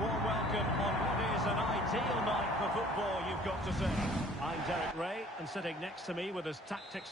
warm welcome on what is an ideal night for football, you've got to say. I'm Derek Ray, and sitting next to me with his tactics...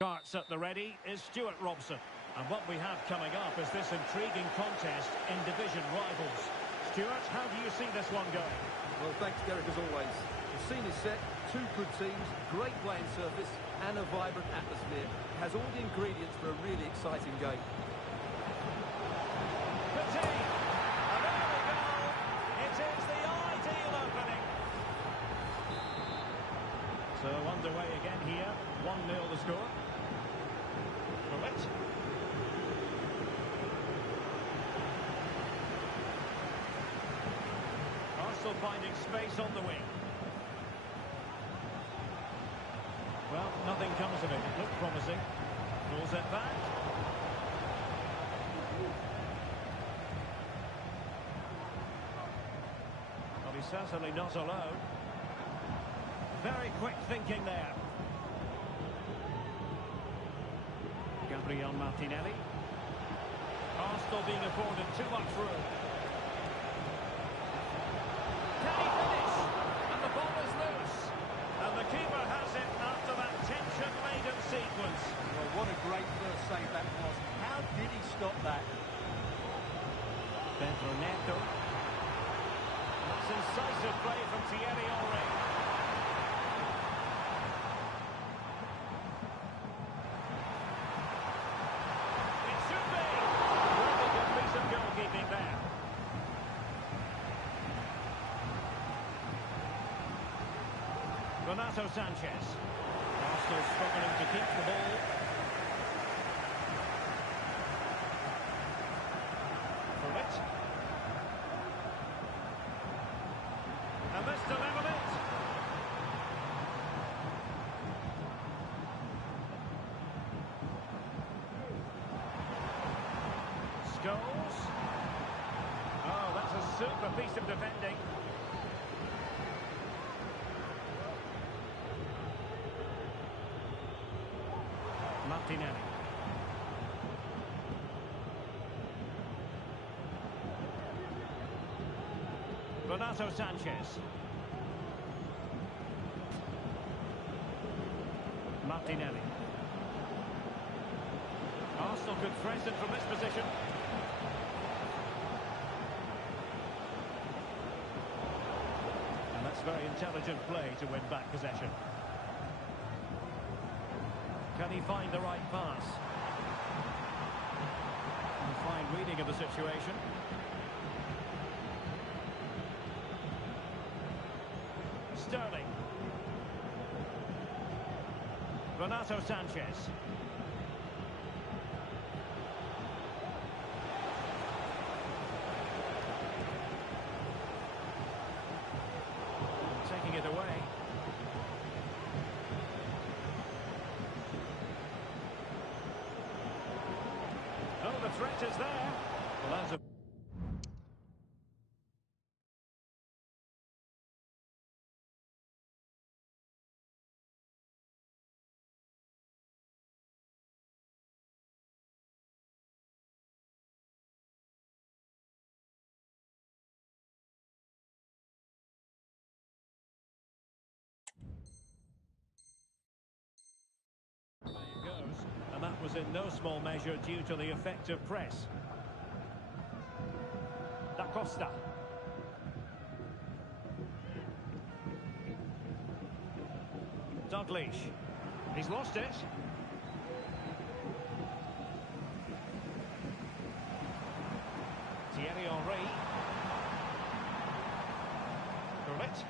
Starts at the ready is Stuart Robson. And what we have coming up is this intriguing contest in division rivals. Stuart, how do you see this one going? Well, thanks, Derek, as always. The scene is set, two good teams, great playing surface, and a vibrant atmosphere. It has all the ingredients for a really exciting game. Petit! And there we go! It is the ideal opening. So underway again here. 1-0 the score. Bullet. Arsenal finding space on the wing. Well, nothing comes of it. It looked promising. Pulls it back. Well, he's certainly not alone. Very quick thinking there. Gabriel Martinelli. Arsenal being afforded too much room. Can he finish? And the ball is loose. And the keeper has it after that tension-laden sequence. Well, what a great first save that was. How did he stop that? Pedro Neto. That's incisive play from Thierry Henry. It should be. Really good piece of goalkeeping there. Renato Sanchez. Arsenal struggling to keep the ball. For it. And this delivered it. Scholes. Oh, that's a super piece of defending. Martinelli. Renato Sanchez. Martinelli. Arsenal could threaten from this position. And that's very intelligent play to win back possession. Can he find the right pass? And a fine reading of the situation. Sterling. Renato Sanchez. Taking it away. Oh, the threat is there. Well, that's a... There it goes, and that was in no small measure due to the effective press. Da Costa. Dalglish. He's lost it. Thierry Henry. Bullet.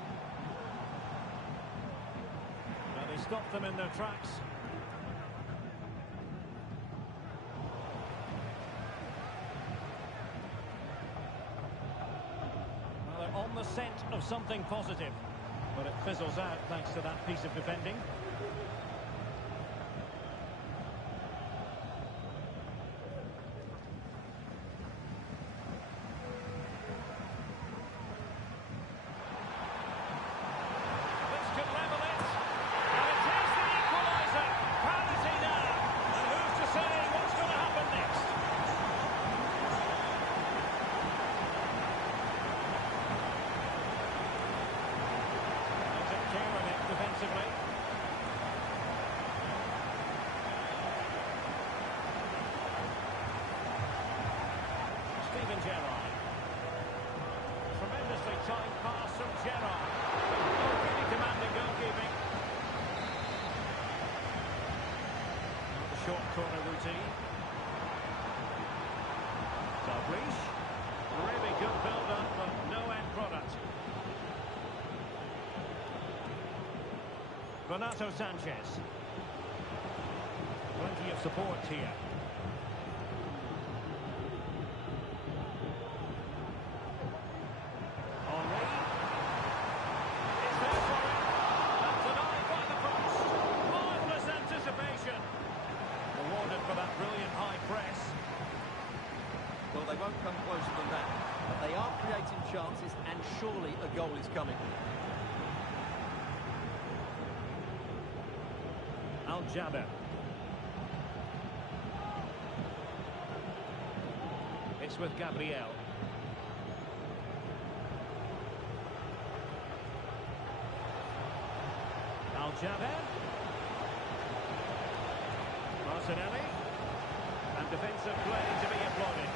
Well, he stopped them in their tracks. Well, they're on the scent of something positive, but it fizzles out thanks to that piece of defending. Steven Gerrard. Tremendously tight pass from Gerrard. Oh, really commanding goalkeeping. The short corner routine. Dalglish. Really good build-up, but no end product. Renato Sanchez. Plenty of support here. Henry. Is there for it. And denied by the post. Marvellous anticipation. Rewarded for that brilliant high press. Well, they won't come closer than that. But they are creating chances, and surely a goal is coming. Al-Jaber. It's with Gabriel. Al-Jaber. Martinelli. And defensive play to be applauded.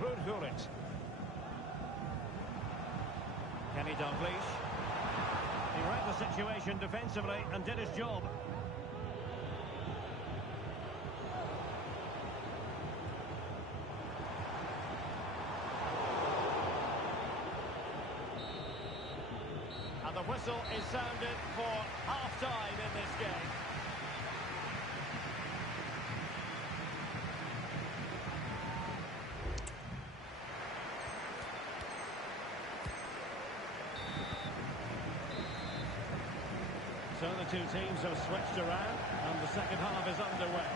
Ruud Gullit. Kenny Dalglish. He read the situation defensively and did his job. And the whistle is sounded for half-time in this game. So the two teams have switched around and the second half is underway.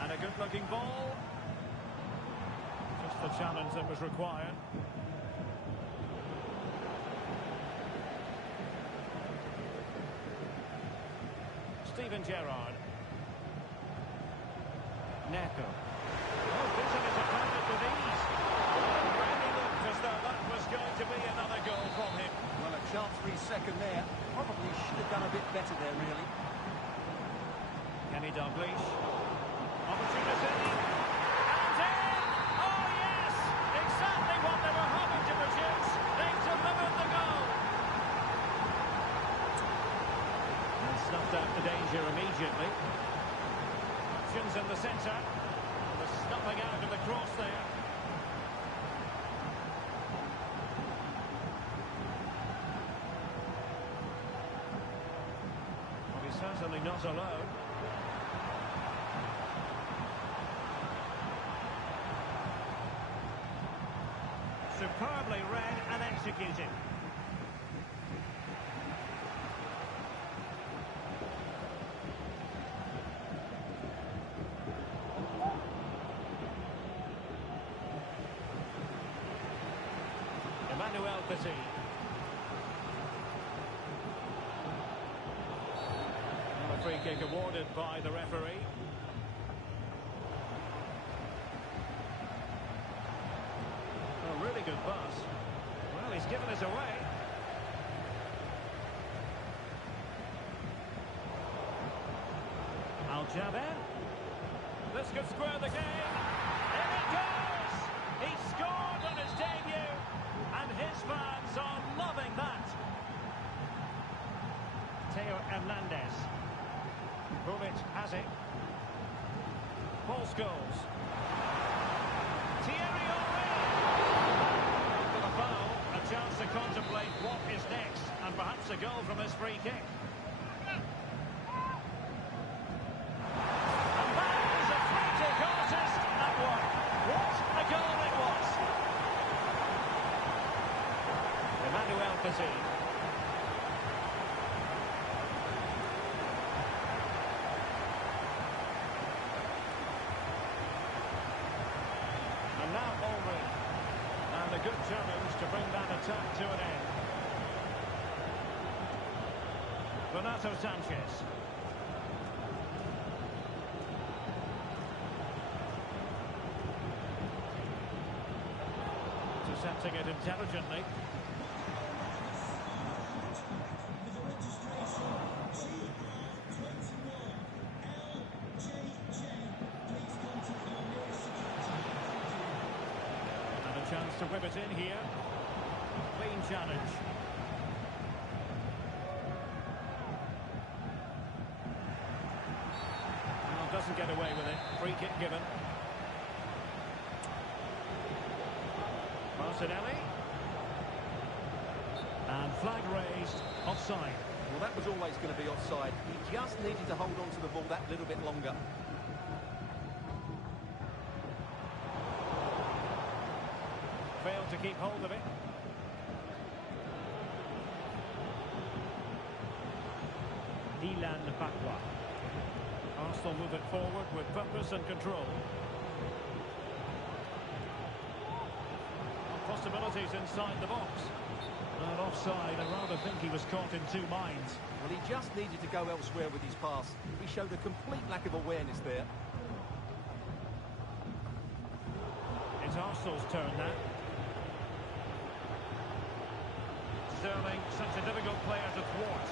And a good-looking ball. Just the challenge that was required. Steven Gerrard. Neco. Oh, beating his opponent with ease. Really looked as though that was going to be another goal from him. Well, a chance for his second there. Probably should have done a bit better there, really. Kenny Dalglish. Opportunity. And in! Oh, yes! Exactly what they were hoping to produce. They've delivered the goal. And snuffed out the danger immediately. Options in the centre. The snuffing out of the cross there. Well, he's certainly not alone. Superbly read and executed. Emmanuel Petit. And a free kick awarded by the referee. A really good pass. Well, he's given us away. Al-Jaber. This could square the game. In it goes! He scored on his debut, and his fans are loving that. Theo Hernandez. Gullit has it. Paul Scholes. Thierry Henry. After the foul, a chance to contemplate what is next, and perhaps a goal from his free kick. And that is a free kick artist at work. What a goal it was. Emmanuel Petit. And now Henry. And a good challenge to bring that attack to an end. Renato Sanchez. Intercepting it intelligently. Chance to whip it in here. Clean challenge. Well, doesn't get away with it. Free kick given. Martinelli. And flag raised. Offside. Well, that was always going to be offside. He just needed to hold on to the ball that little bit longer. Failed to keep hold of it. Dylan Bakwa. Arsenal move it forward with purpose and control. Possibilities inside the box. And offside, I rather think he was caught in two minds. Well, he just needed to go elsewhere with his pass. He showed a complete lack of awareness there. It's Arsenal's turn now. Sterling, such a difficult player to thwart.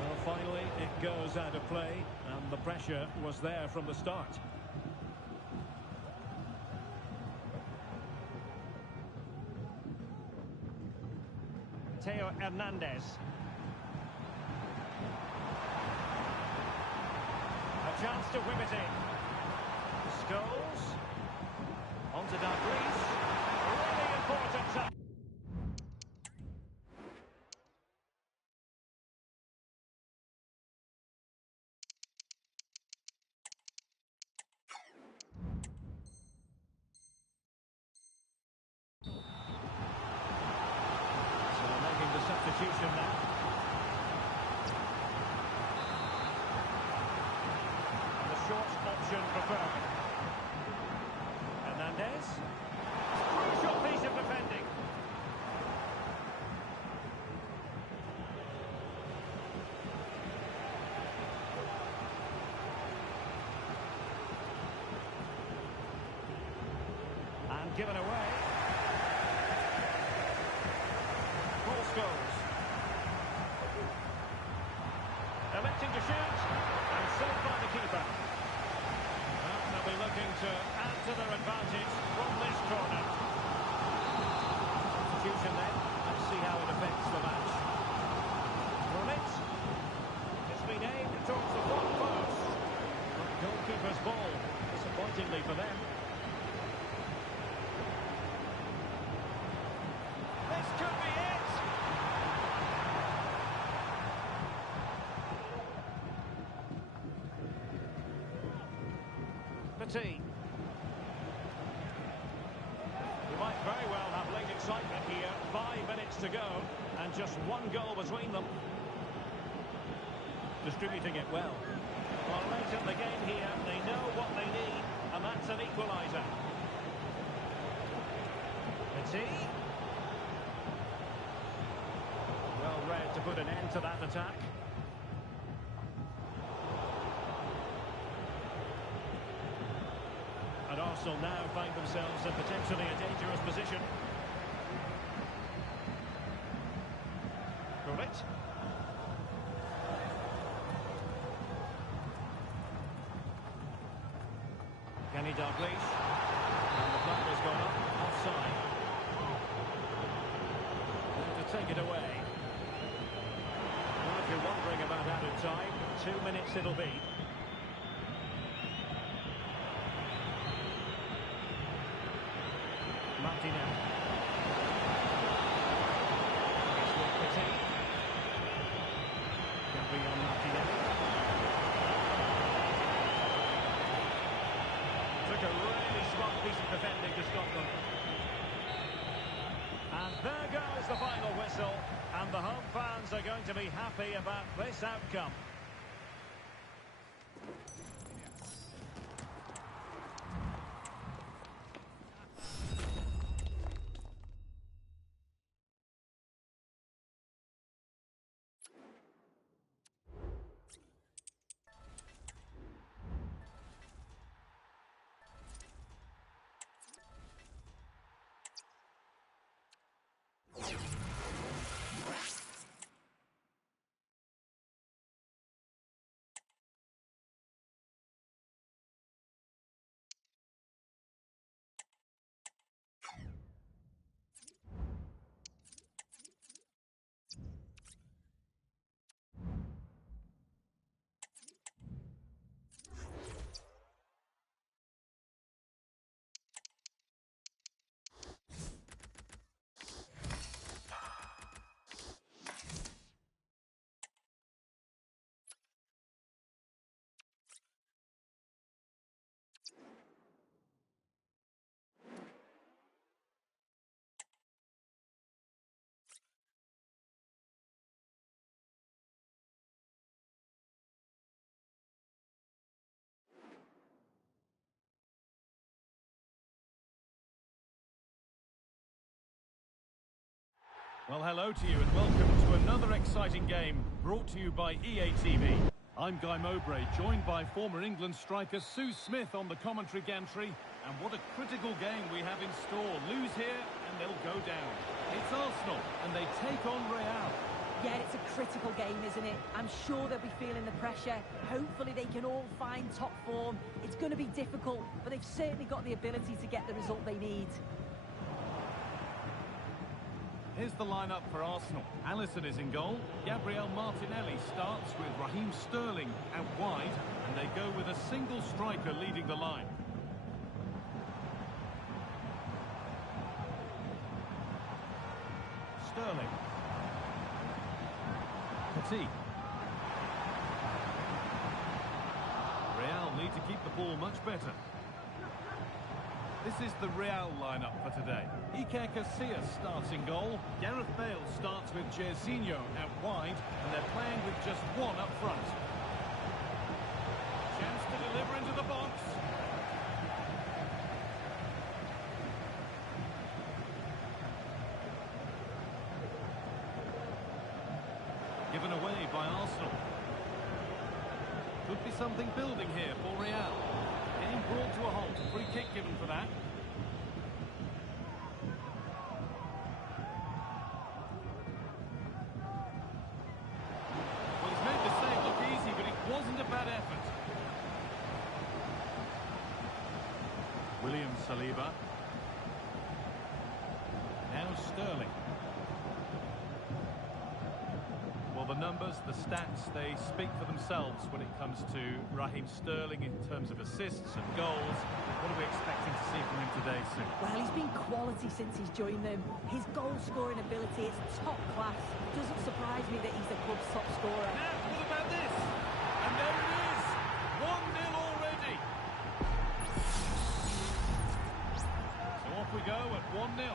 Well, finally, it goes out of play, and the pressure was there from the start. Theo Hernandez. A chance to whip it in. Scholes. On to Dalglish. Really important touch. Substitution now. And the short option preferred. Hernandez. Crucial piece of defending. And given away. Paul Scholes. Electing to shoot, and saved by the keeper. Well, they'll be looking to add to their advantage from this corner. Substitution then. Let's see how it affects the match. Gullit. It's been aimed towards the front post. But goalkeeper's ball, disappointingly for them. This could be it. Petit. We might very well have late excitement here. 5 minutes to go, and just one goal between them. Distributing it well. Well, late in the game here, they know what they need, and that's an equaliser. Petit. Well read to put an end to that attack. And Arsenal now find themselves in potentially a dangerous position. Gullit. Kenny Dalglish. And the flag has gone up. Offside. And to take it away. Well, if you're wondering about added time, 2 minutes it'll be. Martinelli. It's with Petit. Can be on Martinelli. Took a really smart piece of defending to stop them. And there goes the final whistle. And the home fans are going to be happy about this outcome. Well, hello to you and welcome to another exciting game brought to you by EA TV. I'm Guy Mowbray, joined by former England striker Sue Smith on the commentary gantry. And what a critical game we have in store. Lose here and they'll go down. It's Arsenal and they take on Real. Yeah, it's a critical game, isn't it? I'm sure they'll be feeling the pressure. Hopefully they can all find top form. It's going to be difficult, but they've certainly got the ability to get the result they need. Here's the lineup for Arsenal. Alisson is in goal. Gabriel Martinelli starts with Raheem Sterling out wide, and they go with a single striker leading the line. Sterling. Petit. Real need to keep the ball much better. This is the Real lineup for today. Iker Casillas starts in goal. Gareth Bale starts with Jairzinho out wide, and they're playing with just one up front. Chance to deliver into the box. Given away by Arsenal. Could be something building here for Real. Getting brought to a halt. Free kick given for that. Well, he's made the save look easy, but it wasn't a bad effort. William Saliba. Now Sterling. Well, the numbers, the stats, they speak for themselves when it comes to Raheem Sterling in terms of assists and goals. What are we expecting to see from him today, Sue? Well, he's been quality since he's joined them. His goal-scoring ability is top class. Doesn't surprise me that he's the club's top scorer. Now, what about this? And there it is! 1-0 already! So off we go at 1-0.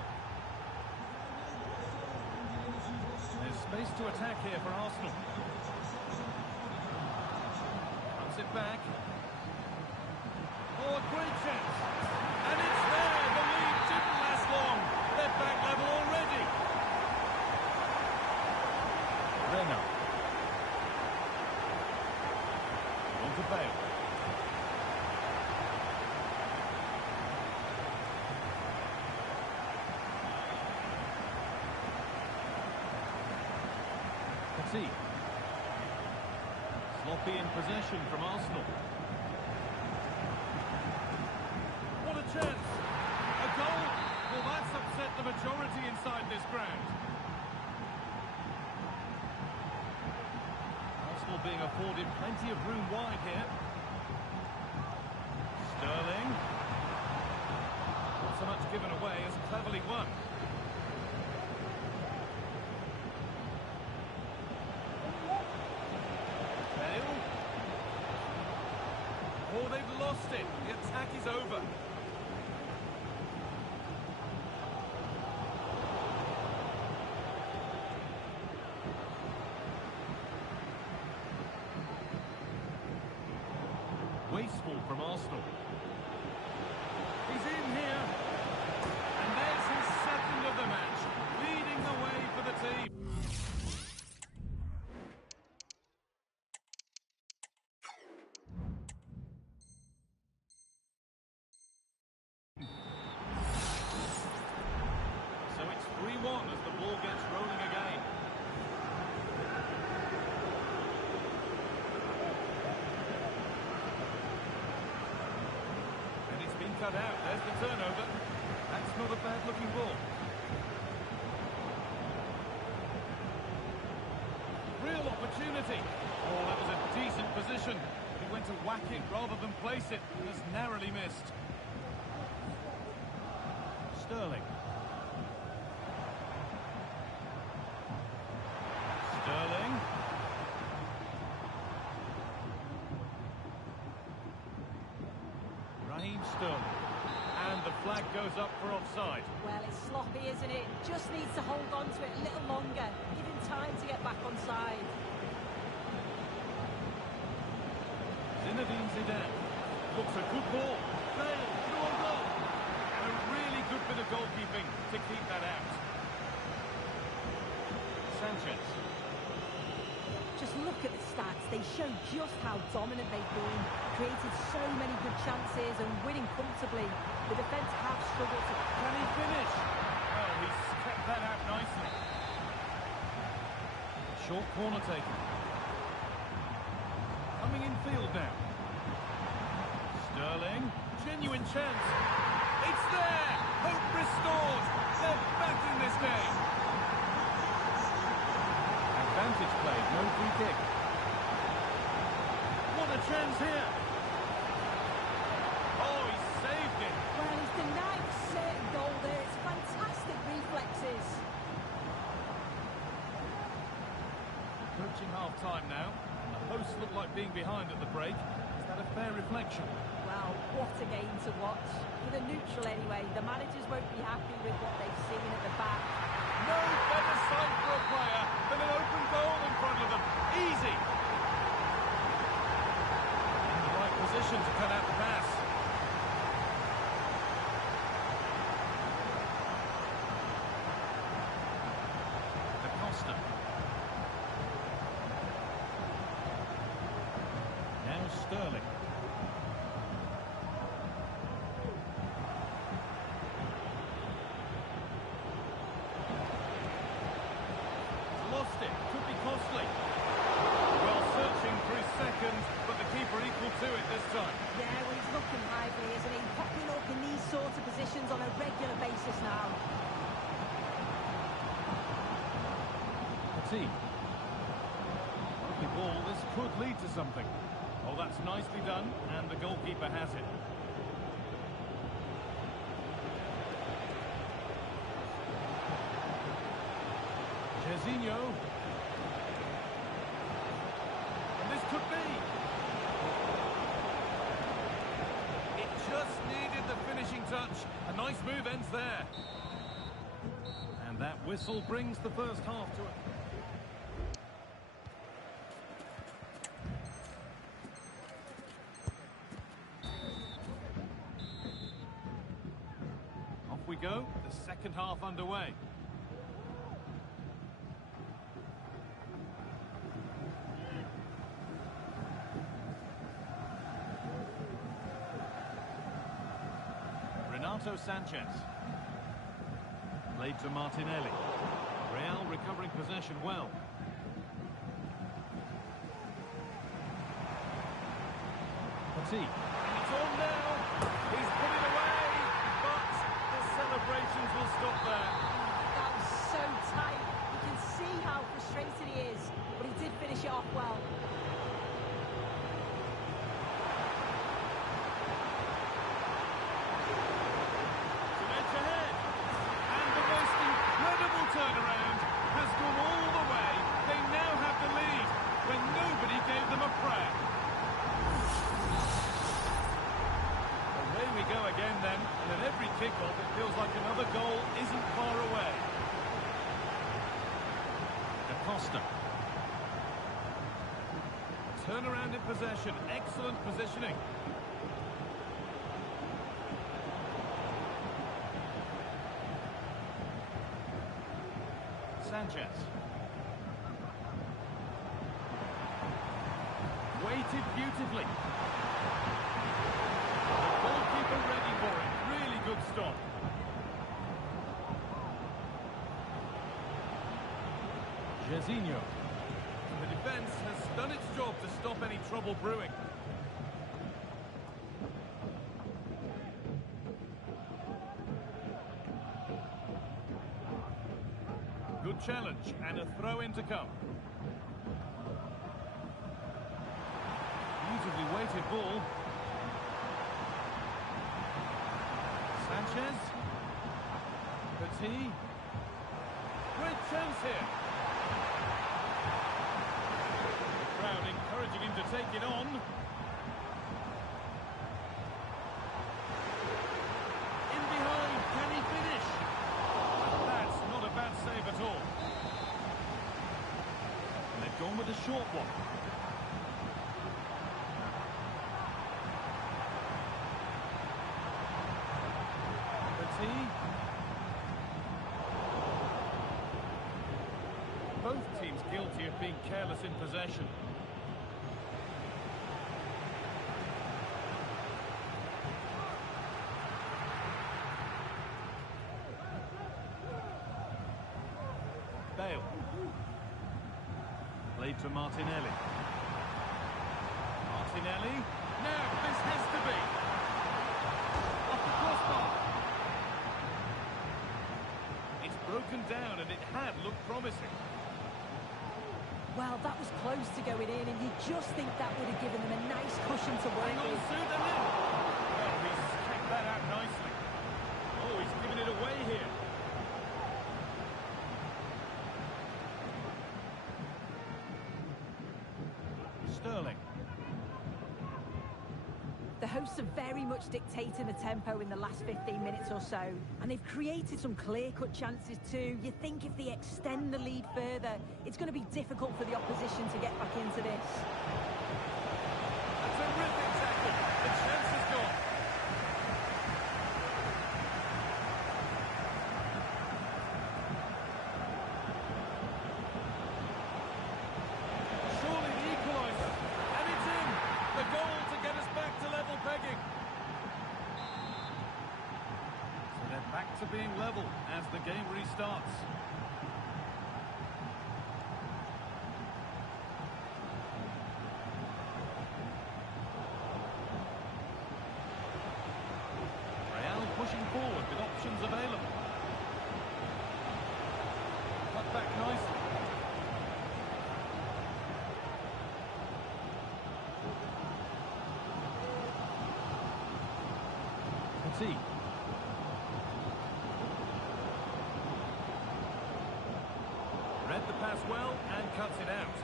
There's space to attack here for Arsenal. Runs it back. Oh, a great chance. And it's there. The lead didn't last long. They're back level already. Renner. On to Bale. Petit. Sloppy in possession from Arsenal. What a chance! A goal! Well, that's upset the majority inside this ground. Arsenal being afforded plenty of room wide here. Sterling. Not so much given away as cleverly won. Bale. Oh, they've lost it. The attack is over. Wasteful from Arsenal. He's in here. And there's his second of the match, leading the way for the team. So it's 3-1 as the ball gets rolling again. And it's been cut out. There's the turnover. That's not a bad-looking ball. Real opportunity. Oh, that was a decent position. He went to whack it rather than place it and has narrowly missed. Sterling. Sterling. Raheem Sterling. And the flag goes up for offside. Well, it's sloppy, isn't it? Just needs to hold on to it a little longer. Give him time to get back on side. Zinedine Zidane. Looks a good ball. Bale, through on goal. And a really good bit of goalkeeping to keep that out. Sanchez. Just look at the stats. They show just how dominant they've been. Created so many good chances and winning comfortably. The defence have struggled to... Can he finish? Oh, he's kept that out nicely. Short corner taken. Coming in field now. Sterling. Genuine chance. It's there! Hope restored! They're back in this game! Advantage played, no free kick. What a chance here! Oh, he saved it! Well, he's denied a certain goal there. It's fantastic reflexes. Approaching half-time now. And the hosts look like being behind at the break. Is that a fair reflection? Well, what a game to watch. For the neutral anyway, the managers won't be happy with what they've seen at the back. No better sight for a player than an open goal in front of them. Easy. In the right position to cut out the pass. Acosta. Now Sterling. Lost it. Could be costly. Well, searching for his second, but the keeper equal to it this time. Yeah, well, he's looking lively, isn't he? Popping up in these sorts of positions on a regular basis now. Petit. Lovely ball. This could lead to something. Oh, that's nicely done, and the goalkeeper has it. Jorginho. And this could be. It just needed the finishing touch. A nice move ends there. And that whistle brings the first half to it. Off we go. The second half underway. Renato Sanchez. Played to Martinelli. Real recovering possession well. Petit. It's on now. He's put it away. But the celebrations will stop there. That was so tight. You can see how frustrated he is, but he did finish it off well. Turnaround has gone all the way. They now have the lead when nobody gave them a prayer. Away we go again then, and at every kick-off it feels like another goal isn't far away. Acosta. Turnaround in possession, excellent positioning. Sanchez. Waited beautifully. The goalkeeper ready for it. Really good stop. Jorginho. The defence has done its job to stop any trouble brewing. Good challenge and a throw-in to come. Beautifully weighted ball. Sanchez. Petit. Great chance here. The crowd encouraging him to take it on. In behind, can he finish? That's not a bad save at all. And they've gone with a short one. Petit. Both teams guilty of being careless in possession. Bale. Played to Martinelli. Martinelli. Now, this has to be. Off the crossbar. It's broken down and it had looked promising. Well, that was close to going in, and you just think that would have given them a nice cushion to work Hang on, with. Sue, they're in. Well, he's checked that out nicely. Oh, he's given it away here. Sterling. The hosts are very much dictating the tempo in the last 15 minutes or so, and they've created some clear-cut chances too. You think if they extend the lead further, it's going to be difficult for the opposition to get back into this. A terrific tackle. The chance is gone. Surely the equaliser. And it's in. The goal to get us back to level pegging. So they're back to being level as the game restarts. Real pushing forward with options available. Cut back nicely. Petit. Read the pass well and cuts it out.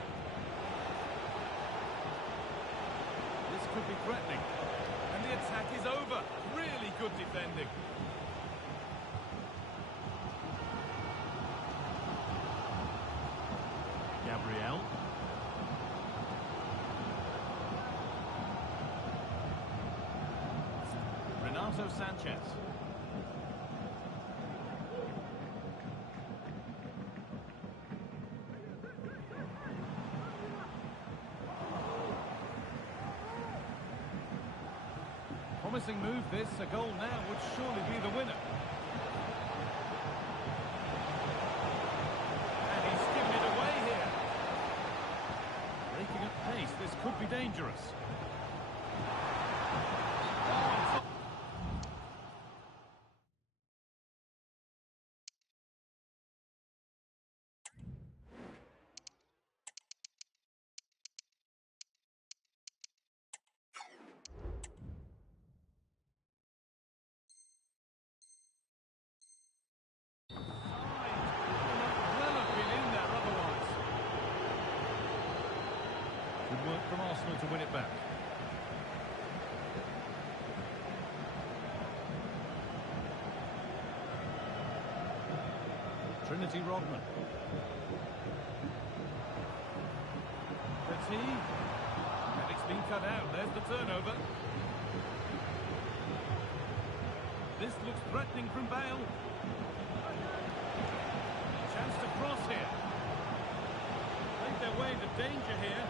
This could be threatening. And the attack is over. Really good defending. Gabriel. Renato Sanchez. Promising move this. A goal now would surely be the winner. And he's given it away here. Breaking at pace, this could be dangerous. Oh, it's good work from Arsenal to win it back. Trinity Rodman. Petit. And it's been cut out. There's the turnover. This looks threatening from Bale. Chance to cross here. Make their way into danger here.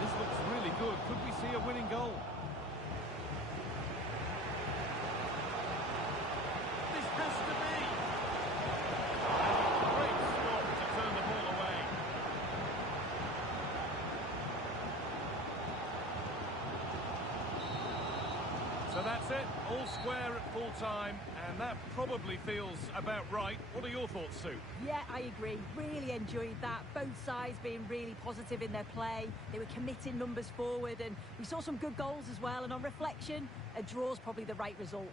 This looks really good. Could we see a winning goal? This has to be. Great stop to turn the ball away. So that's it, all square at full time, and that probably feels about right. What are your thoughts, Sue? Yeah, I agree. Really enjoyed that. Both sides being really positive in their play. They were committing numbers forward, and we saw some good goals as well. And on reflection, a draw's probably the right result.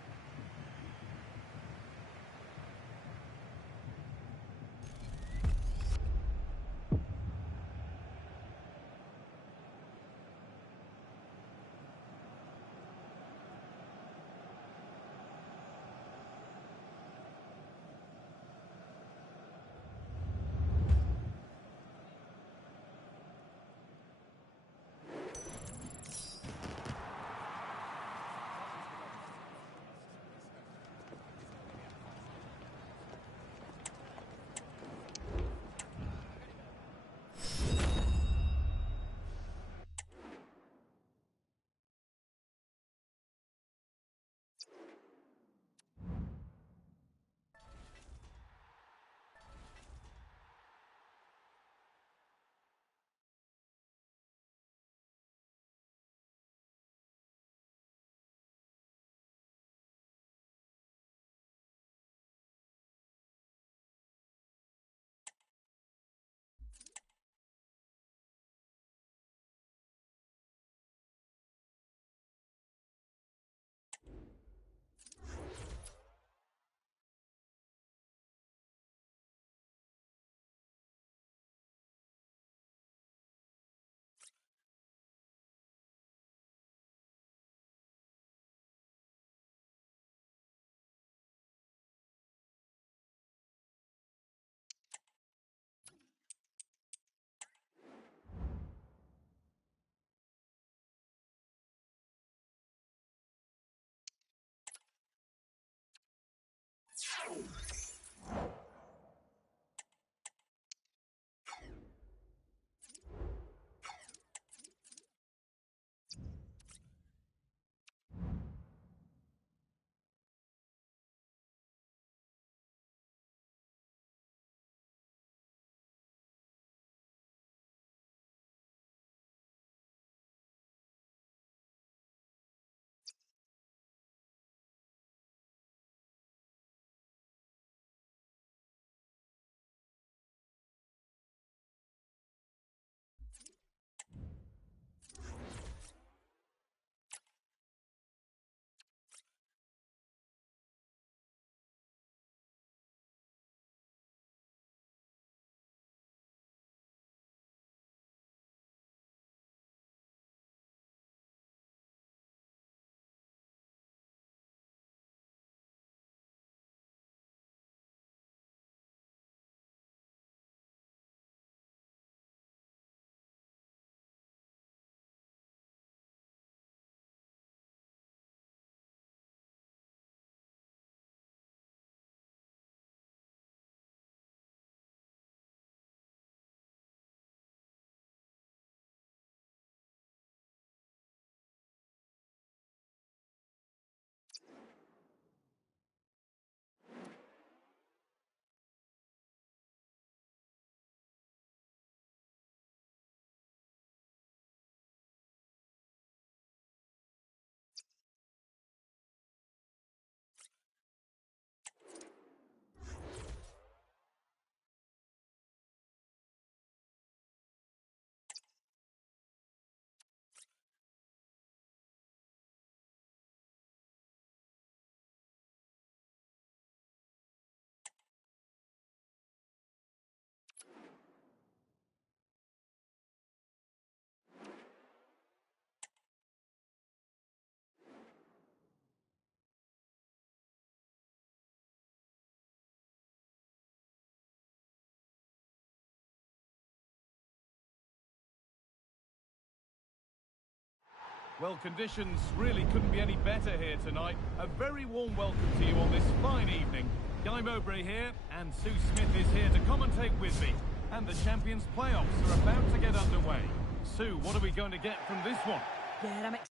Well, conditions really couldn't be any better here tonight. A very warm welcome to you on this fine evening. Guy Mowbray here, and Sue Smith is here to commentate with me. And the Champions playoffs are about to get underway. Sue, what are we going to get from this one? Yeah, I'm excited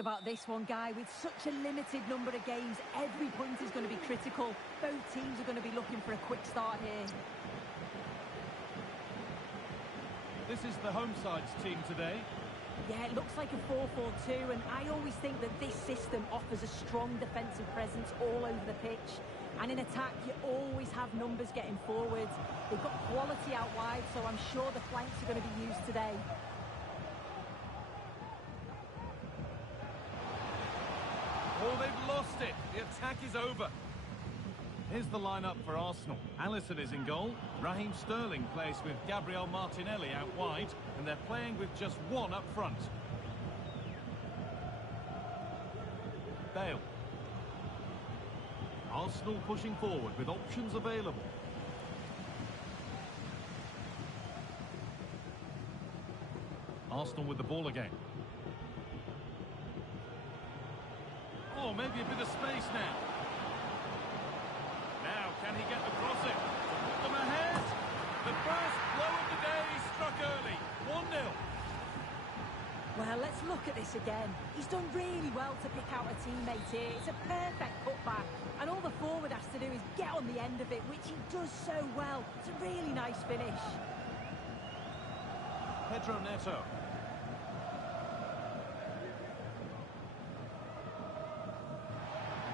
about this one, Guy. With such a limited number of games, every point is going to be critical. Both teams are going to be looking for a quick start here. This is the home side's team today. Yeah, it looks like a 4-4-2, and I always think that this system offers a strong defensive presence all over the pitch. And in attack, you always have numbers getting forward. They've got quality out wide, so I'm sure the flanks are going to be used today. Oh, they've lost it. The attack is over. Here's the lineup for Arsenal. Alisson is in goal. Raheem Sterling plays with Gabriel Martinelli out wide, and they're playing with just one up front. Bale. Arsenal pushing forward with options available. Arsenal with the ball again. Oh, maybe a bit of space now. Now, can he get across it? To put them ahead. The first blow of the day struck early. 1-0. Well, let's look at this again. He's done really well to pick out a teammate here. It's a perfect cutback. And all the forward has to do is get on the end of it, which he does so well. It's a really nice finish. Pedro Neto.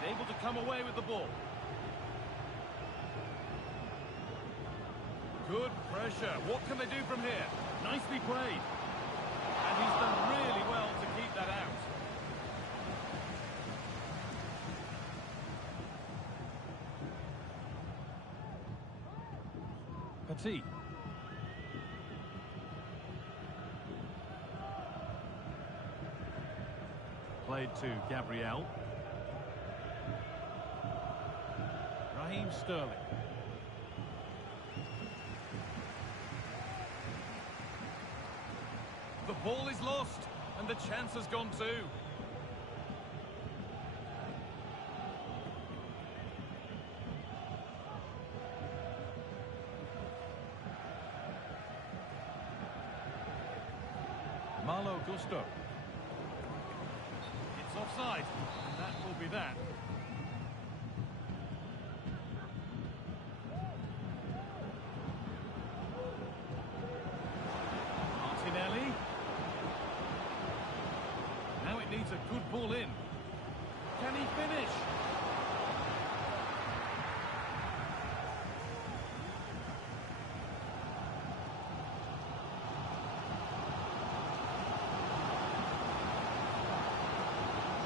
Able to come away with the ball. Good pressure. What can they do from here? Nicely played. And he's done really well to keep that out. Petit. Played to Gabriel. Raheem Sterling. The ball is lost, and the chance has gone too. Malo Gusto. It's offside. That will be that. Now it needs a good ball in. Can he finish?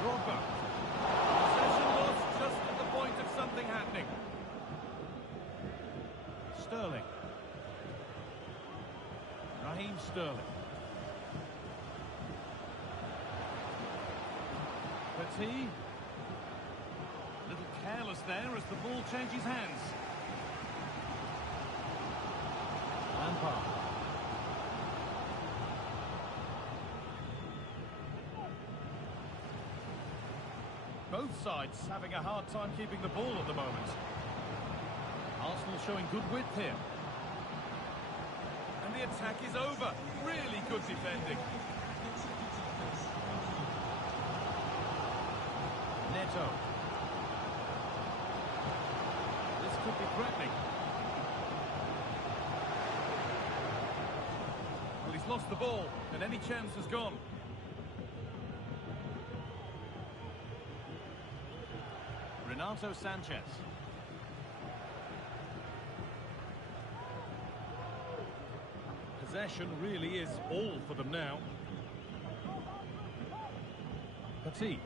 Drogba. Possession lost just at the point of something happening. Sterling. Raheem Sterling. Petit. A little careless there as the ball changes hands. Lampard. Both sides having a hard time keeping the ball at the moment. Arsenal showing good width here. And the attack is over. Really good defending. Neto. could be threatening. Well, he's lost the ball, and any chance has gone. Renato Sanchez. Possession really is all for them now. Petit.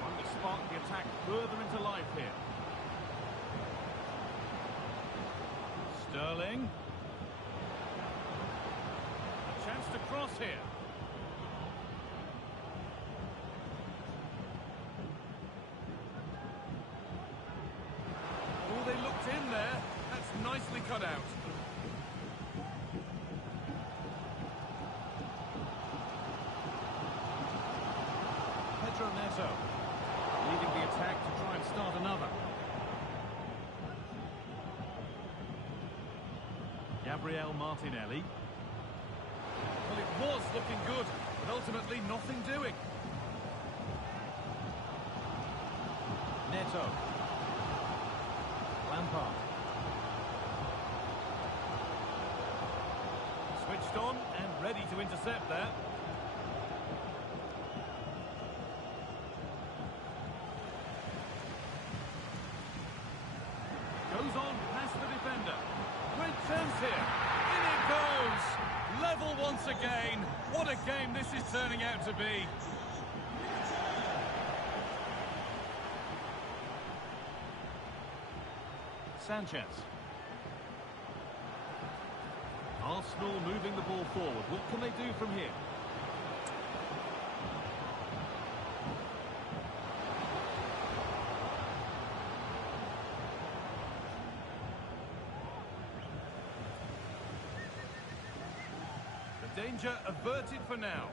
Trying to spark the attack further into life here. Sterling. A chance to cross here. Oh, they looked in there. That's nicely cut out. Pedro Neto leading the attack to try and start another. Gabriel Martinelli. Well, it was looking good, but ultimately nothing doing. Neto. Lampard. Switched on and ready to intercept there. Goes on past the defender. Great chance here. In it goes. Level once again. What a game this is turning out to be. Sanchez. Arsenal moving the ball forward. What can they do from here? The danger averted for now.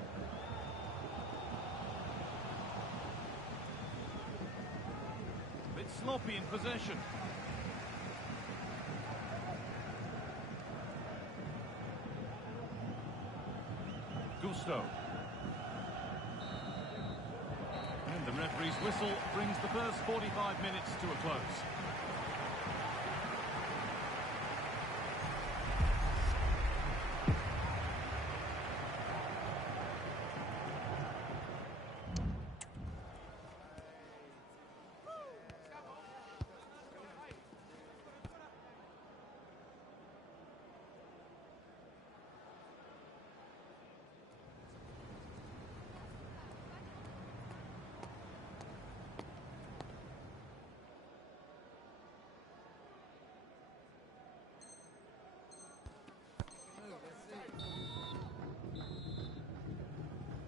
A bit sloppy in possession. Gusto. And the referee's whistle brings the first 45 minutes to a close.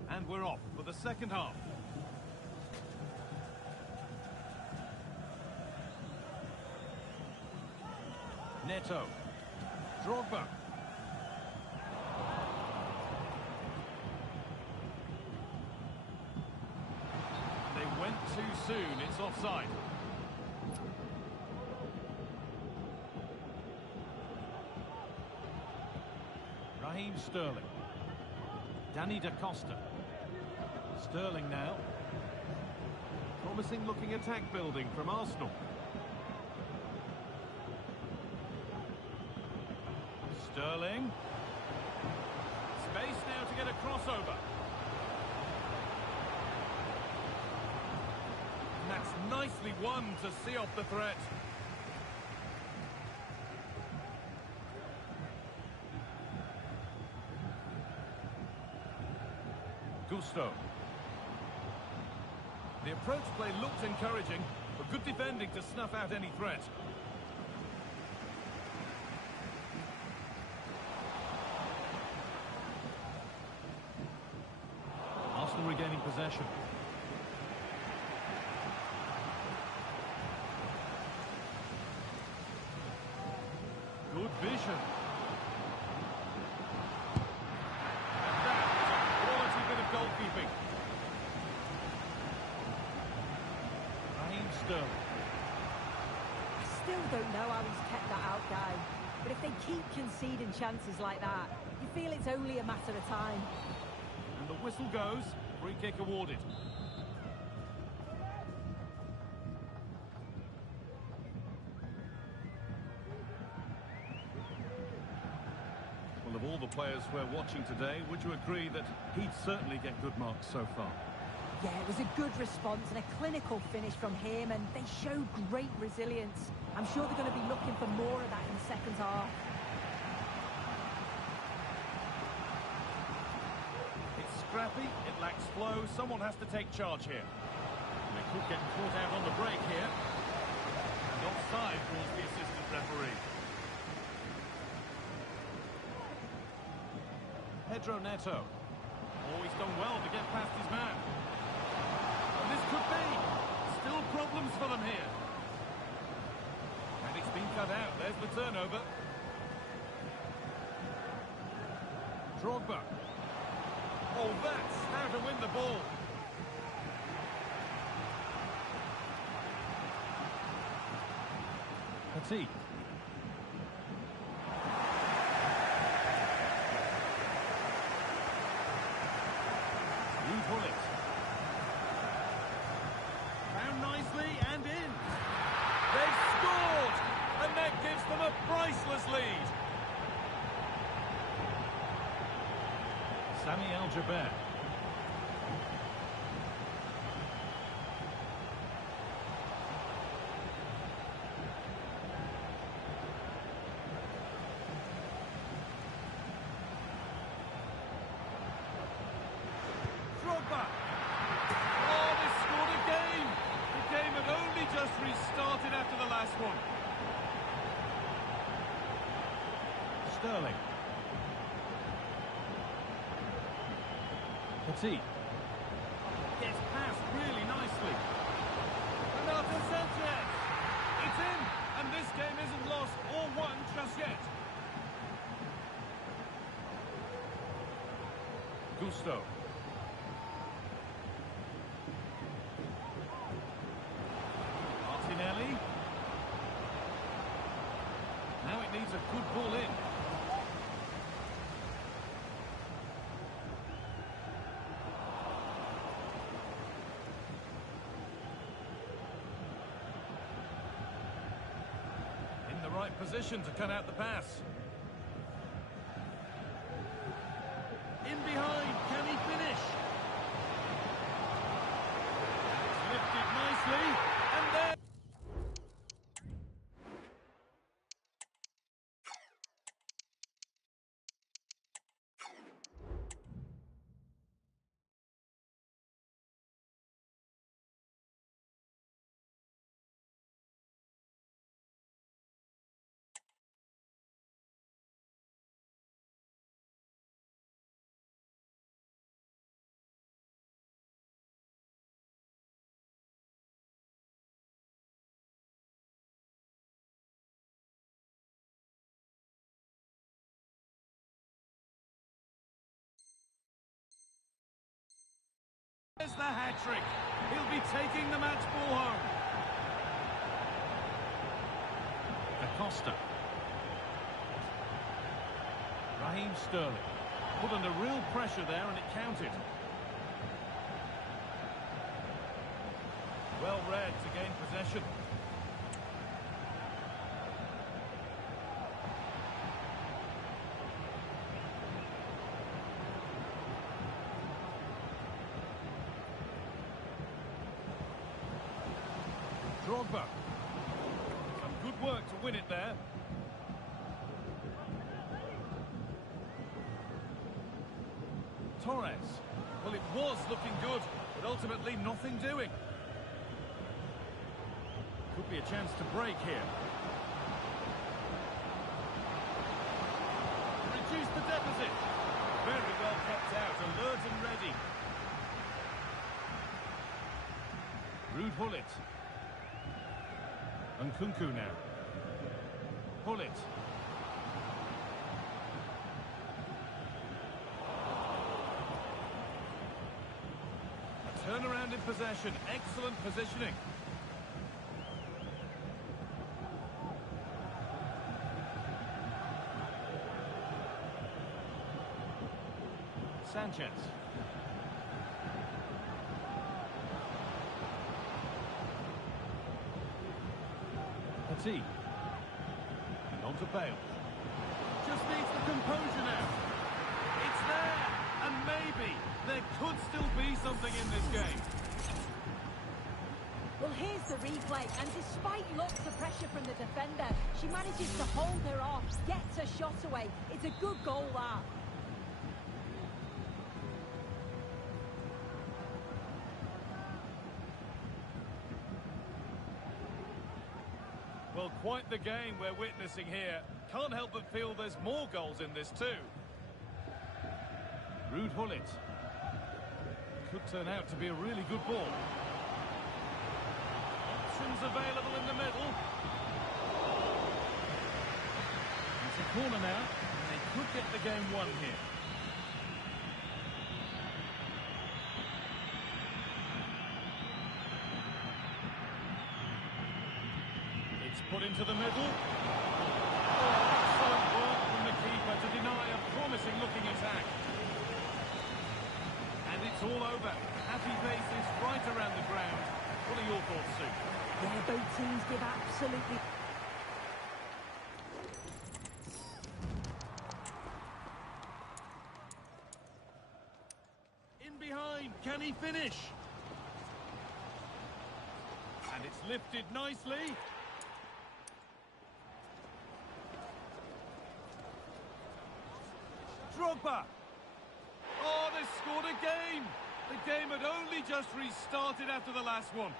And we're off for the second half. Neto. Drogba. They went too soon. It's offside. Raheem Sterling. Danny Da Costa. Sterling now. Promising looking attack building from Arsenal. Sterling. Space now to get a crossover. And that's nicely won to see off the threat. Gusto. The approach play looked encouraging, but good defending to snuff out any threat. Arsenal regaining possession. Good vision. Goalkeeping. Raheem Sterling. I still don't know how he's kept that out, guy. But if they keep conceding chances like that, you feel it's only a matter of time. And the whistle goes. Free kick awarded. players we're watching today, would you agree that he'd certainly get good marks so far? Yeah, it was a good response and a clinical finish from him, and they showed great resilience. I'm sure they're going to be looking for more of that in the second half. It's scrappy, it lacks flow, someone has to take charge here. They could get caught out on the break here. And offside rules the assistant referee. Pedro Neto. Oh, he's done well to get past his man. And this could be. Still problems for them here. And it's been cut out. There's the turnover. Drogba. Oh, that's how to win the ball. Petit. Pull it. Found nicely and in. They've scored! And that gives them a priceless lead. Sami Al-Jaber. Restarted after the last one. Sterling. Petit. Gets past really nicely. Renato Sanchez. It's in, and this game isn't lost or won just yet. Gusto. Martinelli. Now it needs a good ball in. In the right position to cut out the pass. In behind, can he finish? It's lifted nicely, and there... There's the hat-trick. He'll be taking the match ball home. Acosta. Raheem Sterling. Put under real pressure there and it counted. Well read to gain possession. Drogba. Some good work to win it there. Torres. Well, it was looking good, but ultimately nothing doing. Could be a chance to break here. Reduce the deficit. Very well kept out, alert and ready. Ruud Gullit. Nkunku now. Gullit. A turnaround in possession. Excellent positioning. Sanchez. Petit. And on to Bale. Just needs the composure now. there. And maybe there could still be something in this game. Well, here's the replay, and despite lots of pressure from the defender, she manages to hold her off, gets a shot away. It's a good goal, that. Well, quite the game we're witnessing here. Can't help but feel there's more goals in this too. Ruud Gullit. Could turn out to be a really good ball. Options available in the middle. It's a corner now, and they could get the game won here. It's put into the middle. Oh, excellent work from the keeper to deny a promising-looking attack. And it's all over. Happy faces right around the ground. What are your thoughts, Sue? Yeah, both teams give absolutely... In behind, can he finish? And it's lifted nicely. Drogba. Oh, they scored again. The game had only just restarted after the last one.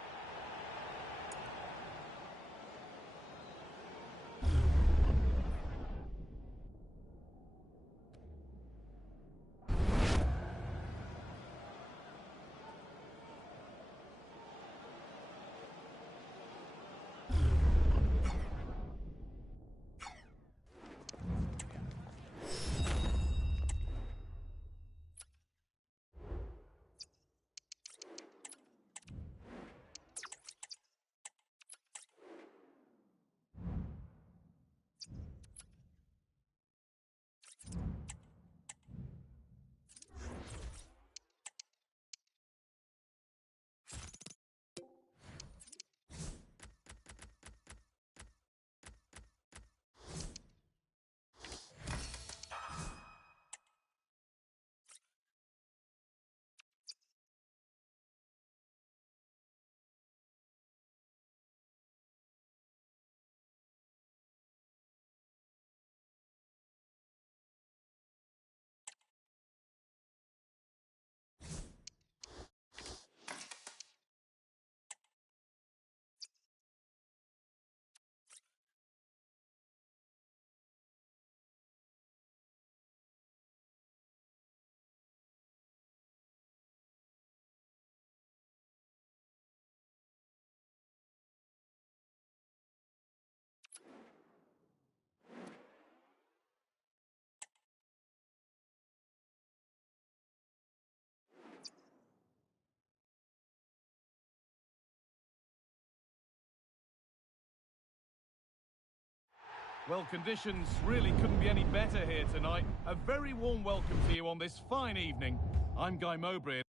Well, conditions really couldn't be any better here tonight. A very warm welcome to you on this fine evening. I'm Guy Mowbray.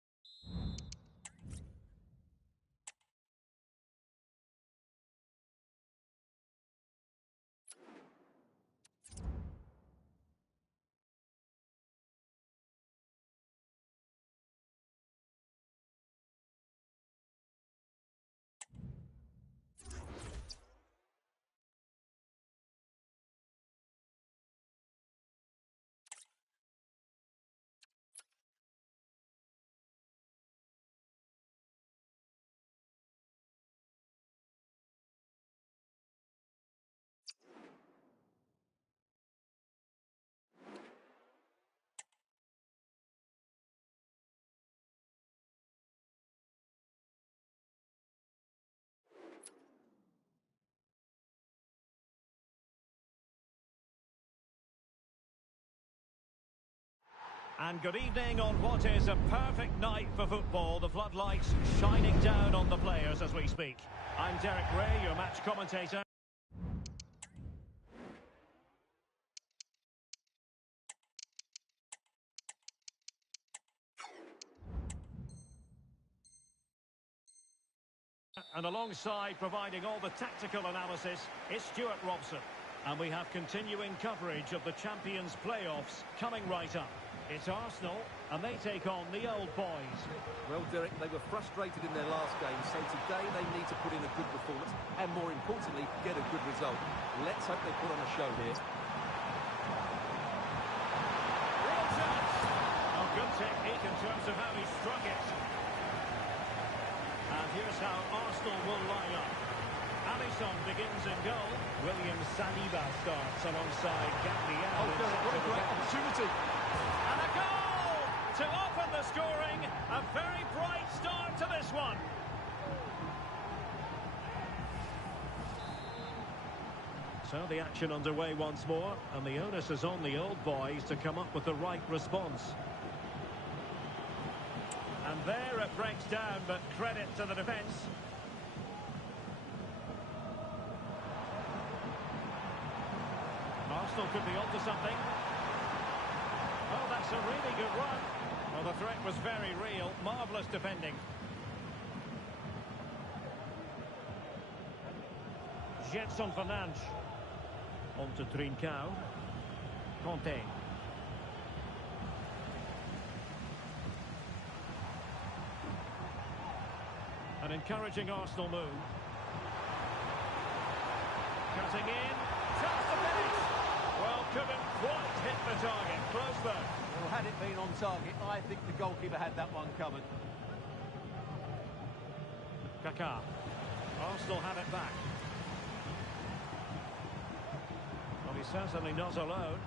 And good evening on what is a perfect night for football. The floodlights shining down on the players as we speak. I'm Derek Ray, your match commentator. And alongside providing all the tactical analysis is Stuart Robson. And we have continuing coverage of the Champions playoffs coming right up. It's Arsenal, and they take on the old boys. Well, Derek, they were frustrated in their last game, so today they need to put in a good performance and, more importantly, get a good result. Let's hope they put on a show here. Real chance. Oh, good technique in terms of how he struck it. And here's how Arsenal will line up. Alisson begins in goal. William Saliba starts alongside Gabriel. Oh, Derek, what a great opportunity. And a goal to open the scoring. A very bright start to this one. So the action underway once more, and the onus is on the old boys to come up with the right response. And there it breaks down, but credit to the defence. Arsenal could be onto something. Oh, that's a really good run. Well, the threat was very real. Marvellous defending. Gedson Fernandes. On to Trincao. Conte. An encouraging Arsenal move. Cutting in. Chance to finish. Well, couldn't quite hit the target. Close though. Well, had it been on target, I think the goalkeeper had that one covered. Kaká. Arsenal have it back. Well, he's certainly not alone.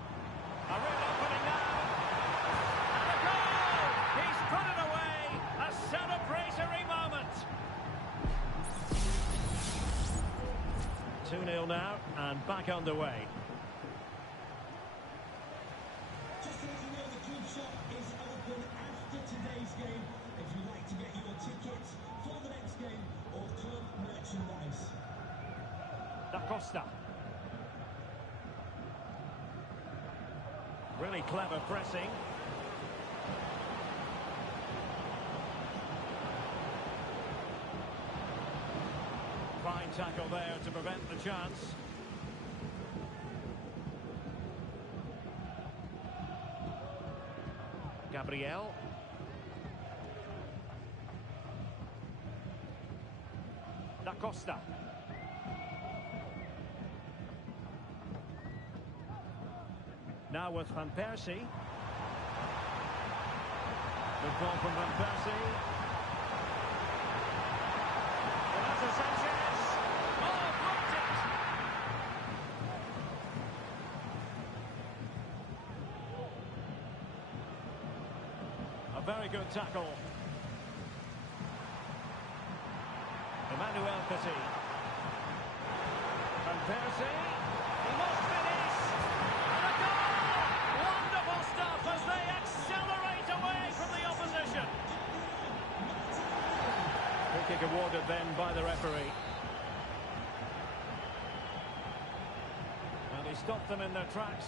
A real opening now. And a goal! He's put it away. A celebratory moment. 2-0 now, and back underway. Just to let you know, the Club Shop is open after today's game if you'd like to get your tickets for the next game or club merchandise. Da Costa. Really clever pressing. Fine tackle there to prevent the chance. Gabriel. Da Costa. Now with Van Persie. Good ball from Van Persie. Renato Sanchez. Oh, blocked it. A very good tackle. Emmanuel Petit. Van Persie. He must finish. And a goal! Wonderful stuff as they accelerate away from the opposition. Free kick awarded then by the referee. And he stopped them in their tracks.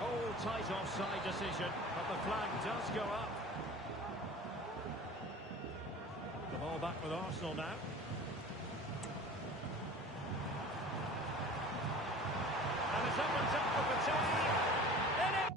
Oh, tight offside decision, but the flag does go up. The ball back with Arsenal now. And it's up and top of the team. In it!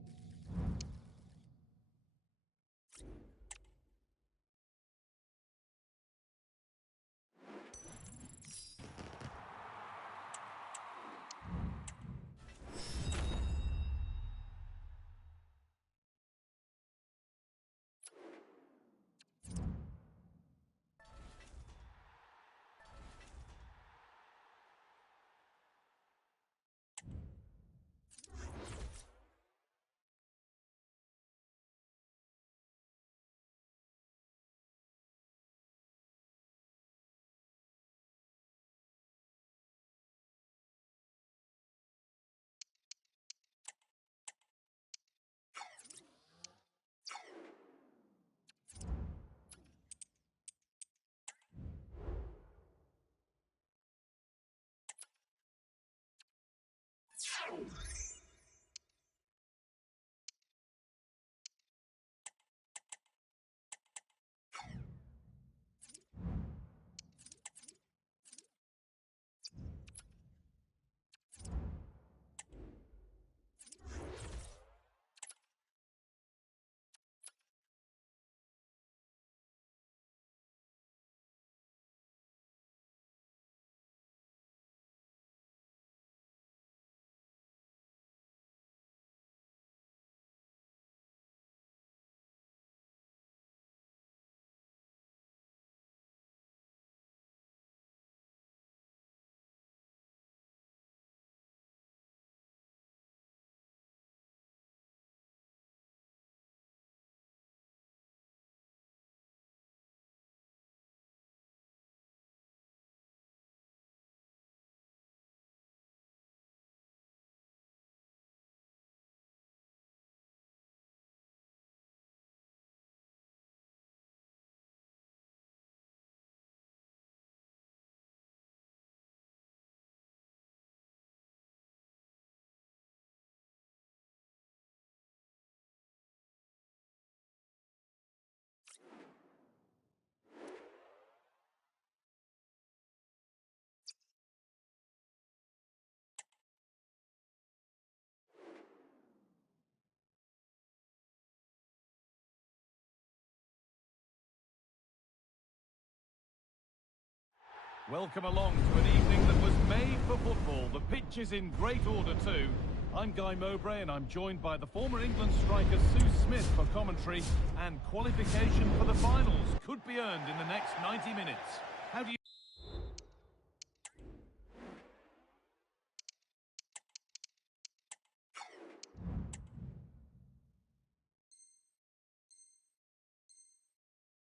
Welcome along to an evening that was made for football. The pitch is in great order too. I'm Guy Mowbray and I'm joined by the former England striker Sue Smith for commentary, and qualification for the finals could be earned in the next 90 minutes. How do you...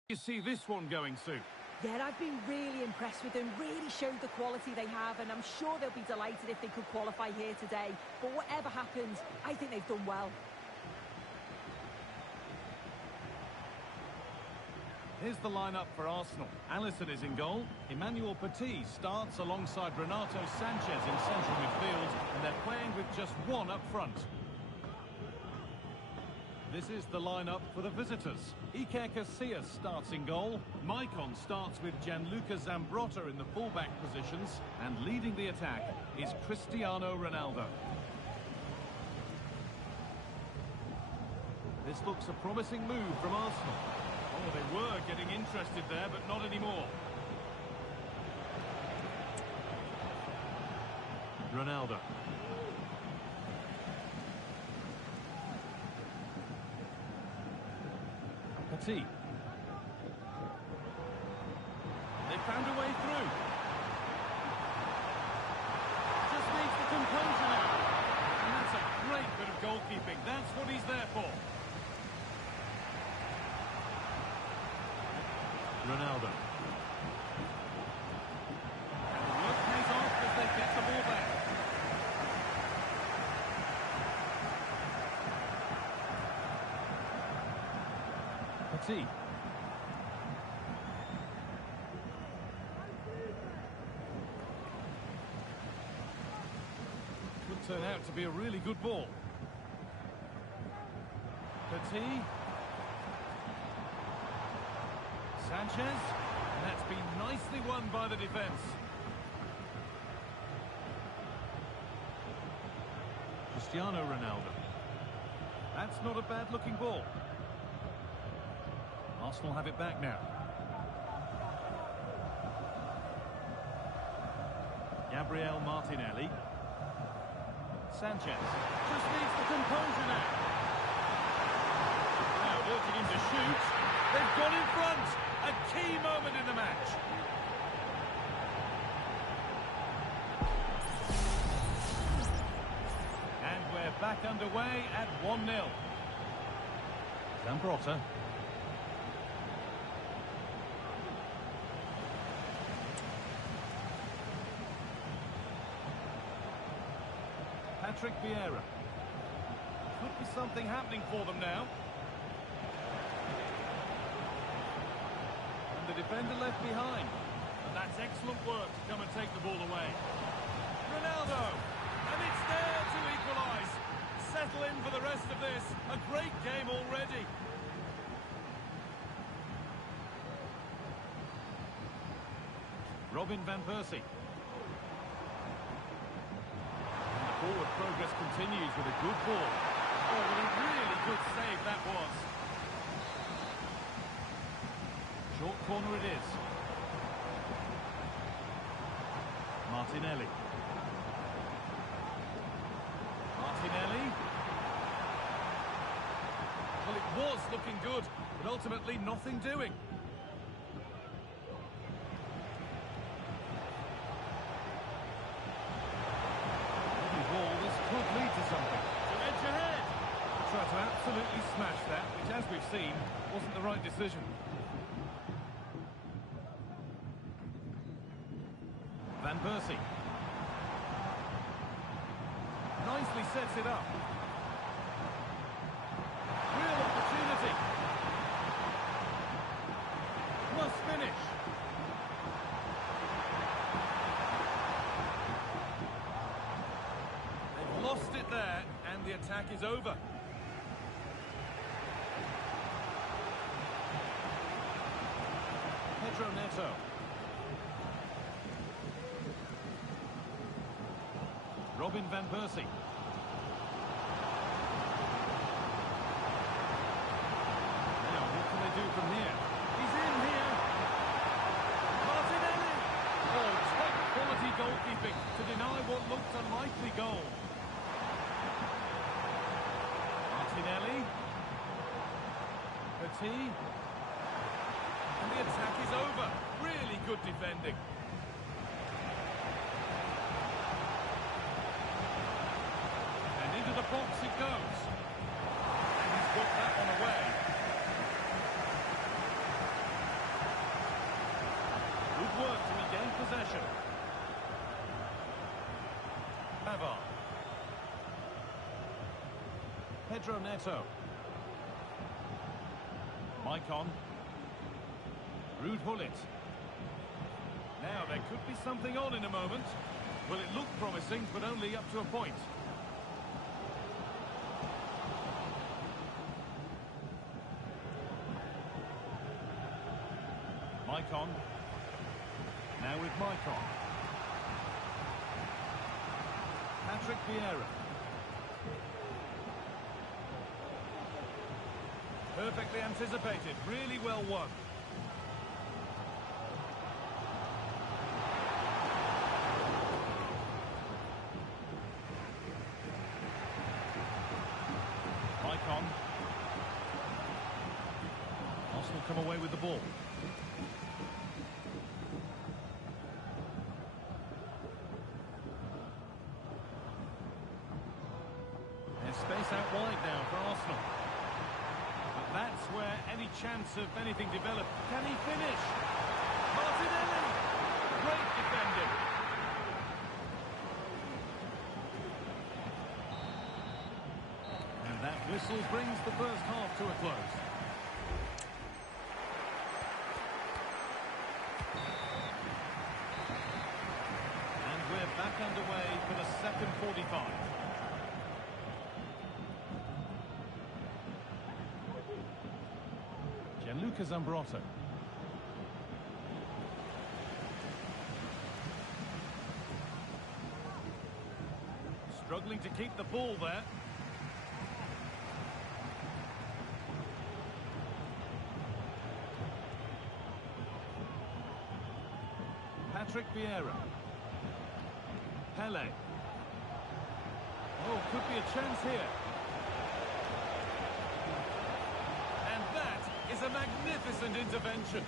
you see this one going, Sue? Yeah, I've been really impressed with them, really showed the quality they have, and I'm sure they'll be delighted if they could qualify here today. But whatever happens, I think they've done well. Here's the lineup for Arsenal. Alisson is in goal. Emmanuel Petit starts alongside Renato Sanchez in central midfield, and they're playing with just one up front. This is the lineup for the visitors. Iker Casillas starts in goal. Maicon starts with Gianluca Zambrotta in the fullback positions, and leading the attack is Cristiano Ronaldo. This looks a promising move from Arsenal. Oh, they were getting interested there, but not anymore. Ronaldo. Petit. They found a way through. Just needs the composure now. And that's a great bit of goalkeeping. That's what he's there for. Ronaldo. And the work pays off as they get the ball back. Petit. Could turn out to be a really good ball. Petit. Sanchez. And that's been nicely won by the defence. Cristiano Ronaldo. That's not a bad-looking ball. Arsenal have it back now. Gabriel Martinelli. Sanchez just needs the composure now. Now urging him to shoot. They've got in front. A key moment in the match. And we're back underway at 1-0. Zambrotta. Patrick Vieira. Could be something happening for them now. And the defender left behind. And that's excellent work to come and take the ball away. Ronaldo. And it's there to equalise. Settle in for the rest of this. A great game already. Robin van Persie. Forward progress continues with a good ball. Oh, what a really good save that was. Short corner it is. Martinelli. Martinelli. Well, it was looking good, but ultimately nothing doing. Lead to something. To edge ahead. Try to absolutely smash that, which, as we've seen, wasn't the right decision. Van Persie. Nicely sets it up. Real opportunity. Must finish. Lost it there, and the attack is over. Pedro Neto. Robin van Persie. Now, what can they do from here? He's in here. Martinelli. Oh, And the attack is over. Really good defending. And into the box it goes. And he's got that one away. Good work to regain possession. Pavard. Pedro Neto. Maicon. Ruud Gullit. Now there could be something on in a moment. Well, it looked promising, but only up to a point. Maicon. Now with Maicon. Patrick Vieira. Perfectly anticipated, really well won. Maicon. Arsenal come away with the ball. There's space out wide now for Arsenal. That's where any chance of anything develop. Can he finish? Martinelli! Great defending. And that whistle brings the first half to a close. And we're back underway for the second 45. Gianluca Zambrotta. Struggling to keep the ball there. Patrick Vieira. Pele. Oh, could be a chance here. And that is a magnificent intervention.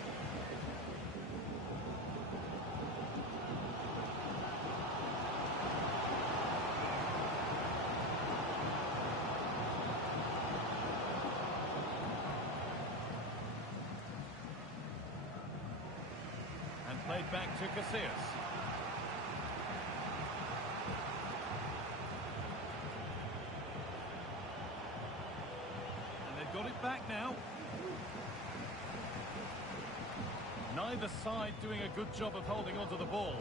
And played back to Casillas. And they've got it back now. Neither side doing a good job of holding onto the ball.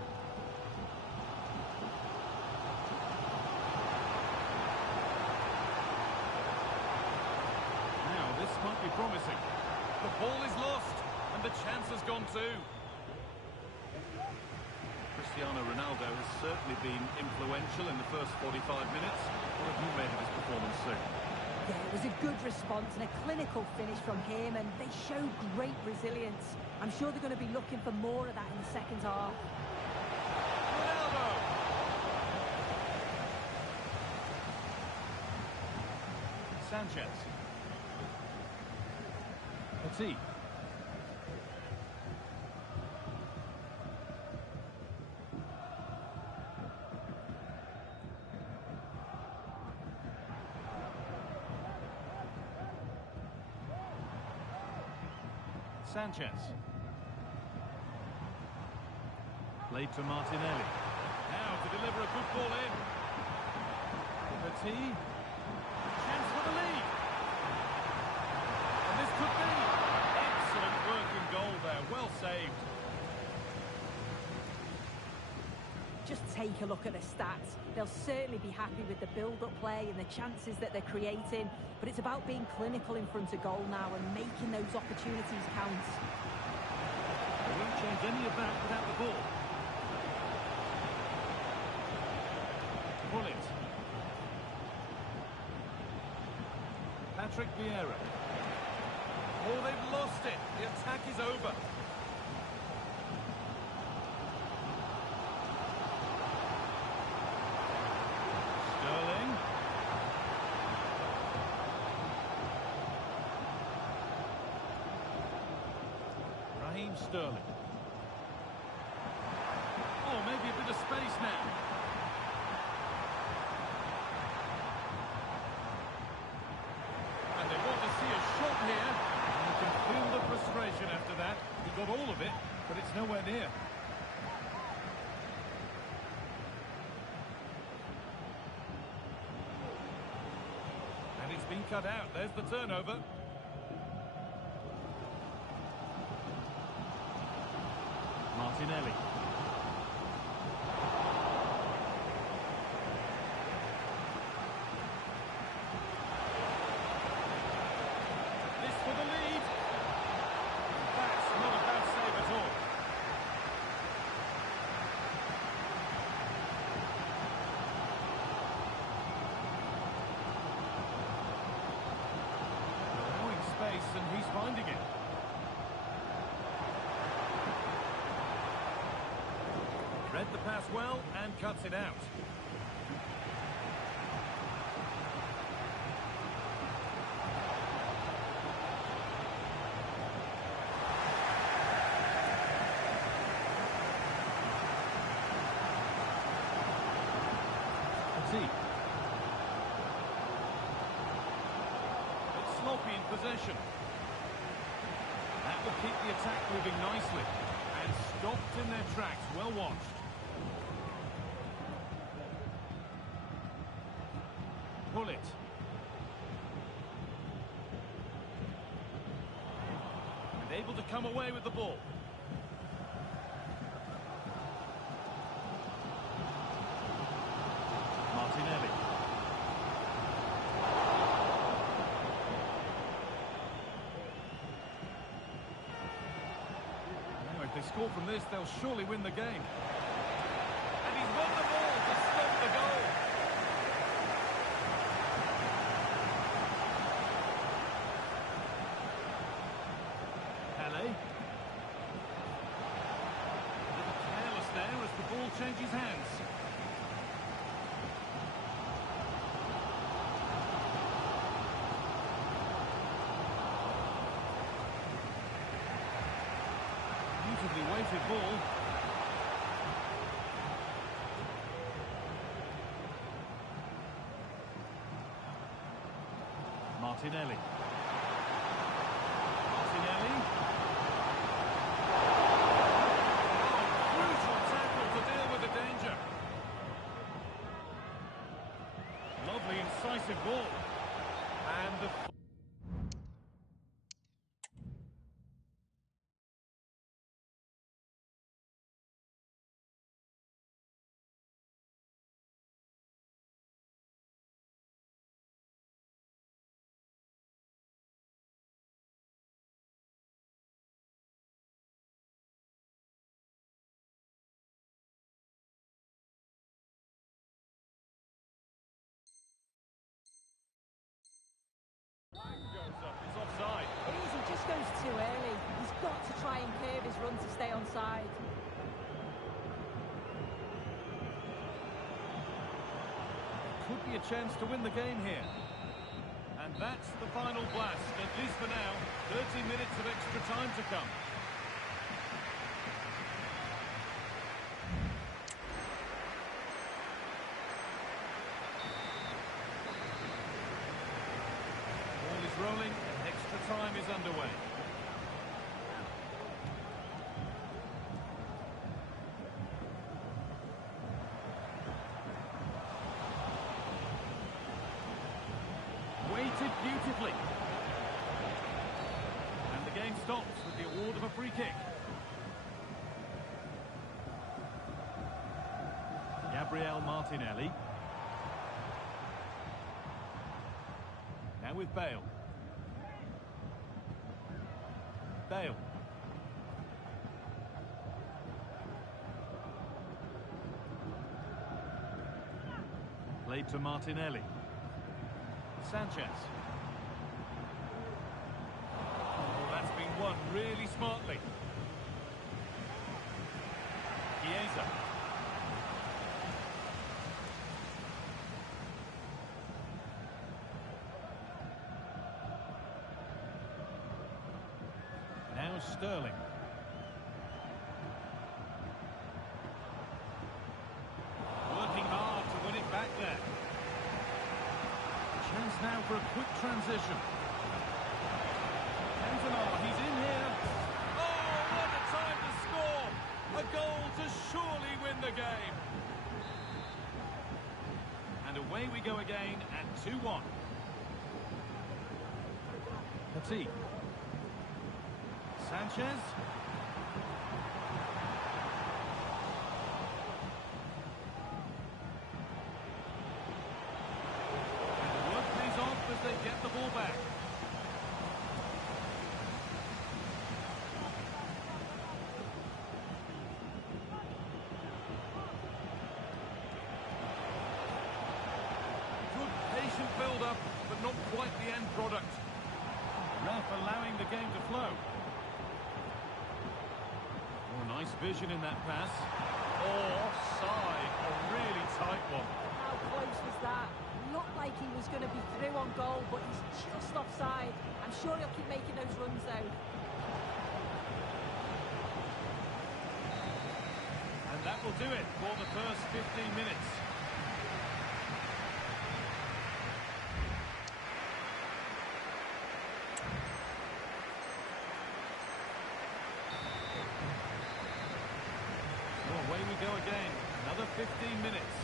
Now this might be promising. The ball is lost and the chance has gone too. Cristiano Ronaldo has certainly been influential in the first 45 minutes. What have you made of his performance, Sue? Yeah, it was a good response and a clinical finish from him, and they showed great resilience. I'm sure they're going to be looking for more of that in the second half. Ronaldo! Sanchez. Petit. Sanchez. Played to Martinelli. Now to deliver a good ball in. Petit. Chance for the lead. And this could be. Excellent work in goal there. Well saved. Just take a look at the stats. They'll certainly be happy with the build-up play and the chances that they're creating, but it's about being clinical in front of goal now and making those opportunities count. They won't change any of that without the ball. Gullit. Patrick Vieira. Oh, they've lost it. The attack is over. Sterling. Raheem Sterling. Oh, maybe a bit of space now. And they want to see a shot here. And you can feel the frustration after that. He got all of it, but it's nowhere near. And it's been cut out. There's the turnover. Martinelli. This for the lead. That's not a bad save at all. Allowing space, and he's finding it. Read the pass well and cuts it out. It's sloppy in possession. That will keep the attack moving nicely. And stopped in their tracks. Well watched. Pull it. And able to come away with the ball. Martinelli. Now, if they score from this, they'll surely win the game. And he's won the ball to stop the goal. Pele. A little careless there as the ball changes hands. Beautifully weighted ball. Martinelli. Martinelli. Crucial tackle to deal with the danger. Lovely incisive ball. And the... goes up. It's offside. It is, he just goes too early. He's got to try and curve his run to stay onside. Could be a chance to win the game here. And that's the final blast, at least for now. 30 minutes of extra time to come. Ball is rolling, and extra time is underway. Weighted beautifully. And the game stops with the award of a free kick. Gabriel Martinelli. Now with Bale. Bale. Played to Martinelli. Sanchez. Oh, that's been won really smartly. Chiesa. Now Sterling. now for a quick transition. Cantona, he's in here. Oh, what a time to score! A goal to surely win the game. And away we go again at 2-1. Petit. Sanchez. And the work pays off as they get the ball back. Good patient build-up, but not quite the end product. Ref allowing the game to flow. Oh, nice vision in that pass. Oh, offside. A really tight one. How close was that? Looked like he was going to be through on goal, but he's just offside. I'm sure he'll keep making those runs, though. And that will do it for the first 15 minutes. Away we go again. Another 15 minutes.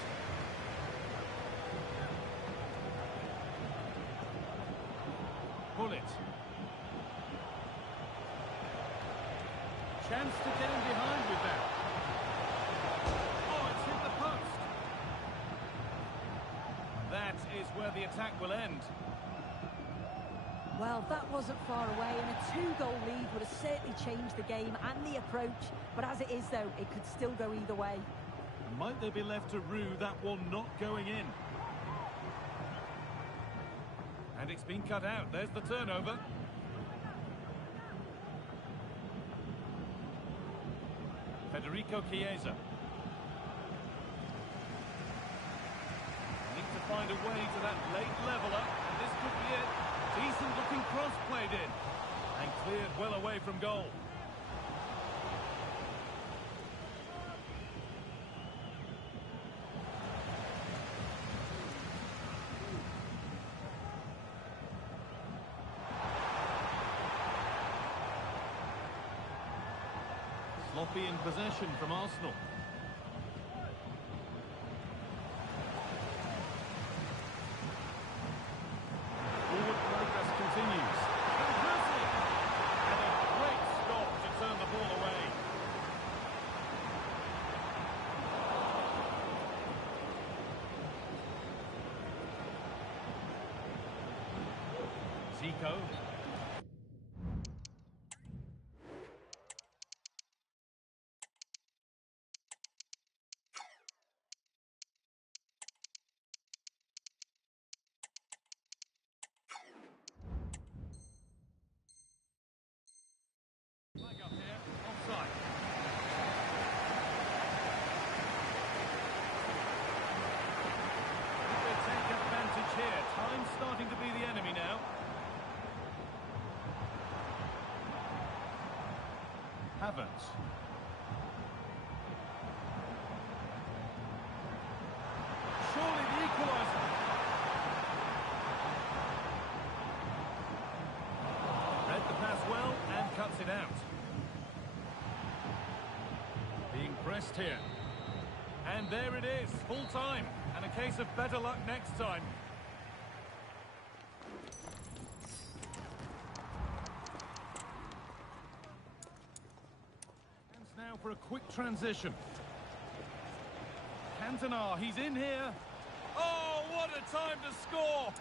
Pull it. Chance to get in behind with that. Oh, it's hit the post. That is where the attack will end. Well, that wasn't far away, and a two-goal lead would have certainly changed the game and the approach. But as it is, though, it could still go either way. Might they be left to rue that one not going in? And it's been cut out. There's the turnover. Federico Chiesa. Need to find a way to that late leveller, and this could be it. Decent looking cross played in and cleared well away from goal. Sloppy in possession from Arsenal. Forward progress continues. And Grizzly! And a great stop to turn the ball away. Zico. Flag up here, offside. They take advantage here. Time's starting to be the enemy now. Havertz. Surely the equaliser. Read the pass well and cuts it out. Being pressed here. And there it is, full time. And a case of better luck next time. And now for a quick transition. Cantona, he's in here. Oh, what a time to score!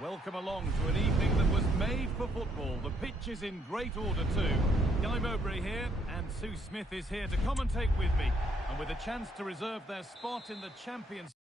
Welcome along to an evening that was made for football. The pitch is in great order too. Guy Mowbray here, and Sue Smith is here to commentate with me. And with a chance to reserve their spot in the Champions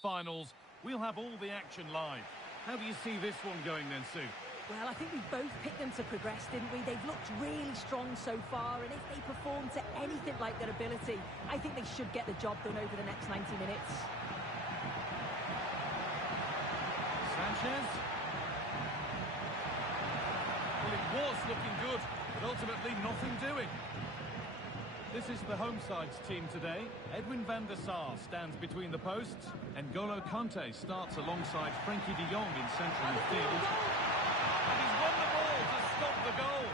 finals, we'll have all the action live. How do you see this one going then, Sue? Well, I think we both picked them to progress, didn't we? They've looked really strong so far, and if they perform to anything like their ability, I think they should get the job done over the next 90 minutes. Sanchez. Well, it was looking good, but ultimately nothing doing. This is the home side's team today. Edwin van der Sar stands between the posts, and N'Golo Kante starts alongside Frenkie de Jong in central midfield. And he's won the ball to stop the goal.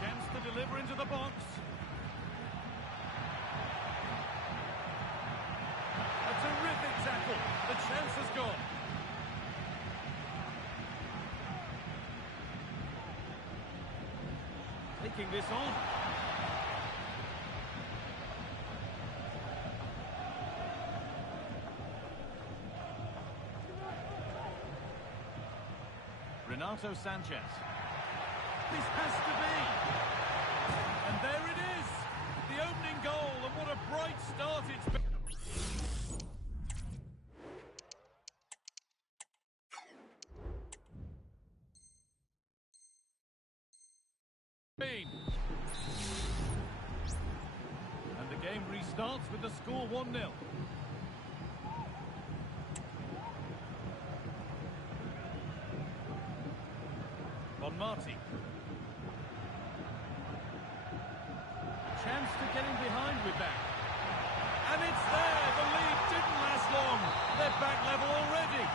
Chance to deliver into the box. Terrific tackle. The chance has gone. Taking this on. Renato Sanchez. This has to be. And there it is. The opening goal, and what a bright start it's been. And the game restarts with the score 1-0. Bonmati. Chance to get in behind with that. And it's there! The lead didn't last long. They're back level already.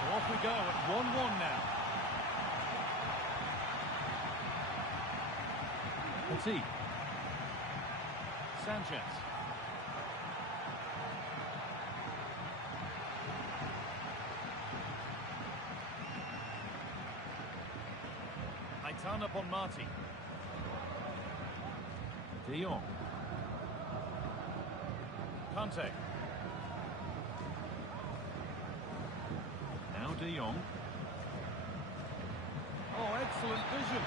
So off we go at 1-1 now. Petit. Sanchez. Aitana Bonmati. De Jong. Kante. Now De Jong. Oh, excellent vision.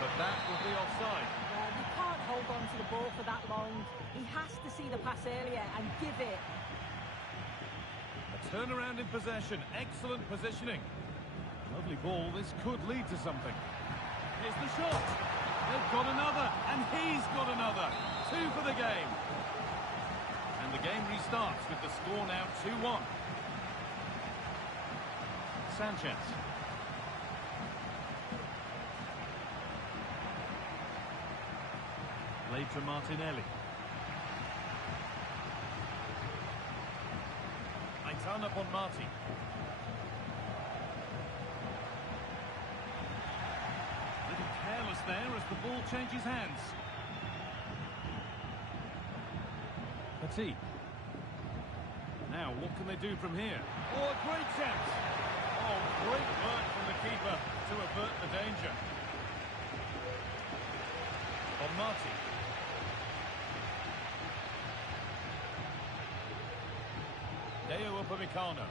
But that will be offside. Well, you can't hold on to the ball for that long. He has to see the pass earlier and give it. A turnaround in possession. Excellent positioning. Lovely ball. This could lead to something. Here's the shot. They've got another. And he's got another. 2 for the game. And the game restarts with the score now 2-1. Sanchez. Played to Martinelli. Aitana Bonmati. A little careless there as the ball changes hands. Petit. Now, what can they do from here? Oh, a great chance! Oh, great work from the keeper to avert the danger. Bonmati. Dayot Upamecano.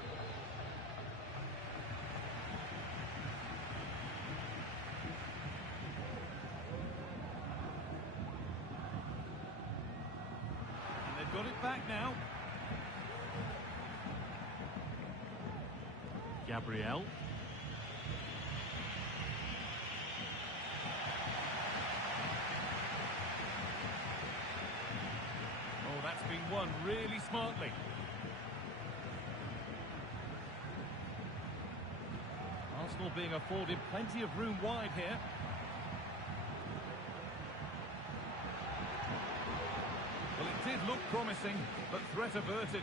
And they've got it back now. Gabriel. Oh, that's been won really smartly. Arsenal being afforded plenty of room wide here. It looked promising, but threat averted.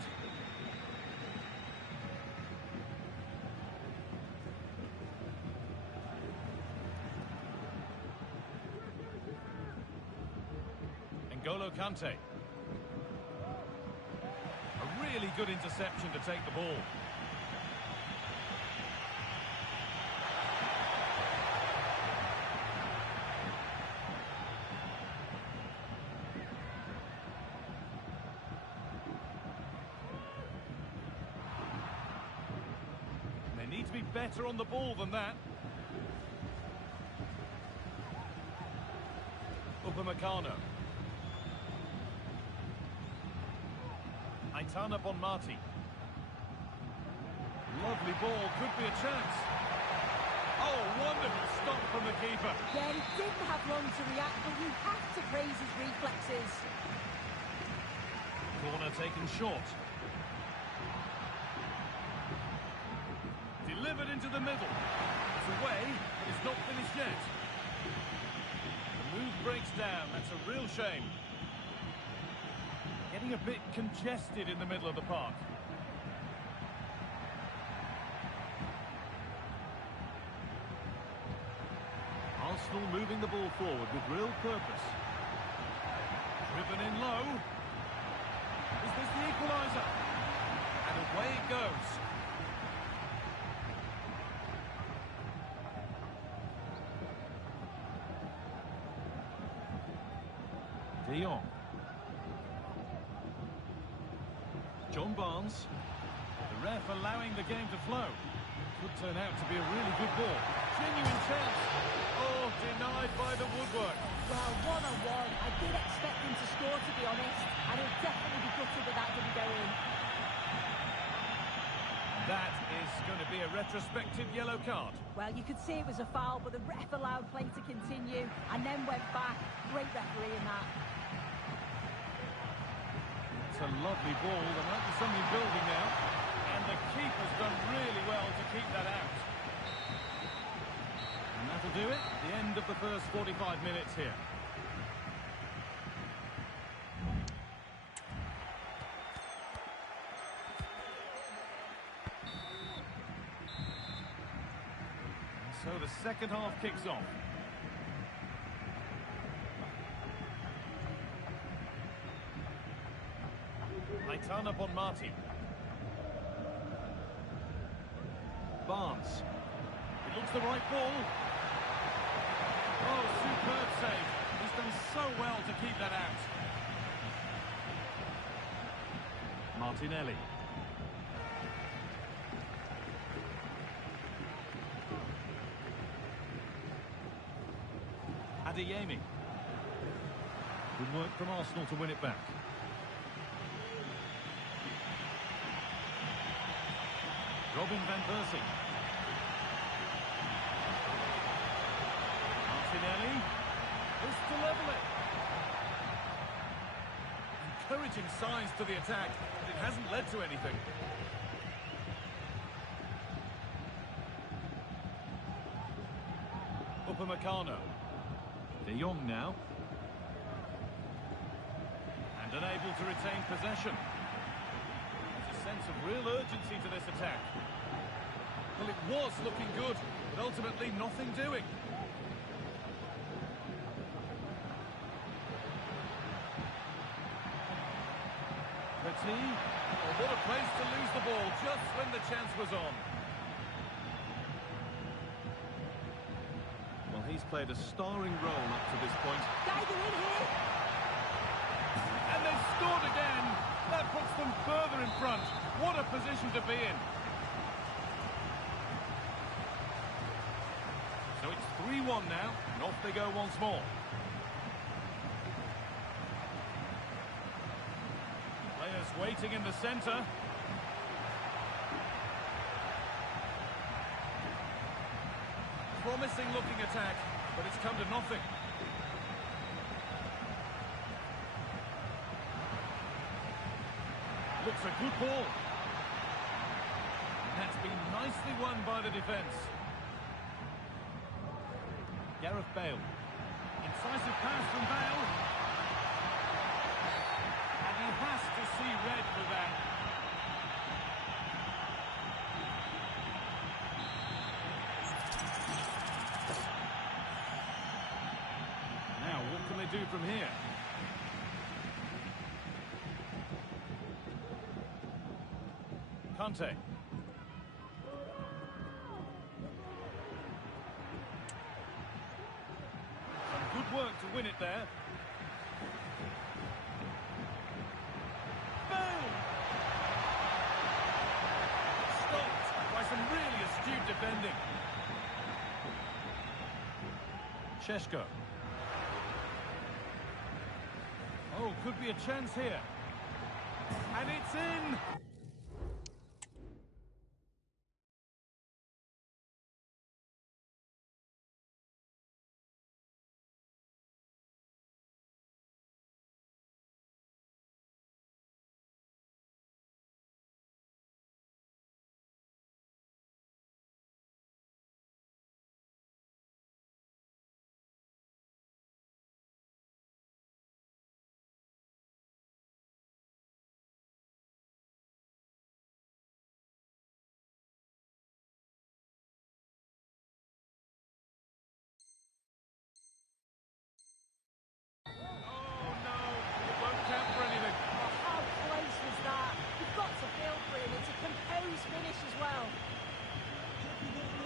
N'Golo Kante. A really good interception to take the ball. They need to be better on the ball than that. Upamecano. Aitana Bonmati. Lovely ball, could be a chance. Oh, wonderful stop from the keeper. Yeah, he didn't have long to react, but you have to praise his reflexes. Corner taken short. Delivered into the middle. It's away, but it's not finished yet. The move breaks down, that's a real shame. Getting a bit congested in the middle of the park. Arsenal moving the ball forward with real purpose. Driven in low. Is this the equaliser? And away it goes. De Jong. John Barnes. The ref allowing the game to flow. Could turn out to be a really good ball. Genuine chance. Oh, denied by the woodwork. Well, 1-on-1. I did expect him to score, to be honest. And he'll definitely be gutted that that didn't go in. That is going to be a retrospective yellow card. Well, you could see it was a foul, but the ref allowed play to continue and then went back. Great refereeing that. It's a lovely ball. There might be something building now. And the keeper's done really well to keep that out. And that'll do it. The end of the first 45 minutes here. So the second half kicks off. Aitana Bonmati. Barnes. It looks the right ball. Oh, superb save. He's done so well to keep that out. Martinelli. Adeyemi. Good work from Arsenal to win it back. Robin van Persie. Martinelli. Is to level it. Encouraging signs to the attack, but it hasn't led to anything. Upamecano. De Jong now. And unable to retain possession. There's a sense of real urgency to this attack. Well, it was looking good, but ultimately nothing doing. Petit. Oh, what a place to lose the ball just when the chance was on. Well, he's played a starring role up to this point. Guys are in here. And they've scored again. That puts them further in front. What a position to be in. So it's 3-1 now, and off they go once more. Players waiting in the centre. Promising looking attack, but it's come to nothing. Looks a good ball. That's been nicely won by the defence. Gareth Bale. Incisive pass from Bale. And He has to see red for that. Now, what can they do from here? Kante. Some good work to win it there. Boom! Stopped by some really astute defending. Šeško. Oh, could be a chance here. And it's in!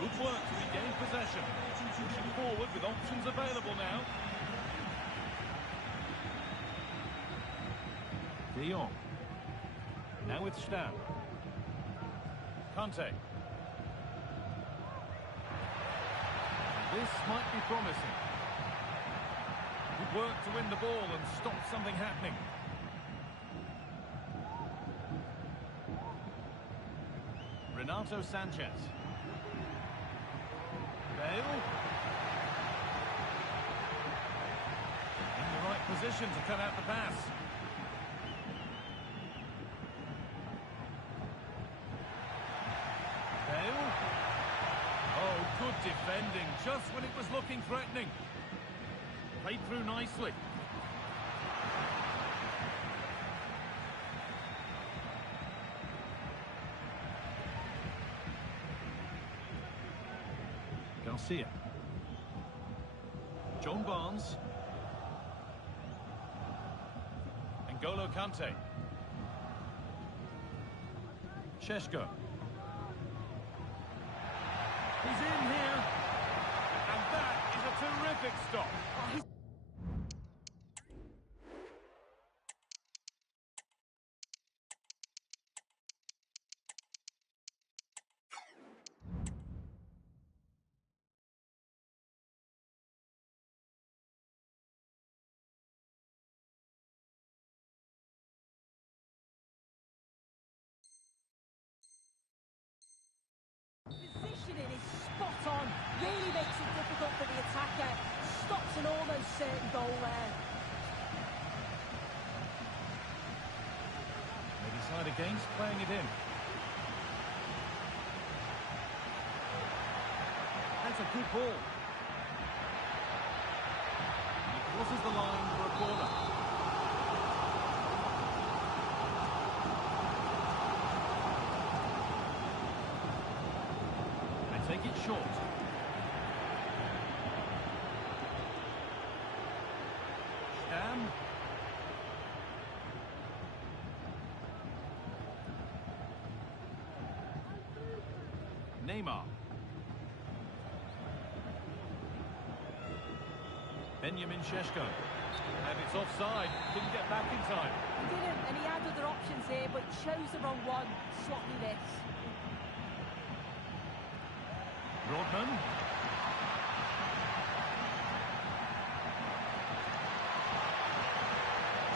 Good work to regain possession. Pushing forward with options available now. De Jong. Now with Stam. Kante. This might be promising. Good work to win the ball and stop something happening. Renato Sanchez. Bale. In the right position to cut out the pass. Bale. Oh, good defending, just when it was looking threatening. Played through nicely. Garcia. John Barnes. N'Golo Kante. Šeško. He's in here. And that is a terrific stop. Positioning is spot on. Really makes it difficult for the attacker. Stops an almost certain goal there. They decide against playing it in. That's a good ball. He crosses the line for a corner. They take it short. Stam. Neymar. Benjamin Šeško. And it's offside. Didn't get back in time. He didn't, and he had other options here, but chose the wrong one. Sloppy this. Rodman.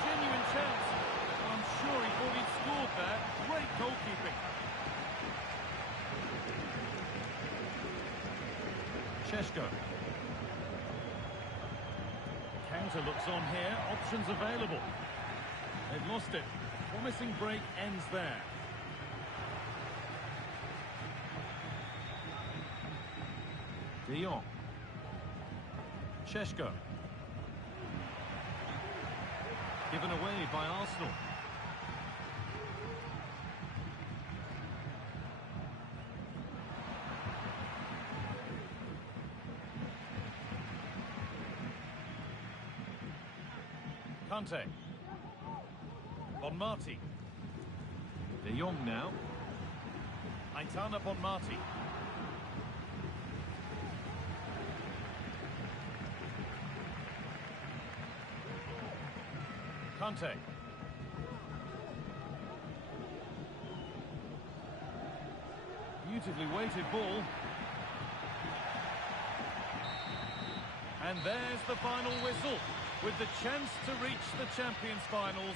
Genuine chance. I'm sure he thought he'd scored there. Great goalkeeping. Šeško. Counter looks on here. Options available. They've lost it. Promising break ends there. De Jong. Šeško. Given away by Arsenal. Kante. Bonmati. De Jong now. Aitana Bonmati. Kante. Beautifully weighted ball. And there's the final whistle, with the chance to reach the Champions Finals.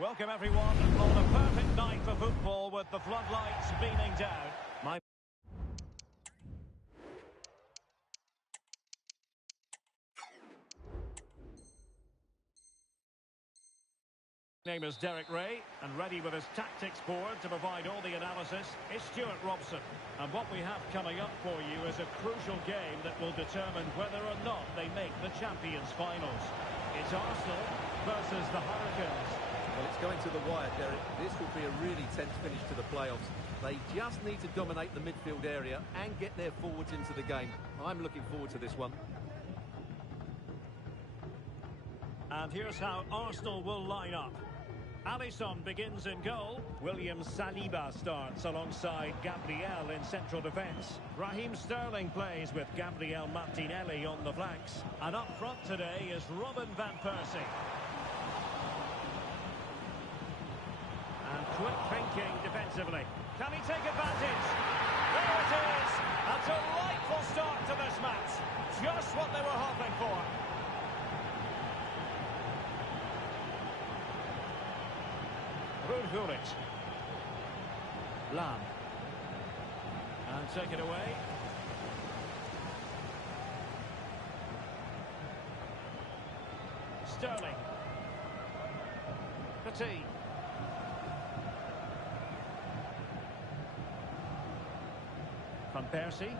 Welcome everyone on a perfect night for football with the floodlights beaming down. My name is Derek Ray, and ready with his tactics board to provide all the analysis is Stuart Robson. And what we have coming up for you is a crucial game that will determine whether or not they make the Champions Finals. It's Arsenal versus the Hurricanes. Well, it's going to the wire, Derek. This will be a really tense finish to the playoffs. They just need to dominate the midfield area and get their forwards into the game. I'm looking forward to this one. And here's how Arsenal will line up. Alisson begins in goal. William Saliba starts alongside Gabriel in central defence. Raheem Sterling plays with Gabriel Martinelli on the flanks. And up front today is Robin van Persie. And quick thinking defensively. Can he take advantage? There it is! A delightful start to this match. Just what they were hoping for. Ruud Gullit. Lam. And take it away. Sterling. Petit. Van Persie.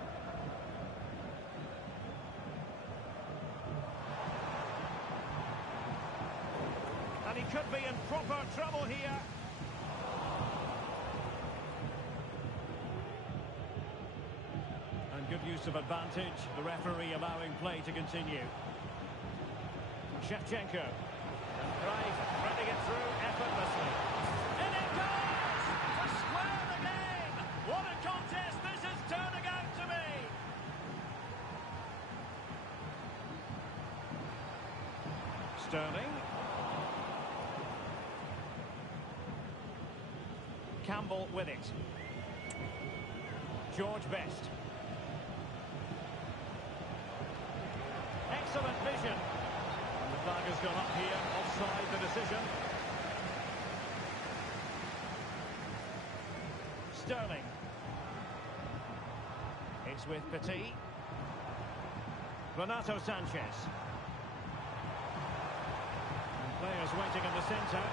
And he could be in proper trouble here. And good use of advantage. The referee allowing play to continue. Shevchenko. And Craig running it through effortlessly. And it goes! To square the game! What a contest this is turning out to be! Sterling. Campbell with it. George Best. Excellent vision. And the flag has gone up here, offside the decision. Sterling. It's with Petit. Renato Sanchez. And players waiting in the centre.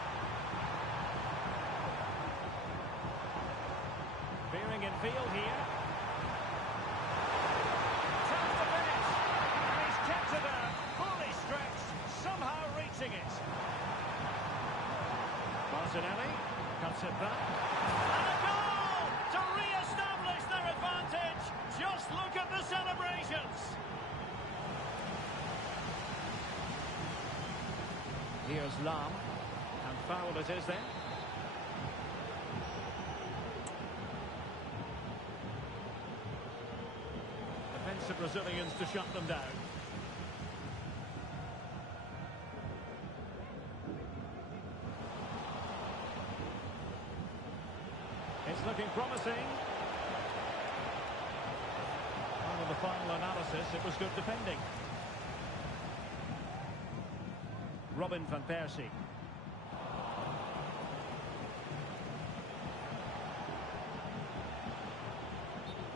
Veering in field here. Chance to finish. finishing it. Martinelli cuts it back. And a goal to re-establish their advantage. Just look at the celebrations. Here's Lam. And foul it is then. Defensive Brazilians to shut them down. It's looking promising. And with the final analysis, it was good defending. Robin van Persie.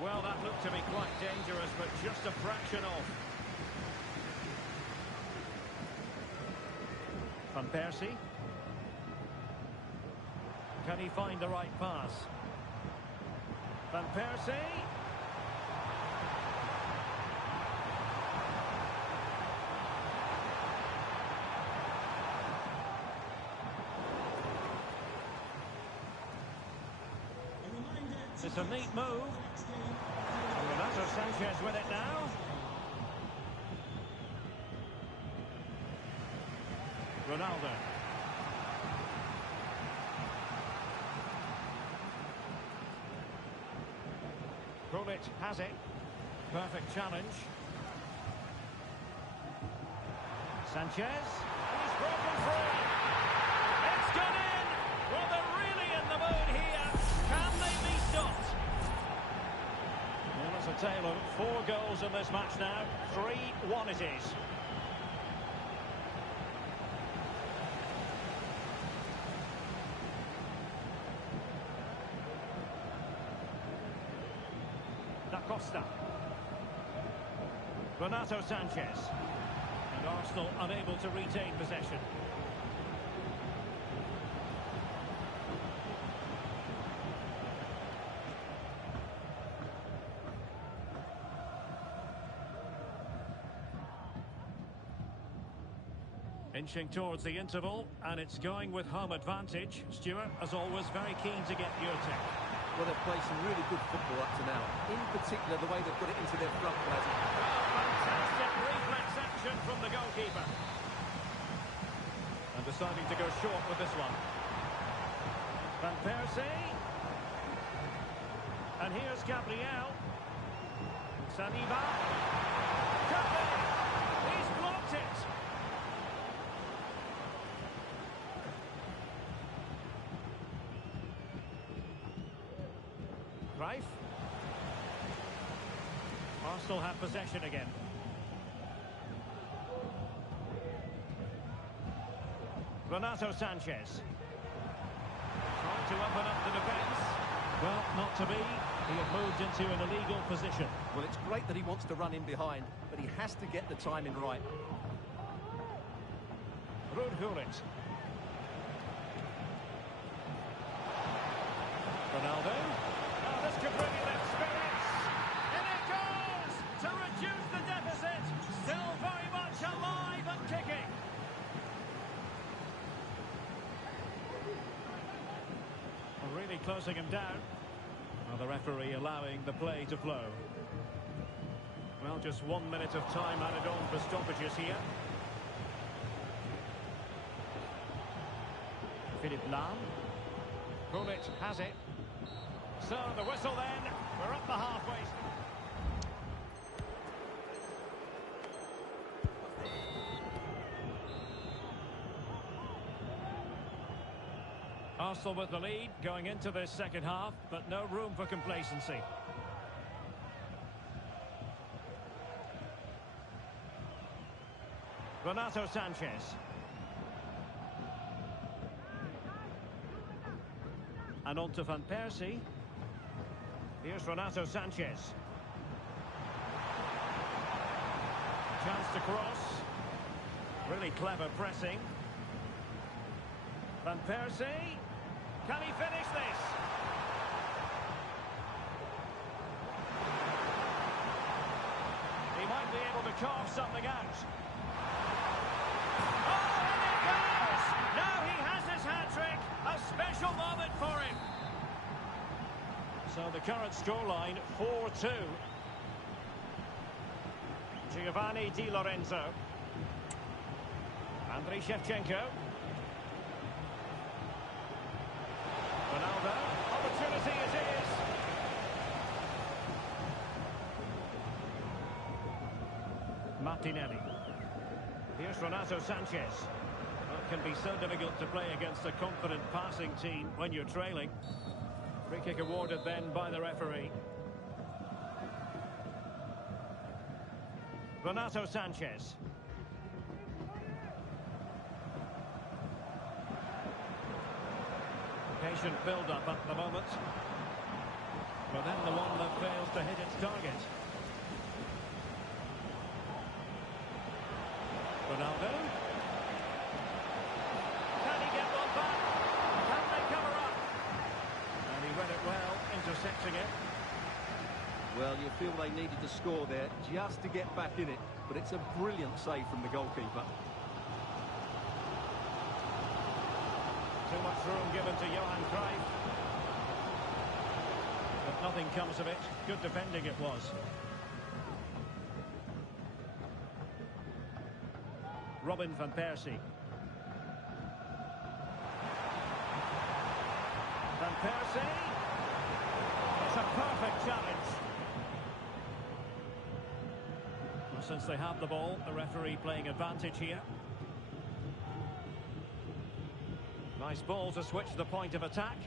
Well, that looked to be quite dangerous, but just a fraction off. Van Persie. Can he find the right pass? Van Persie. It's a neat move. Renato Sanchez with it now. Ronaldo. Krunic has it. Perfect challenge. Sanchez. And he's broken free. It's gone in. Well, they're really in the mood here. Can they be stopped? Well, it's a tale of 4 goals in this match now. 3-1 it is. Da Costa. Renato Sanchez. And Arsenal unable to retain possession. Inching towards the interval, and it's going with home advantage. Stuart, as always, very keen to get your take. Well, they've played some really good football up to now. In particular, the way they've got it into their front players. Oh, fantastic reflex action from the goalkeeper. And deciding to go short with this one. Van Persie. And here's Gabriel. Saliba. Covered. He's blocked it. Cruyff. Arsenal have possession again. Renato Sanchez. Trying to open up the defence. Well, not to be. He had moved into an illegal position. Well, it's great that he wants to run in behind, but he has to get the timing right. Ruud Gullit. Ronaldo. Oh, this could really lift spirits. And it goes to reduce the deficit. Still very much alive and kicking. Really closing him down. Well, the referee allowing the play to flow. Well, just 1 minute of time added on for stoppages here. Philippe Lahm. Krunic has it. So the whistle then. We're up the halfway. Arsenal with the lead going into this second half, but no room for complacency. Renato Sanchez. And on to Van Persie. Here's Renato Sanchez. Chance to cross. Really clever pressing. Van Persie. Can he finish this? He might be able to carve something out. Oh, and it He has his hat-trick. A special moment for him. So the current scoreline, 4-2. Giovanni Di Lorenzo. Andriy Shevchenko. Ronaldo. Opportunity it is. Martinelli. Here's Renato Sanchez. It can be so difficult to play against a confident passing team when you're trailing. Free kick awarded then by the referee. Renato Sanchez. Patient build-up at the moment. But then the one that fails to hit its target. Ronaldo. Can he get one back? Can they cover up? And he read it well, intercepting it. Well, you feel they needed to score there just to get back in it, but it's a brilliant save from the goalkeeper. Too much room given to Johan Cruyff. But nothing comes of it. Good defending it was. Robin van Persie. Van Persie. It's a perfect challenge. Well, since they have the ball, the referee playing advantage here. Nice ball to switch the point of attack.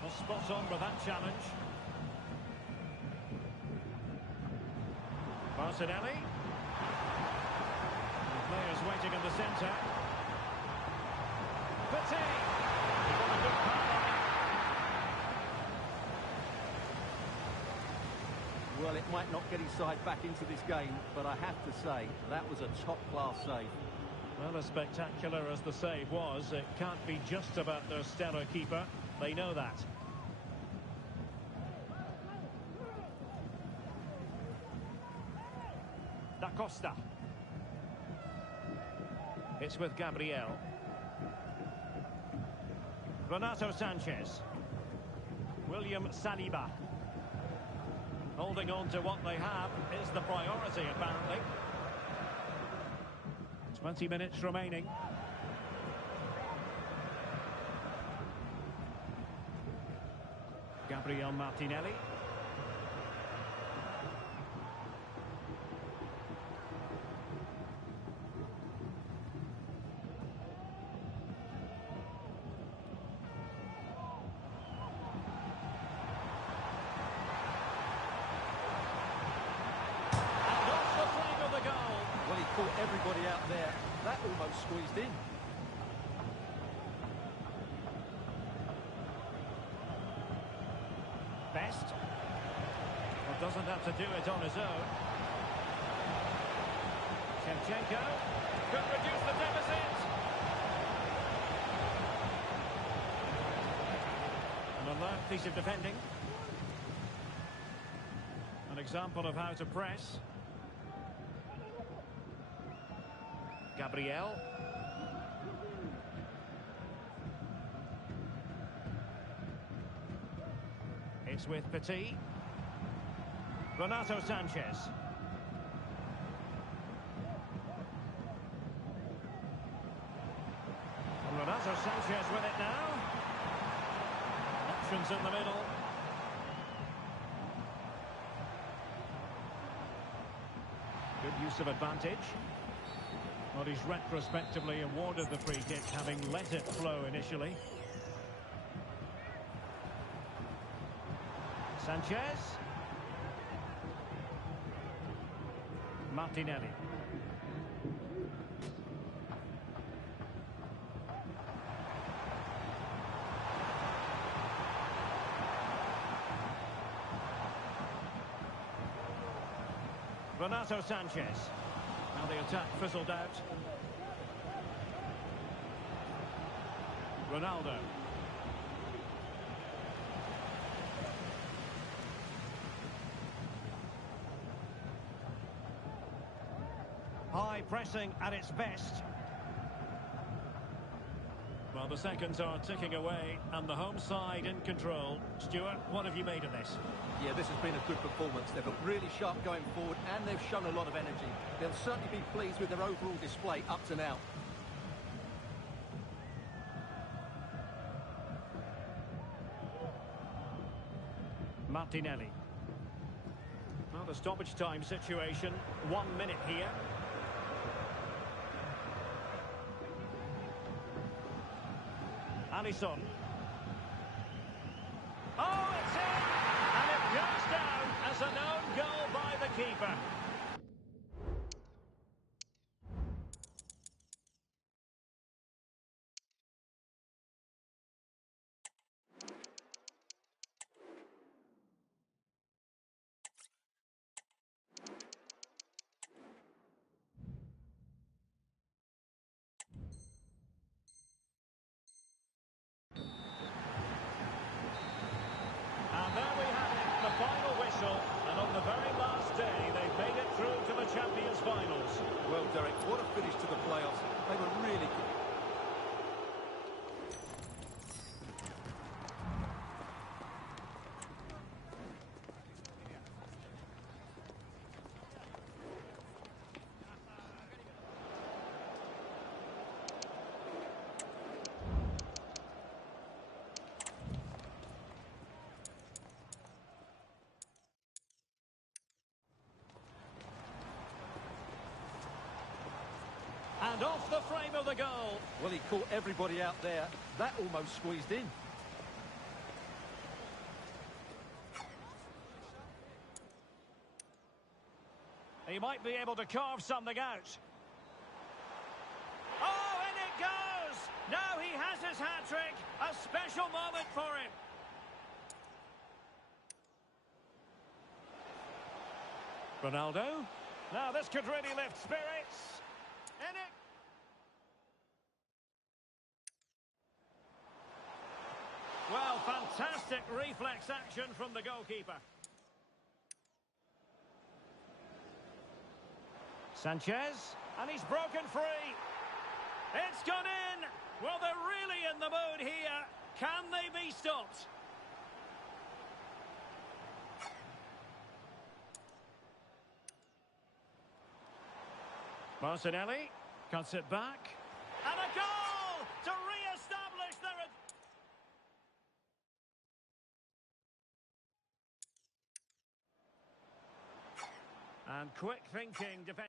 Well, spot on with that challenge. Martinelli. The players waiting in the centre. Petit. He got a good pass on it. Well, it might not get his side back into this game, but I have to say, that was a top-class save. Well, as spectacular as the save was, it can't be just about their stellar keeper. They know that. Da Costa. It's with Gabriel. Renato Sanchez. William Saliba. Holding on to what they have is the priority, apparently. 20 minutes remaining. Gabriel Martinelli. Caught everybody out there. That almost squeezed in. Best. Well, doesn't have to do it on his own. Shevchenko could reduce the deficit. An alert piece of defending. An example of how to press. Gabriel. It's with Petit. Renato Sanchez. And Renato Sanchez with it now. Options in the middle. Good use of advantage. Well, he's retrospectively awarded the free kick, having let it flow initially. Sanchez. Martinelli. Renato Sanchez. Now the attack fizzled out. Ronaldo. High pressing at its best. Well, the seconds are ticking away, and the home side in control. Stuart, what have you made of this? Yeah, this has been a good performance. They've looked really sharp going forward, and they've shown a lot of energy. They'll certainly be pleased with their overall display up to now. Martinelli. Well, the stoppage time situation, 1 minute here. Alisson. Oh, it's in! And it goes down as an own goal by the keeper. And there we have it, the final whistle. And on the very last day, they've made it through to the Champions Finals. Well, Derek, what a finish to the playoffs. They were really good. And off the frame of the goal. Well, he caught everybody out there. That almost squeezed in. He might be able to carve something out. Oh, and it goes! Now he has his hat-trick. A special moment for him. Ronaldo. Now this could really lift spirits. In it. Well, fantastic reflex action from the goalkeeper. Sanchez, and he's broken free. It's gone in. Well, they're really in the mood here. Can they be stopped? Martinelli cuts it back. And a goal to re-establish their... And quick thinking defense.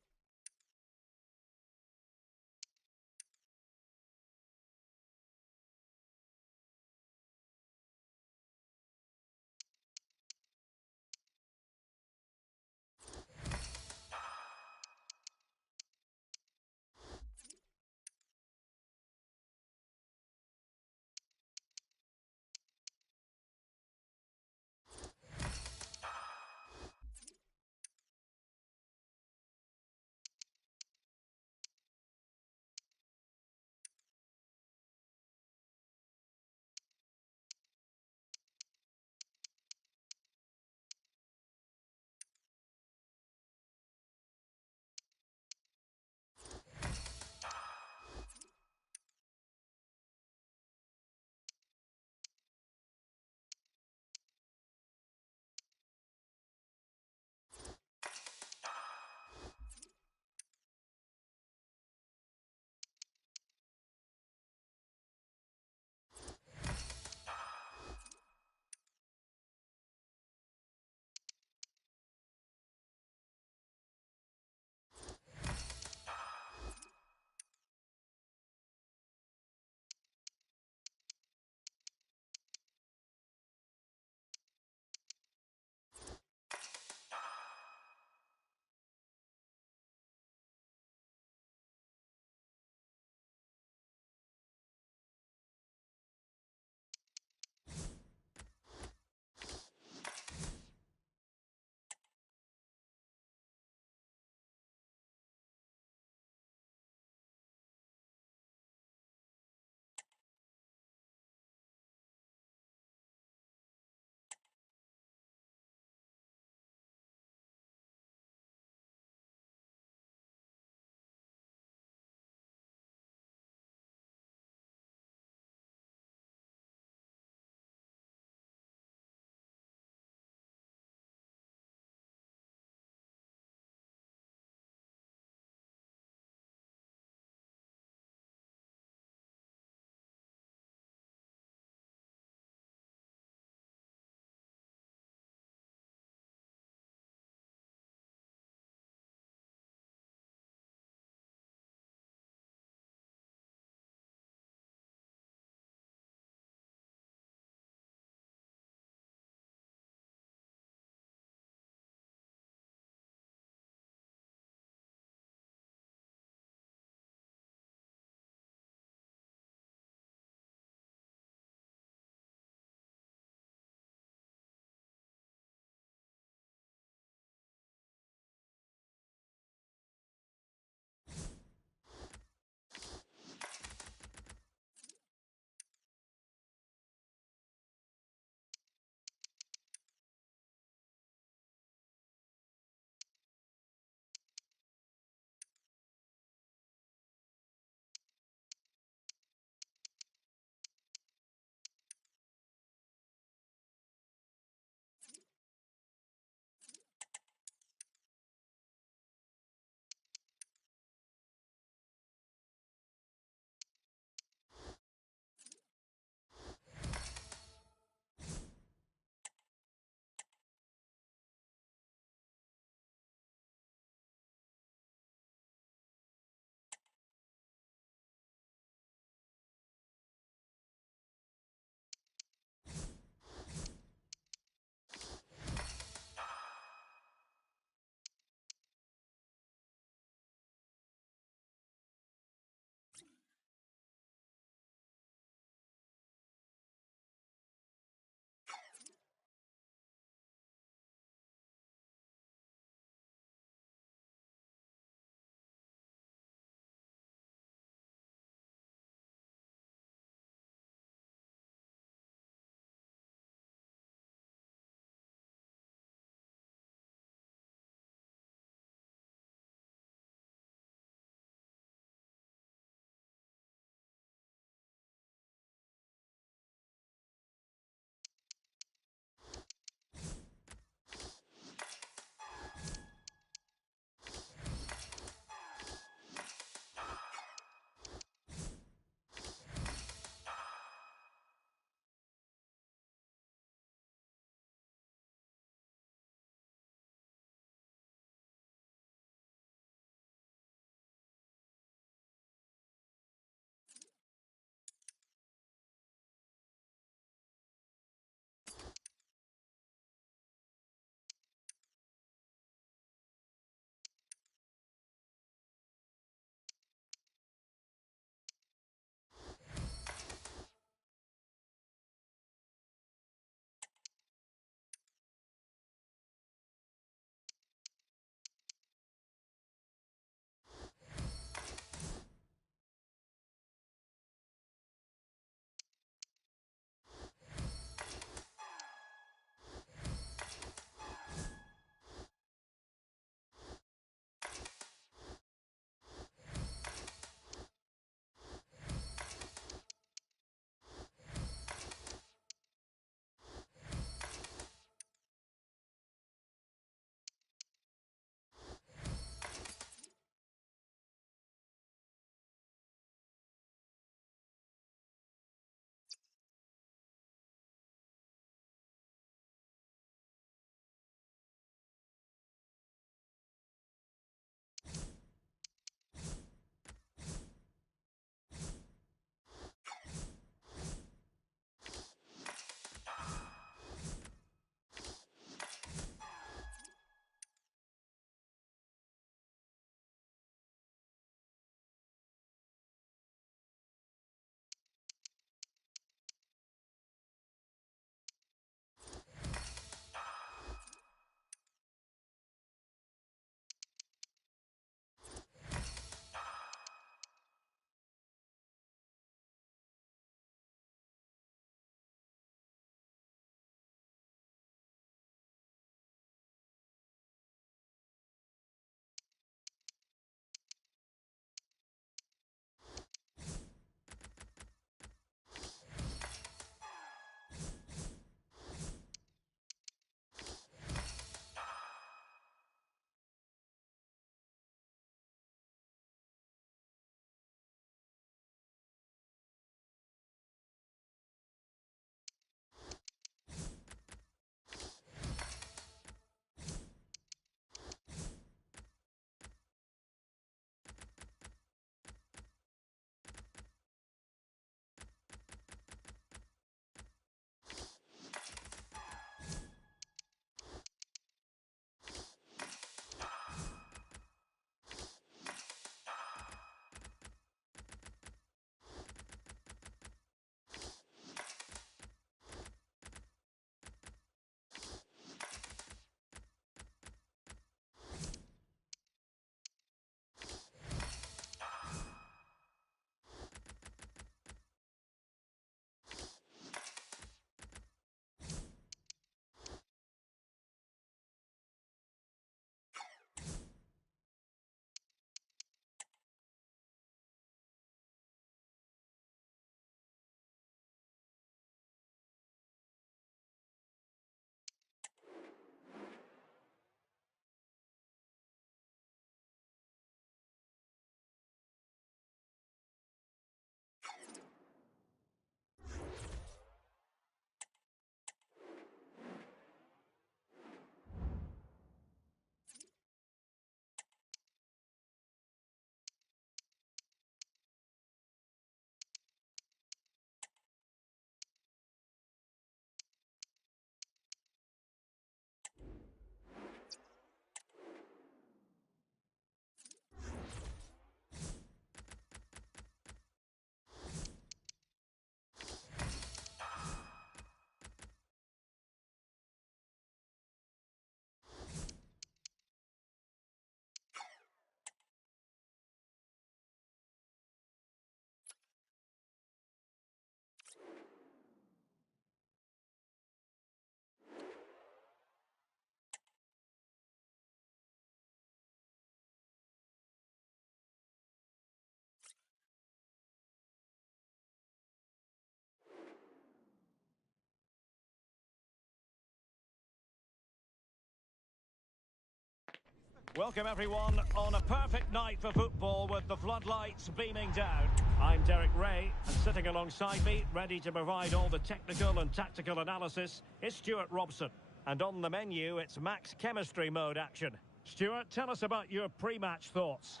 Welcome everyone on a perfect night for football with the floodlights beaming down. I'm Derek Ray, and sitting alongside me, ready to provide all the technical and tactical analysis, is Stuart Robson. And on the menu, it's max chemistry mode action. Stuart, tell us about your pre-match thoughts.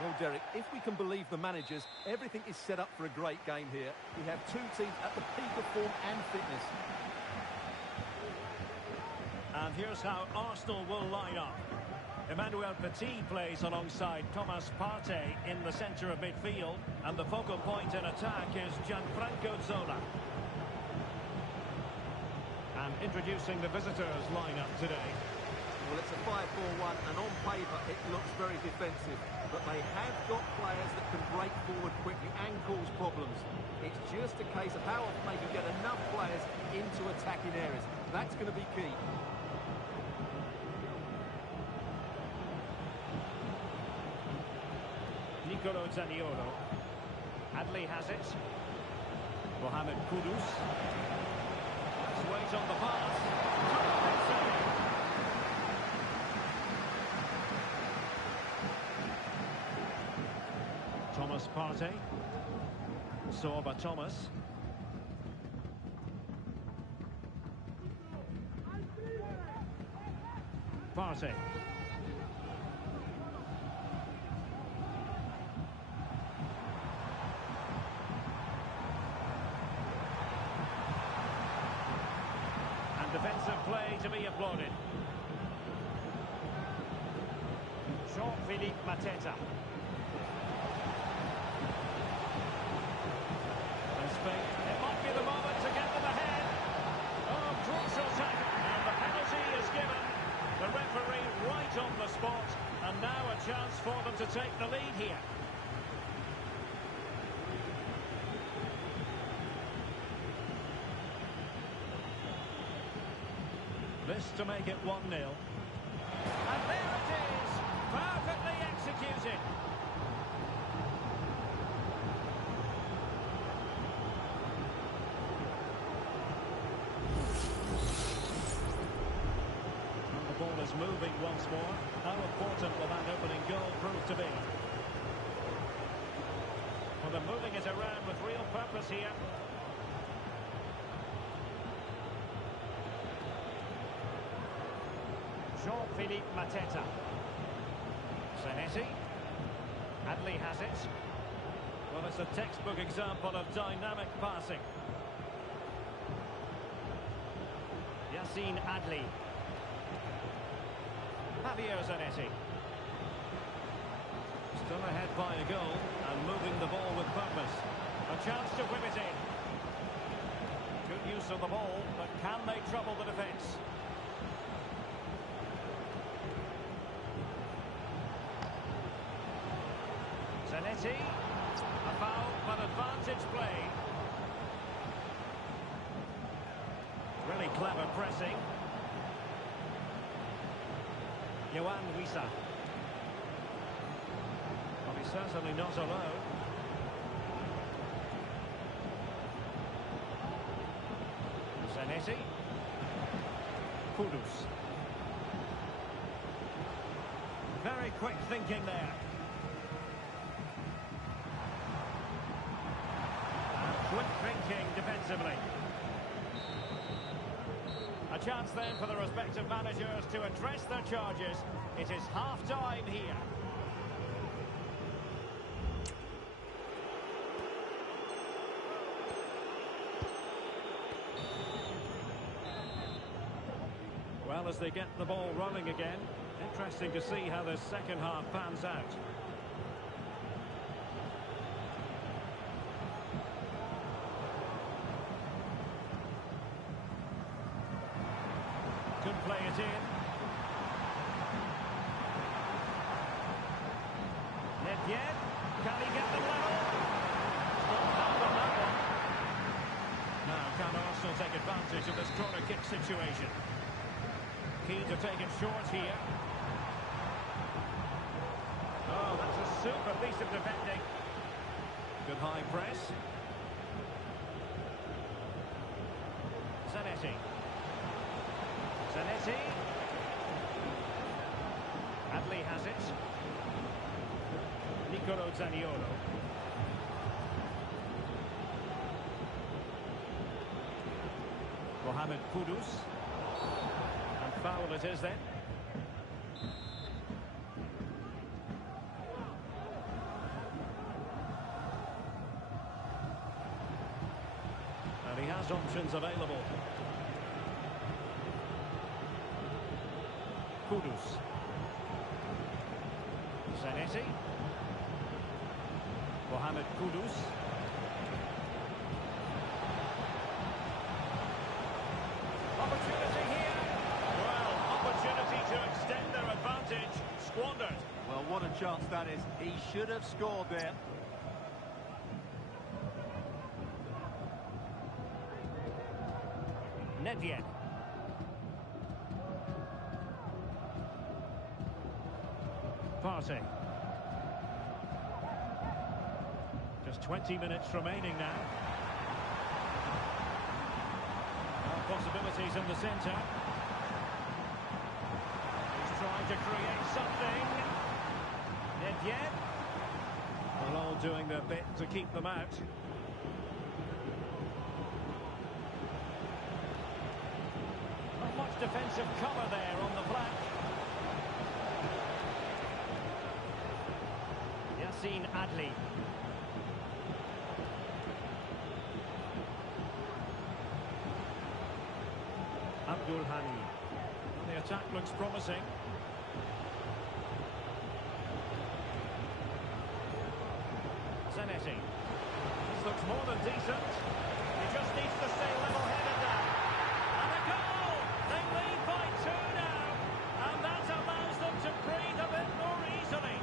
Well, Derek, if we can believe the managers, everything is set up for a great game here. We have two teams at the peak of form and fitness. And here's how Arsenal will line up. Emmanuel Petit plays alongside Thomas Partey in the centre of midfield, and the focal point in attack is Gianfranco Zola. And introducing the visitors lineup today. Well, it's a 5-4-1, and on paper it looks very defensive, but they have got players that can break forward quickly and cause problems. It's just a case of how often they can get enough players into attacking areas. That's going to be key. Nicolo Zaniolo. Adli has it. Mohamed Kudus. Let's wait on the pass. Thomas Partey. Sorba Thomas. Partey. Defensive play to be applauded. Jean-Philippe Mateta. And Spain, it might be the moment to get them ahead. Oh, crucial tackle. And the penalty is given. The referee right on the spot. And now a chance for them to take the lead here. This to make it 1-0. And there it is! Perfectly executed. And the ball is moving once more. How important will that opening goal prove to be? Well, they're moving it around with real purpose here. Jean-Philippe Mateta. Zanetti. Adli has it. Well, it's a textbook example of dynamic passing. Yassine Adli. Javier Zanetti. Still ahead by a goal and moving the ball with purpose. A chance to whip it in. Good use of the ball, but can they trouble the defence? Zanetti, a foul, but advantage play. Really clever pressing. Yohan Wissa. Well, he's certainly not alone. Zanetti. Kudus. Very quick thinking there. Quick thinking defensively. A chance then for the respective managers to address their charges. It is half-time here. Well, as they get the ball rolling again, interesting to see how the second half pans out. Could play it in. Nedved, can he get the level? Not on that one. Now, can Arsenal take advantage of this corner kick situation? Key to take it short here. Oh, that's a super piece of defending. Good high press. Zanetti. Zanetti. Adli has it. Nicolo Zaniolo. Mohamed Kudus. And foul it is then. And he has options available. Kudus. Zanetti. Mohamed Kudus. Opportunity here. Well, opportunity to extend their advantage. Squandered. Well, what a chance that is. He should have scored there. Nedved. Partey. Just 20 minutes remaining now. Possibilities in the centre. He's trying to create something. Nedved. Well, all doing their bit to keep them out. Not much defensive cover there on the flank. Yassine Adli. Abdul Hamid. The attack looks promising. Zanetti. This looks more than decent. He just needs to stay level-headed now. And a goal! They lead by 2 now. And that allows them to breathe a bit more easily.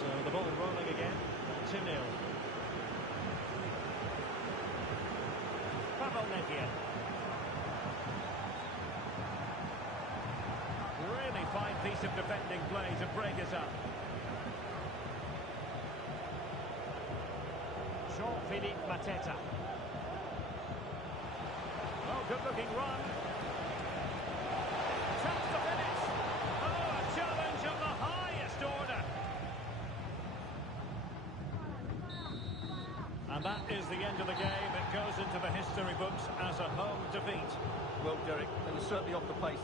So the ball rolling again. 2-0. Nedved. Really fine piece of defending play to break it up. Jean-Philippe Mateta. Oh, good-looking run. Chance to finish. Oh, a challenge of the highest order. And that is the end of the game. It goes into the history books as a home defeat. Well, Derek, they were certainly off the pace.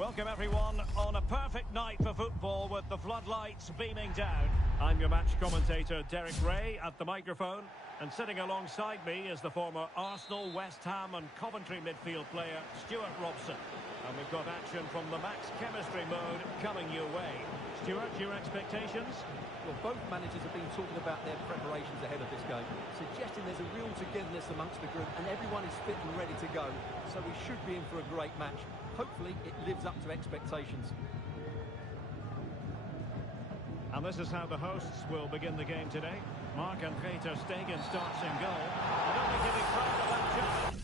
Welcome everyone on a perfect night for football with the floodlights beaming down. I'm your match commentator Derek Ray at the microphone, and sitting alongside me is the former Arsenal, West Ham and Coventry midfield player Stuart Robson. And we've got action from the Max Chemistry mode coming your way. Stuart, your expectations? Well, both managers have been talking about their preparations ahead of this game, suggesting there's a real togetherness amongst the group and everyone is fit and ready to go. So we should be in for a great match. Hopefully it lives up to expectations. And this is how the hosts will begin the game today. Marc-Andre ter Stegen starts in goal. I don't think he'll be proud of that job.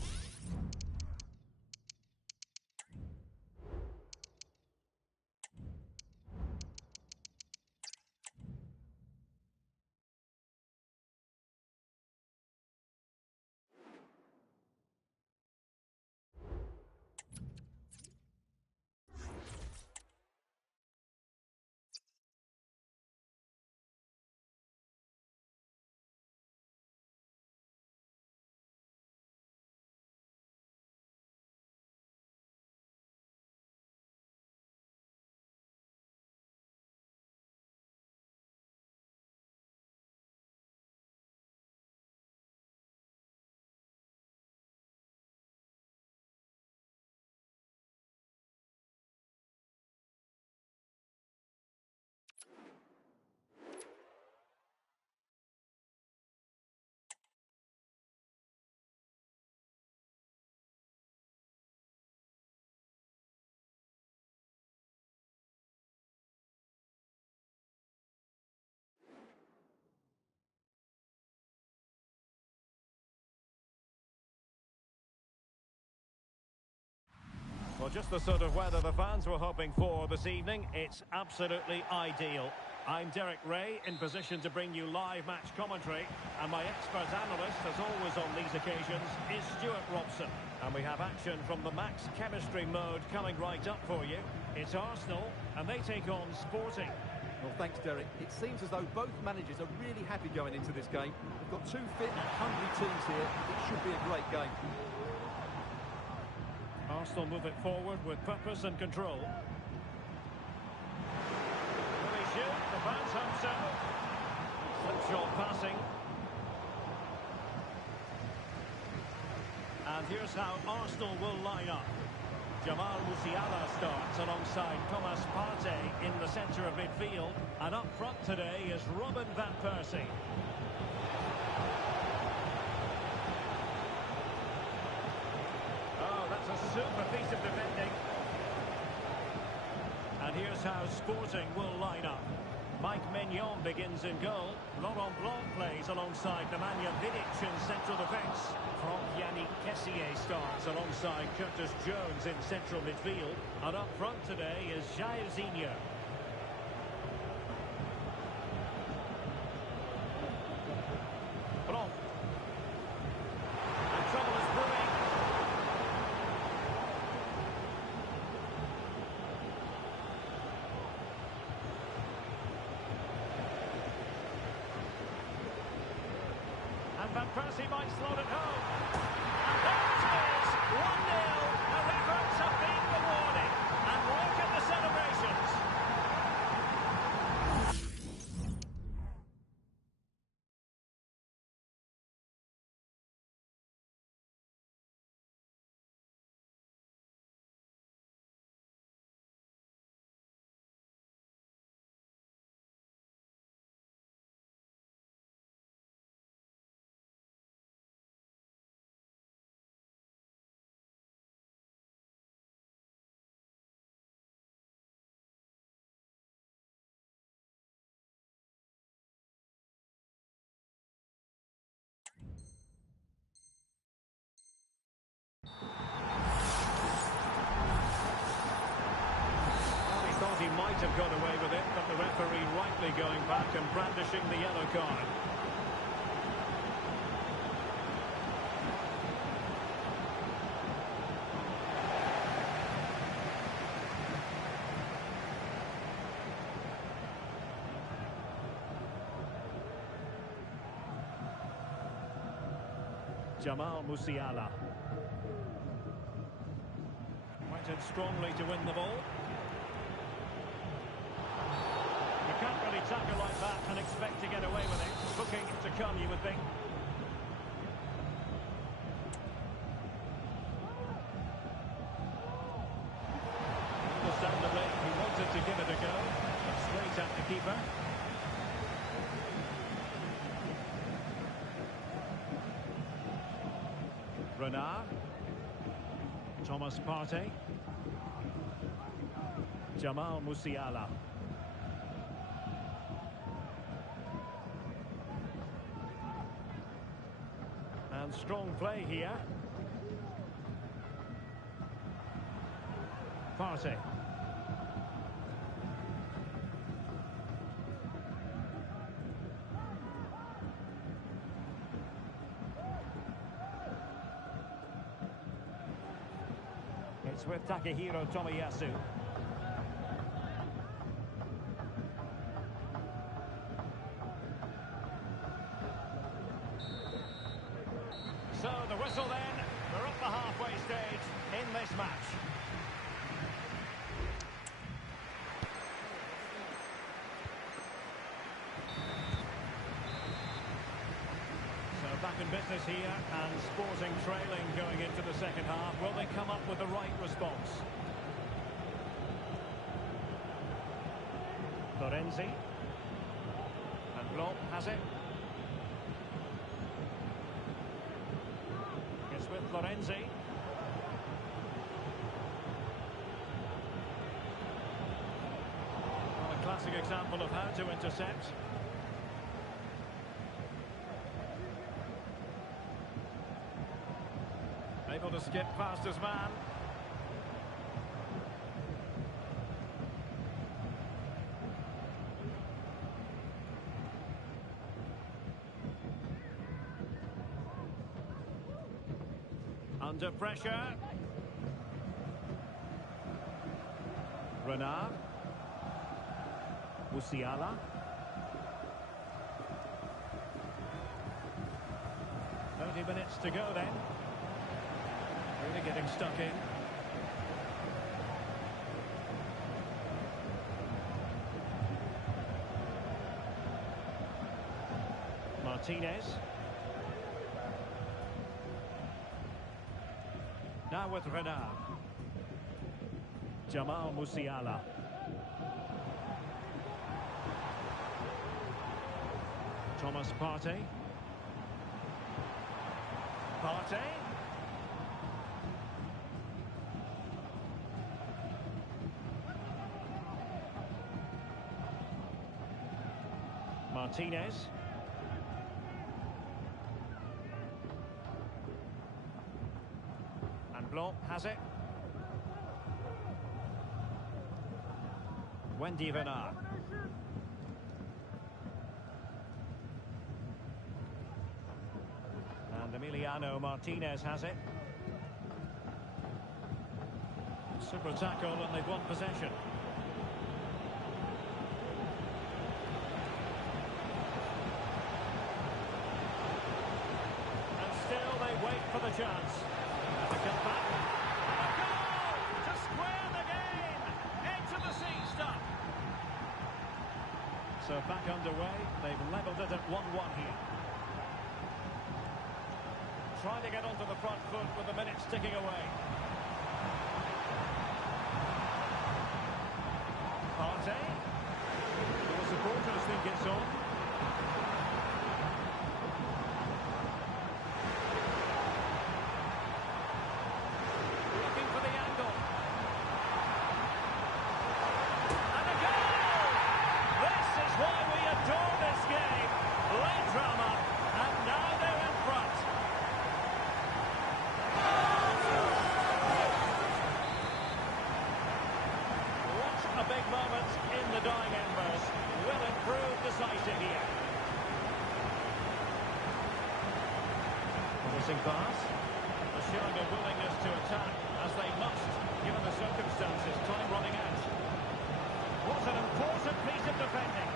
Well, just the sort of weather the fans were hoping for this evening. It's absolutely ideal. I'm Derek Ray, in position to bring you live match commentary, and my expert analyst, as always on these occasions, is Stuart Robson. And we have action from the Max Chemistry mode coming right up for you. It's Arsenal, and they take on Sporting. Well, thanks, Derek. It seems as though both managers are really happy going into this game. We've got two fit and hungry teams here. It should be a great game. Arsenal move it forward with purpose and control. Will he shoot? The fans hope so. Slipshod passing. And here's how Arsenal will line up. Jamal Musiala starts alongside Thomas Partey in the centre of midfield. And up front today is Robin van Persie. A super piece of defending. And here's how Sporting will line up. Mike Maignan begins in goal. Laurent Blanc plays alongside Nemanja Vidic in central defence. Franck-Yannick Kessié starts alongside Curtis Jones in central midfield. And up front today is Jairzinho. Blanc. And trouble is brewing. Van Persie might slot it home. And there it is, 1-0. Their efforts have been rewarded. And look at the celebrations. He might have got away with it, but the referee rightly going back and brandishing the yellow card. Jamal Musiala. Quite defended strongly to win the ball. You can't really tackle like that and expect to get away with it. Booking to come, you would think. Understandably, he wanted to give it a go. Straight at the keeper. Renard. Thomas Partey. Jamal Musiala. And strong play here. Partey. It's with Takehiro Tomiyasu. So the whistle then, we're up the halfway stage in this match. So back in business here, and Sporting trailing going into the second half. Will they come up with the right response? Florenzi. And Blanc has it. It's with Florenzi. Well, a classic example of how to intercept. Able to skip past his man. Under pressure. Renard. Musiala. 30 minutes to go then. Really getting stuck in. Martinez. Now with Renard. Jamal Musiala. Thomas Partey. Partey. Martinez. And Blanc has it. Wendy Renard. And Emiliano Martinez has it. Super tackle and they've won possession. Wait for the chance. And the comeback. And a goal to square the game. Into the sea stuff. So back underway. They've levelled it at 1-1 here. Trying to get onto the front foot with the minutes ticking away. Partey. The supporters think it's on. Pass. Showing a willingness to attack as they must, given the circumstances. Time running out. What an important piece of defending.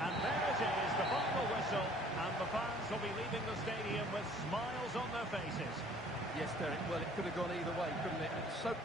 And there it is, the final whistle, and the fans will be leaving the stadium with smiles on their faces. Yes, Derek. Well, it could have gone either way, couldn't it? And so...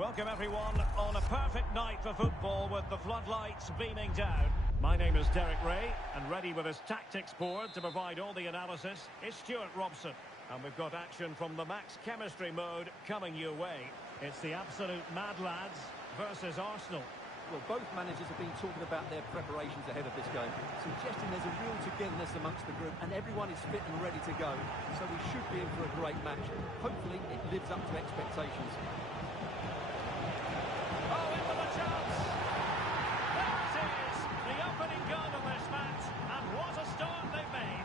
Welcome everyone on a perfect night for football with the floodlights beaming down. My name is Derek Ray, and ready with his tactics board to provide all the analysis is Stuart Robson. And we've got action from the max chemistry mode coming your way. It's the absolute mad lads versus Arsenal. Well, both managers have been talking about their preparations ahead of this game, suggesting there's a real togetherness amongst the group and everyone is fit and ready to go. So we should be in for a great match. Hopefully it lives up to expectations. Oh, into the chance! There it is! The opening goal of this match, and what a start they've made!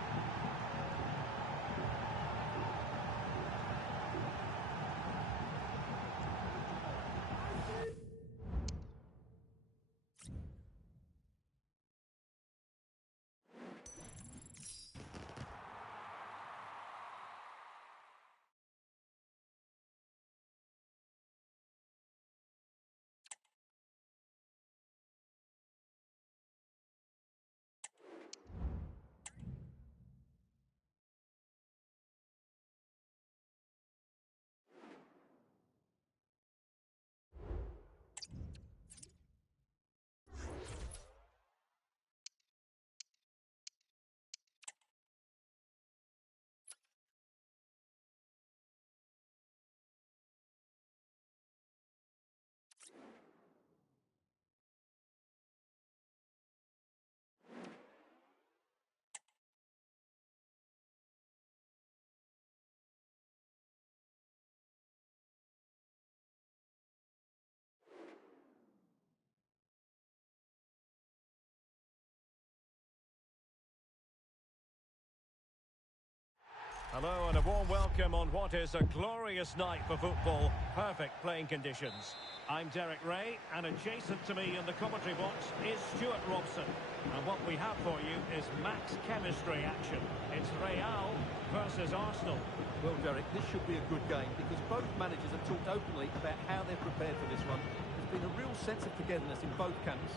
Hello and a warm welcome on what is a glorious night for football. Perfect playing conditions. I'm Derek Ray, and adjacent to me in the commentary box is Stuart Robson. And what we have for you is max chemistry action. It's Real versus Arsenal. Well, Derek, this should be a good game because both managers have talked openly about how they're prepared for this one. There's been a real sense of togetherness in both camps.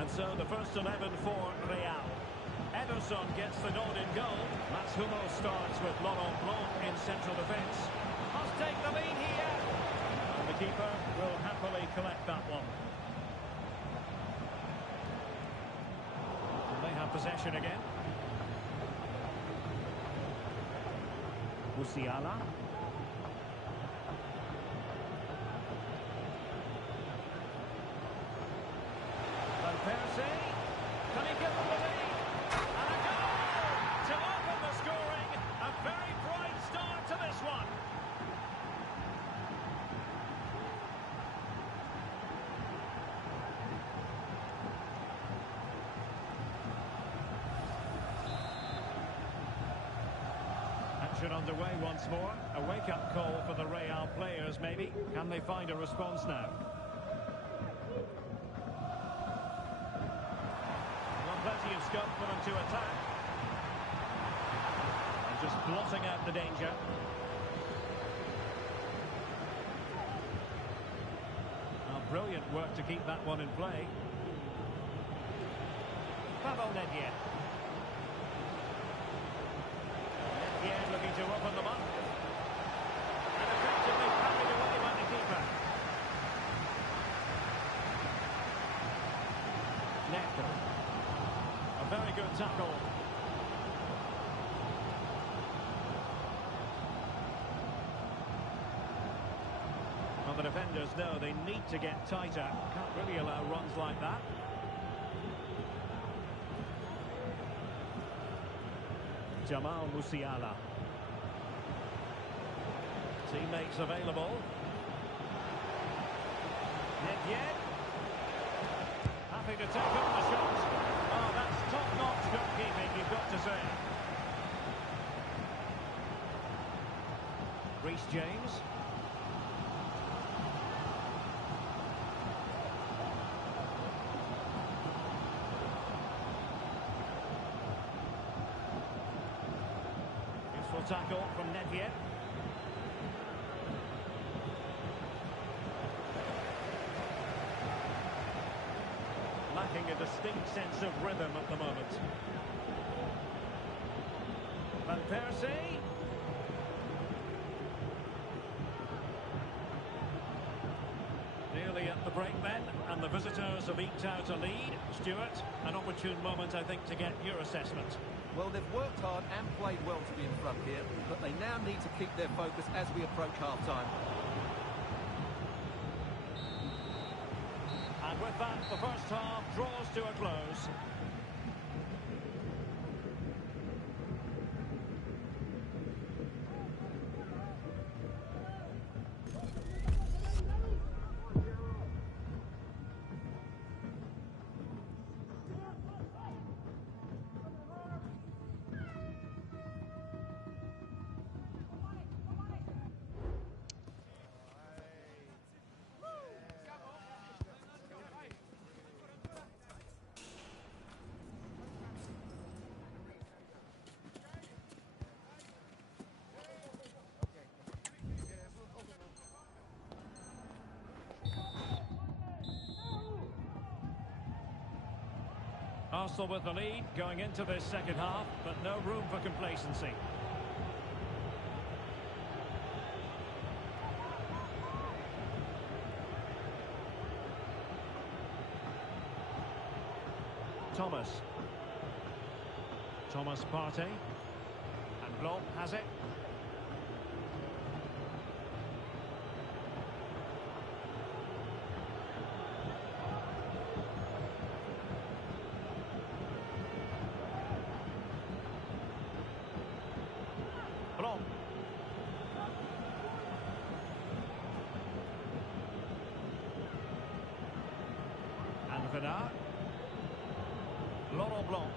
And so the first 11 for Real. Ederson gets the nod in goal. Mats Hummels starts with Laurent Blanc in central defence. Must take the lead here. And the keeper will happily collect that one. And they have possession again. Musiala. Van Persie. Can he give them the lead? And a goal to open the scoring. A very bright start to this one. Action underway once more. A wake-up call for the Real players, maybe. Can they find a response now? Well, plenty of scope for them to attack. And just blotting out the danger. Now, brilliant work to keep that one in play. Pavel Nedved. Nedved looking to open them up. And effectively carried away by the keeper. Neto. A very good tackle. Well, the defenders know they need to get tighter. Can't really allow runs like that. Jamal Musiala. Teammates available. Nedved. Happy to take up the shot. Oh, that's top-notch goalkeeping, you've got to say. Reece James. Useful tackle from Nedved. Lacking a distinct sense of rhythm at the moment. Van Persie. Nearly at the break then, and the visitors have eked out a lead. Stuart, an opportune moment, I think, to get your assessment. Well, they've worked hard and played well to be in front here, but they now need to keep their focus as we approach half-time. And with that, the first half draws to a close. Arsenal with the lead going into this second half, but no room for complacency. Thomas Partey, and Blanc has it. Blanc. And Vidal. Laurent Blanc.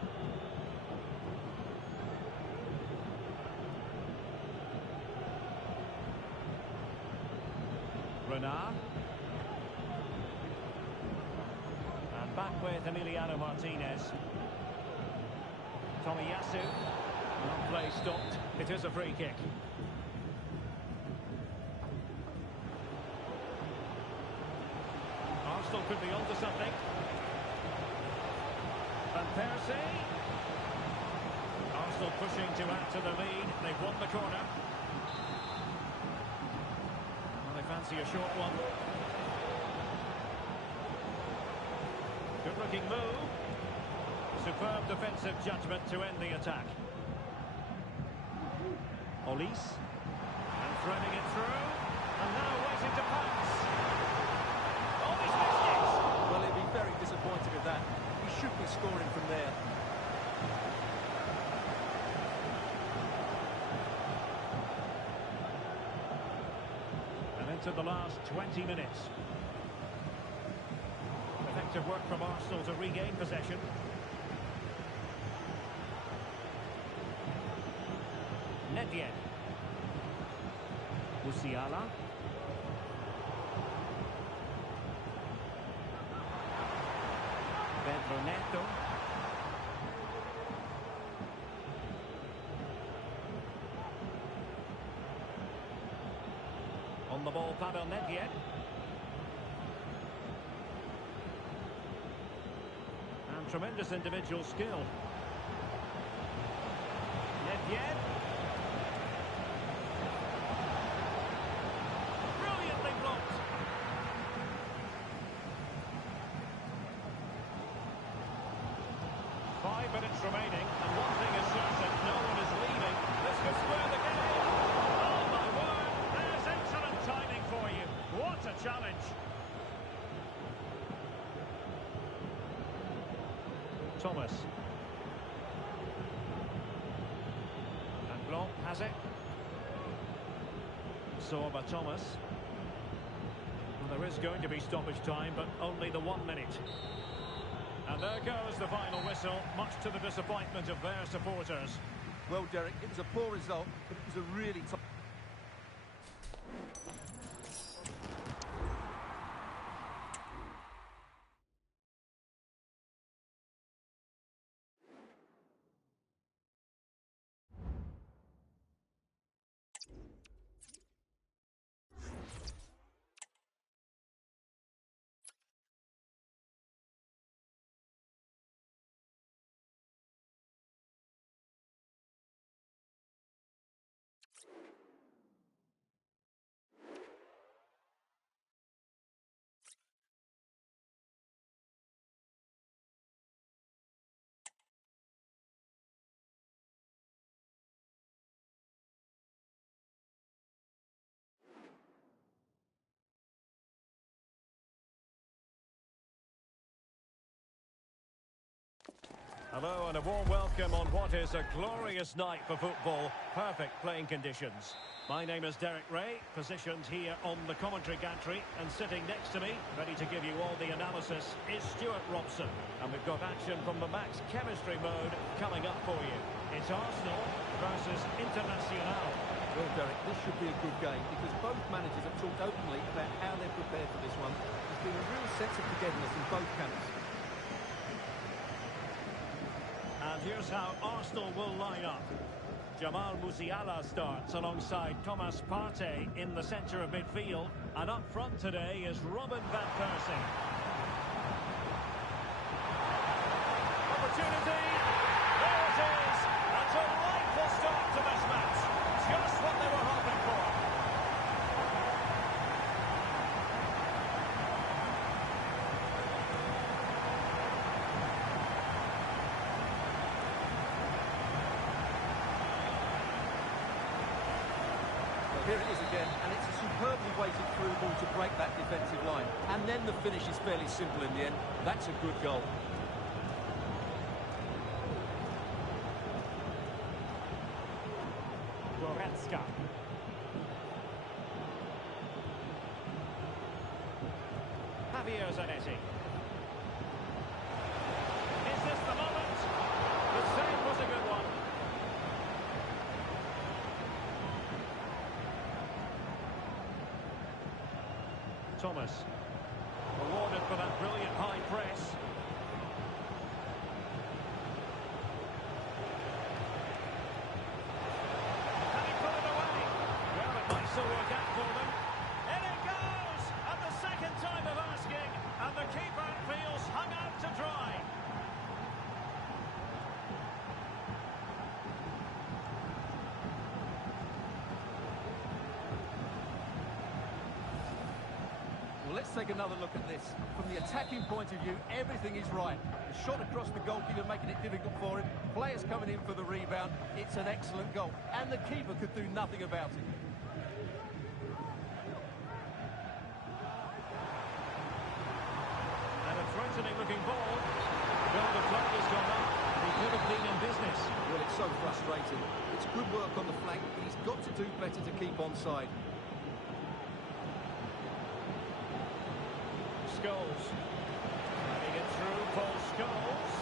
Bernard. And back with Emiliano Martinez. Tomiyasu. Well, play stopped. It is a free kick. Arsenal could be onto something. Van Persie. Arsenal pushing to add to the lead. They've won the corner. Well, they fancy a short one. Good looking move. Superb defensive judgment to end the attack. Olise. And threading it through. And now waiting to pass. Oh, he's missed it! Well, he'll be very disappointed with that. He should be scoring from there. And into the last 20 minutes. Effective work from Arsenal to regain possession. Nedved. Musiala. Pedro Neto. On the ball, Pavel Nedved. And tremendous individual skill. Nedved. Brilliantly blocked. Five minutes remaining, and one thing is certain, no one is leaving. This could square the game. Oh my word, there's excellent timing for you. What a challenge. Thomas. And Blanc has it. Sorba Thomas. Well, there is going to be stoppage time, but only the 1 minute. And there goes the final whistle, much to the disappointment of their supporters. Well, Derek, it was a poor result, but it was a really tough... Hello and a warm welcome on what is a glorious night for football. Perfect playing conditions. My name is Derek Ray, positioned here on the commentary gantry, and sitting next to me, ready to give you all the analysis, is Stuart Robson. And we've got action from the max chemistry mode coming up for you. It's Arsenal versus Internacional. Well, Derek, this should be a good game because both managers have talked openly about how they're prepared for this one. There's been a real sense of togetherness in both camps. And here's how Arsenal will line up. Jamal Musiala starts alongside Thomas Partey in the centre of midfield. And up front today is Robin van Persie. Opportunity! There it is! A delightful start to this match. Just what they were hoping for. Here it is again, and it's a superbly weighted through ball to break that defensive line. And then the finish is fairly simple in the end. That's a good goal. Goretzka. Javier Zanetti. Is this the moment? The save was a good one. Thomas. Rewarded for that brilliant high press. Can he put it away? Well, it might still work out for them. In it goes! At the second time of asking, and the keeper feels hung out to dry. Well, let's take another look at this. From the attacking point of view, everything is right. The shot across the goalkeeper making it difficult for him. Players coming in for the rebound. It's an excellent goal. And the keeper could do nothing about it. And a threatening looking ball. Well, the flag has gone up. He could have been in business. Well, it's so frustrating. It's good work on the flank, but he's got to do better to keep onside. Scholes. Letting it through, Paul Scholes.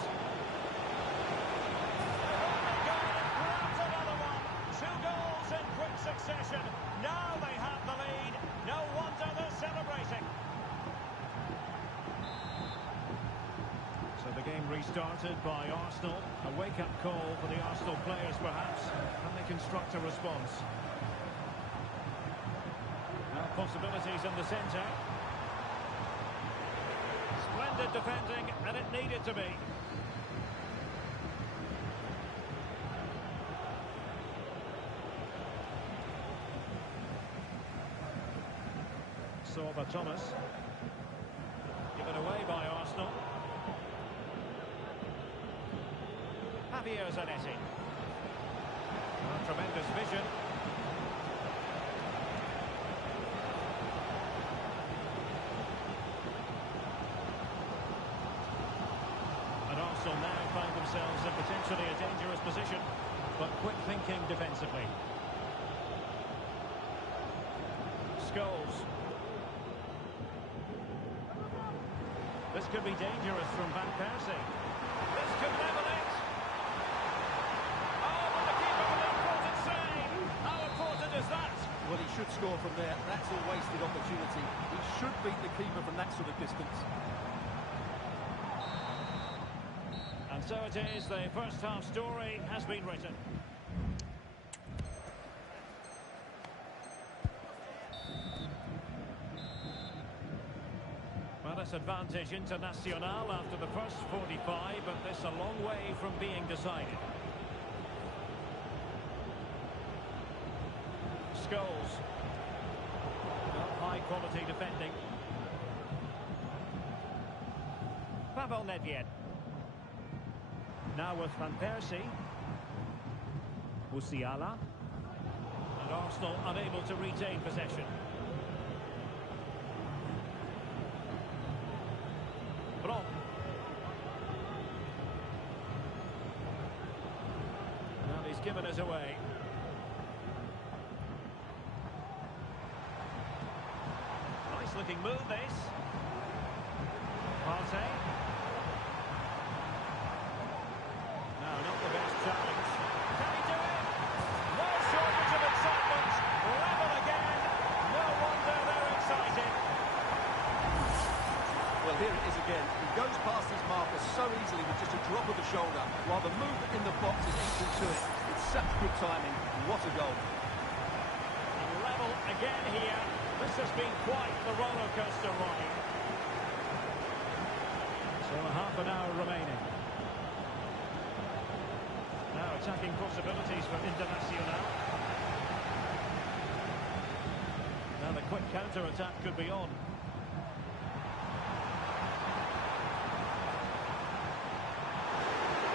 Grabs another one. 2 goals in quick succession. Now they have the lead. No wonder they're celebrating. So the game restarted by Arsenal. A wake-up call for the Arsenal players, perhaps. Can they construct a response? Now possibilities in the centre. Splendid defending, and it needed to be. Sorba Thomas. Given away by Arsenal. Javier Zanetti. Tremendous vision. Arsenal now find themselves in potentially a dangerous position, but quick thinking defensively. Scholes. This could be dangerous from Van Persie. This could level it. Oh, but the keeper with an important save. How important is that? Well, he should score from there. That's a wasted opportunity. He should beat the keeper from that sort of distance. And so it is, the first half story has been written. Well, it's advantage Internacional after the first 45, but this a long way from being decided. Scholes. Well, high quality defending. Pavel Nedved. Now with Van Persie. Musiala. And Arsenal unable to retain possession. Brom. Well, he's given us away. Nice looking move, this. Partey. Not the best challenge. Can he do it? No shortage of excitement. Level again. No wonder they're excited. Well, here it is again. He goes past his marker so easily with just a drop of the shoulder, while the movement in the box is equal to it. It's such good timing. What a goal. And level again here. This has been quite the roller coaster ride. So half an hour remaining. Now attacking possibilities for Internacional. Now the quick counter-attack could be on.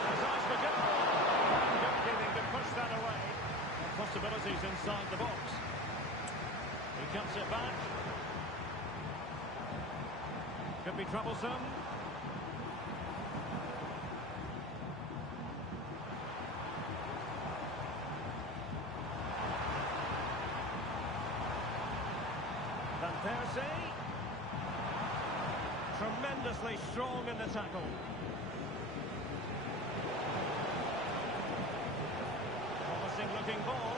There's eyes for goal. And goalkeeping to push that away. And possibilities inside the box. He cuts it back. Could be troublesome. Van Persie. Tremendously strong in the tackle. Promising looking ball.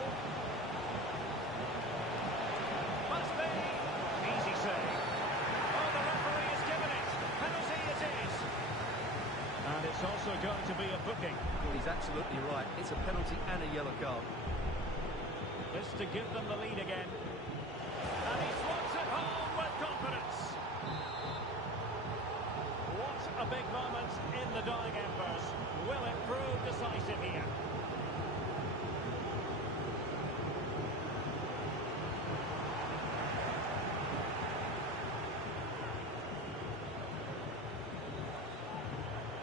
Must be. Easy save. It's also going to be a booking. Well, he's absolutely right. It's a penalty and a yellow card. This to give them the lead again. And he swats it home with confidence. What a big moment in the dying embers. Will it prove decisive here?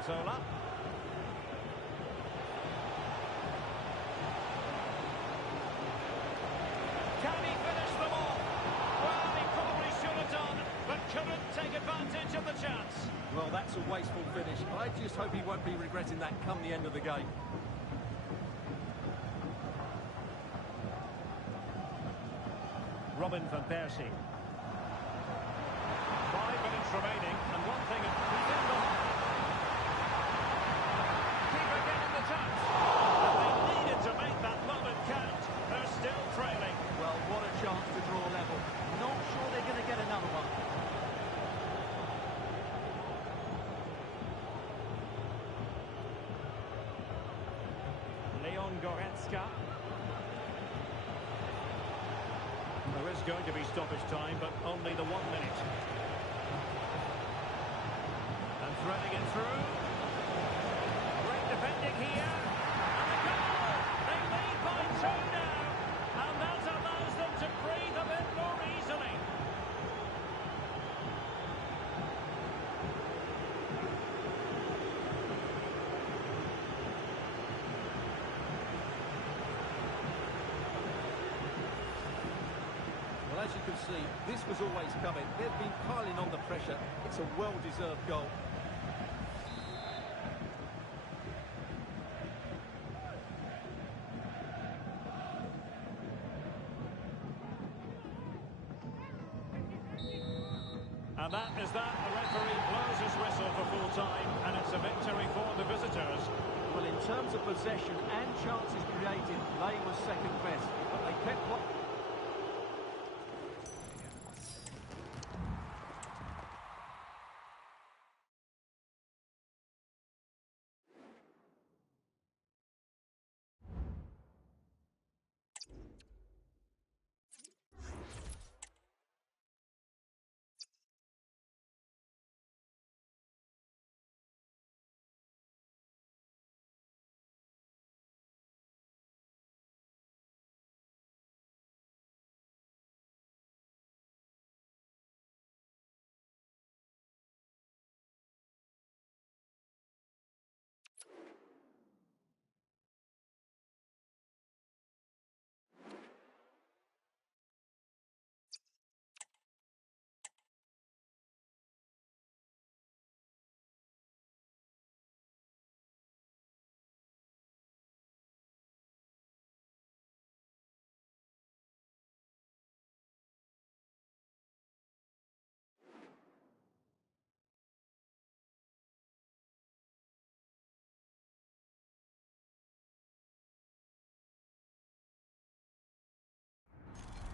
Zola. Can he finish them off? Well, he probably should have done, but couldn't take advantage of the chance. Well, that's a wasteful finish. I just hope he won't be regretting that come the end of the game. Robin van Persie. 5 minutes remaining, and one thing, he's in behind. Keeper getting the touch. And they needed to make that moment count. They're still trailing. Well, what a chance to draw level. Not sure they're going to get another one. Leon Goretzka. There is going to be stoppage time, but only the 1 minute. And threading it through. Great defending here. And a goal! They lead by 2 now. And that allows them to breathe a bit more easily. Well, as you can see, this was always coming. They've been piling on the pressure. It's a well-deserved goal. And that is that. The referee blows his whistle for full time, and it's a victory for the visitors. Well, in terms of possession and chances created, they were second best. But they kept...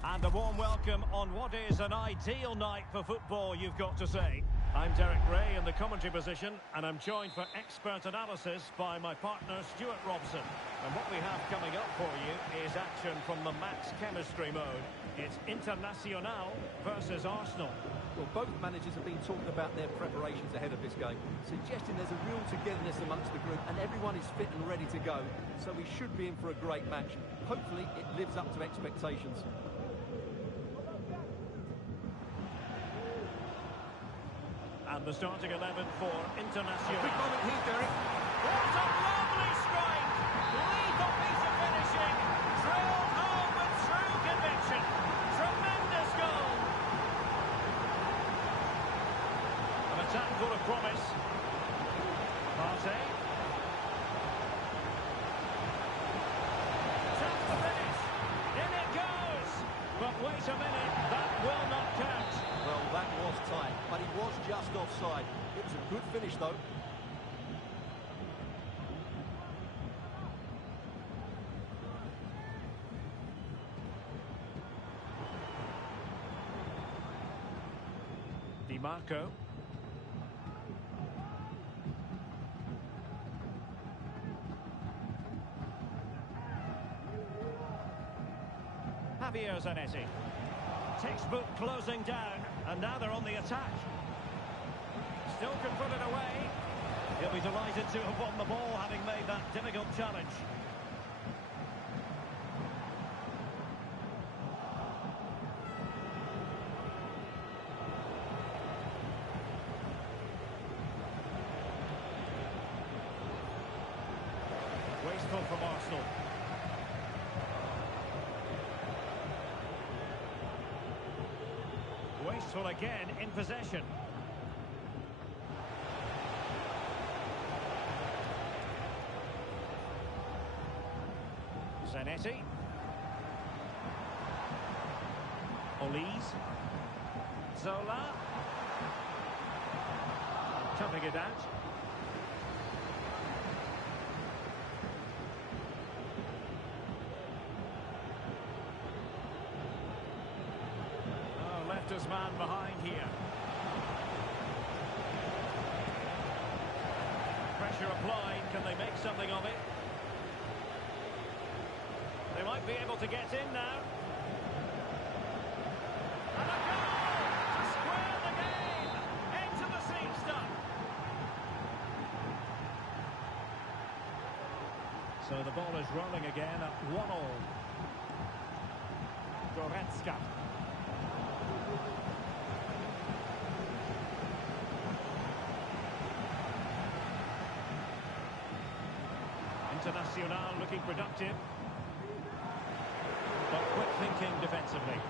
And a warm welcome on what is an ideal night for football, you've got to say. I'm Derek Ray in the commentary position, and I'm joined for expert analysis by my partner Stuart Robson. And what we have coming up for you is action from the max chemistry mode. It's Internacional versus Arsenal. Well, both managers have been talking about their preparations ahead of this game, suggesting there's a real togetherness amongst the group and everyone is fit and ready to go. So we should be in for a great match. Hopefully it lives up to expectations. And the starting 11 for Internacional. Big moment here, Derek. What a lovely strike! Lethal piece of finishing. Drilled home with true conviction. Tremendous goal. An attack full of promise. Partey. Chance to finish. In it goes. But wait a minute, that will not count. Well, that was tight, but he was just offside. It was a good finish, though. Di Marco. Javier Zanetti. Textbook closing down, and now they're on the attack. Still can put it away. He'll be delighted to have won the ball, having made that difficult challenge. Wasteful from Arsenal. Wasteful again in possession. Zanetti. Olise. Zola. Toughing it out. Oh, left his man behind here. Pressure applied. Can they make something of it? They might be able to get in now. And a goal to square the game. Into the seat stuff. So the ball is rolling again at 1-1. Goretzka. Internacional looking productive. But quick thinking defensively.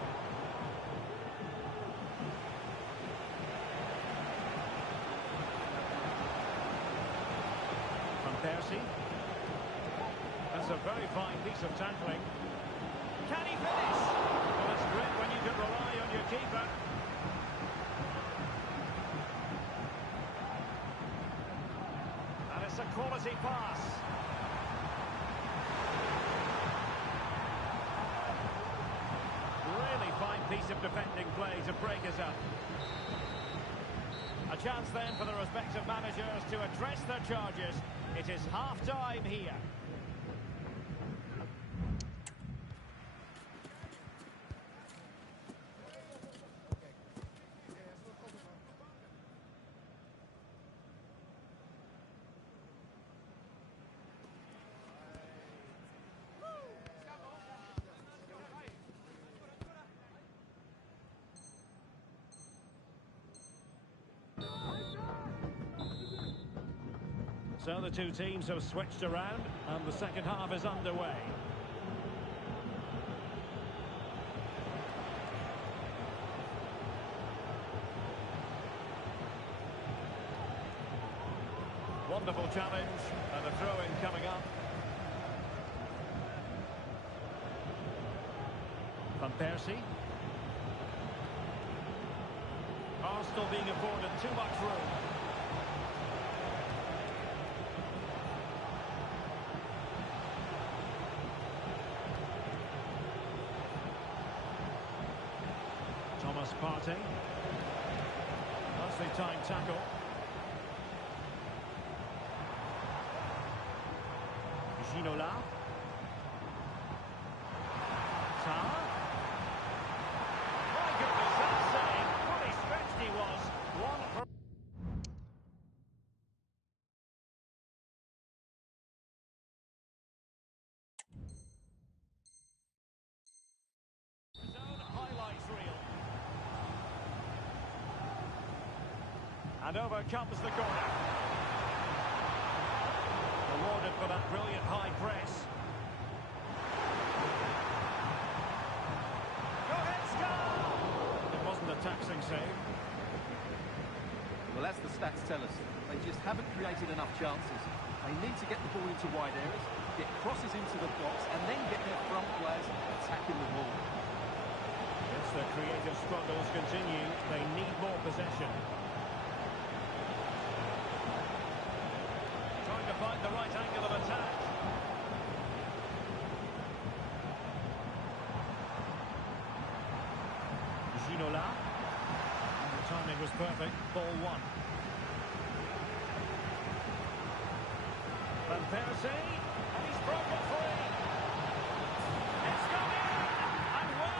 Van Persie. That's a very fine piece of tackling. Can he finish? Well, it's great when you can rely on your keeper. And it's a quality pass. Really fine piece of defending play to break us up. A chance then for the respective managers to address their charges. It is half-time here. So the two teams have switched around and the second half is underway. Wonderful challenge and a throw-in coming up. Van Persie. Arsenal being afforded too much room. Thomas Partey. Nicely timed tackle. Ginola. Tar. My goodness, that save. Fully stretched he was. One for... Zone highlights reel. And over comes the corner. Rewarded for that brilliant high press. Goretzka! It wasn't a taxing save. Well, as the stats tell us, they just haven't created enough chances. They need to get the ball into wide areas, get crosses into the box, and then get their front players attacking the ball. Yes, the creative struggles continue. They need more possession. Trying to find the right angle of attack. Ginola. The timing was perfect. Ball one. Van Persie. And he's broken free. It's gone in. And well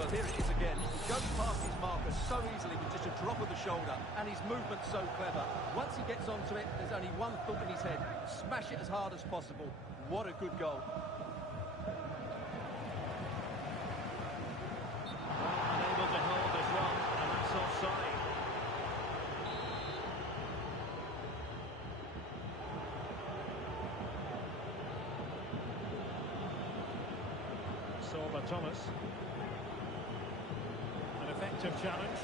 Well, here it is again. He goes past his marker so easily with just a drop of the shoulder, and his movement's so clever. Once he gets onto it, there's only one thought in his head: smash it as hard as possible. What a good goal. Unable to hold as well, and that's offside. Sorba Thomas. An effective challenge.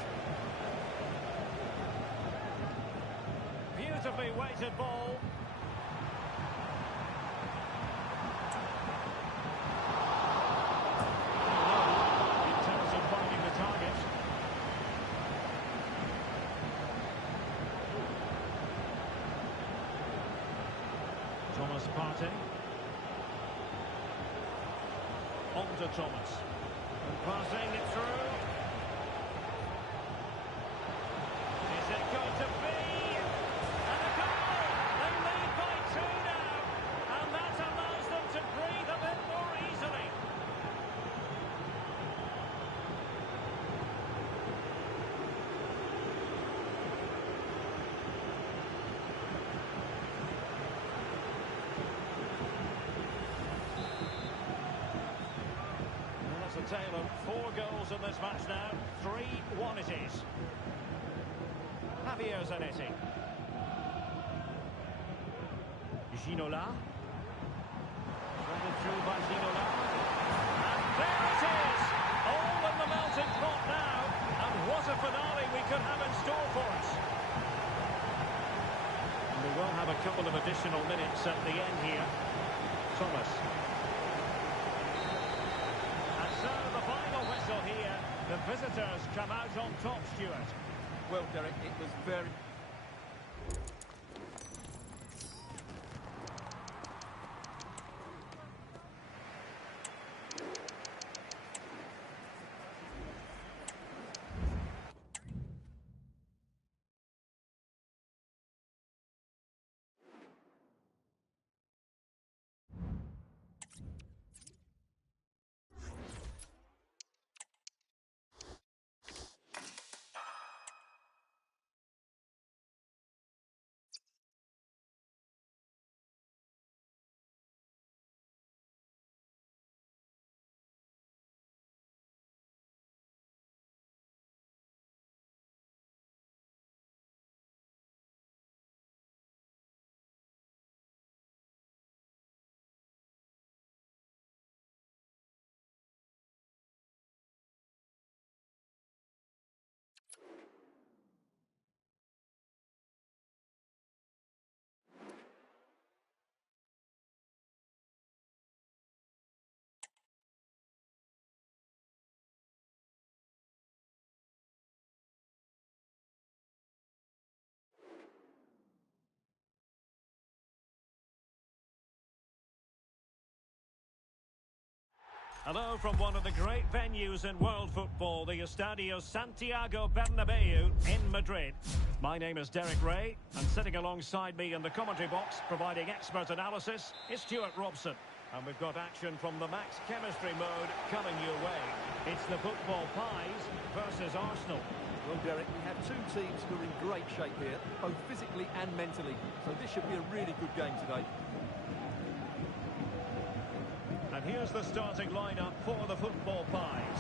Beautifully weighted ball. In terms of finding the target. Thomas Partey. On to Thomas. And passing it through. Is it going to be? And a goal! They lead by 2 now. And that allows them to breathe a bit more easily. A tale of 4 goals in this match now. 3-1 it is. Javier Zanetti. Ginola. Threaded through by Ginola. And there it is! All in the melting pot now. And what a finale we could have in store for us. And we will have a couple of additional minutes at the end here. Thomas. So the final whistle here. The visitors come out on top, Stuart. Well, Derek, it was very... Hello from one of the great venues in world football, the Estadio Santiago Bernabeu in Madrid. My name is Derek Ray, and sitting alongside me in the commentary box, providing expert analysis, is Stuart Robson. And we've got action from the Max Chemistry mode coming your way. It's the Football Pies versus Arsenal. Well, Derek, we have two teams who are in great shape here, both physically and mentally. So this should be a really good game today. And here's the starting lineup for the Football Pies.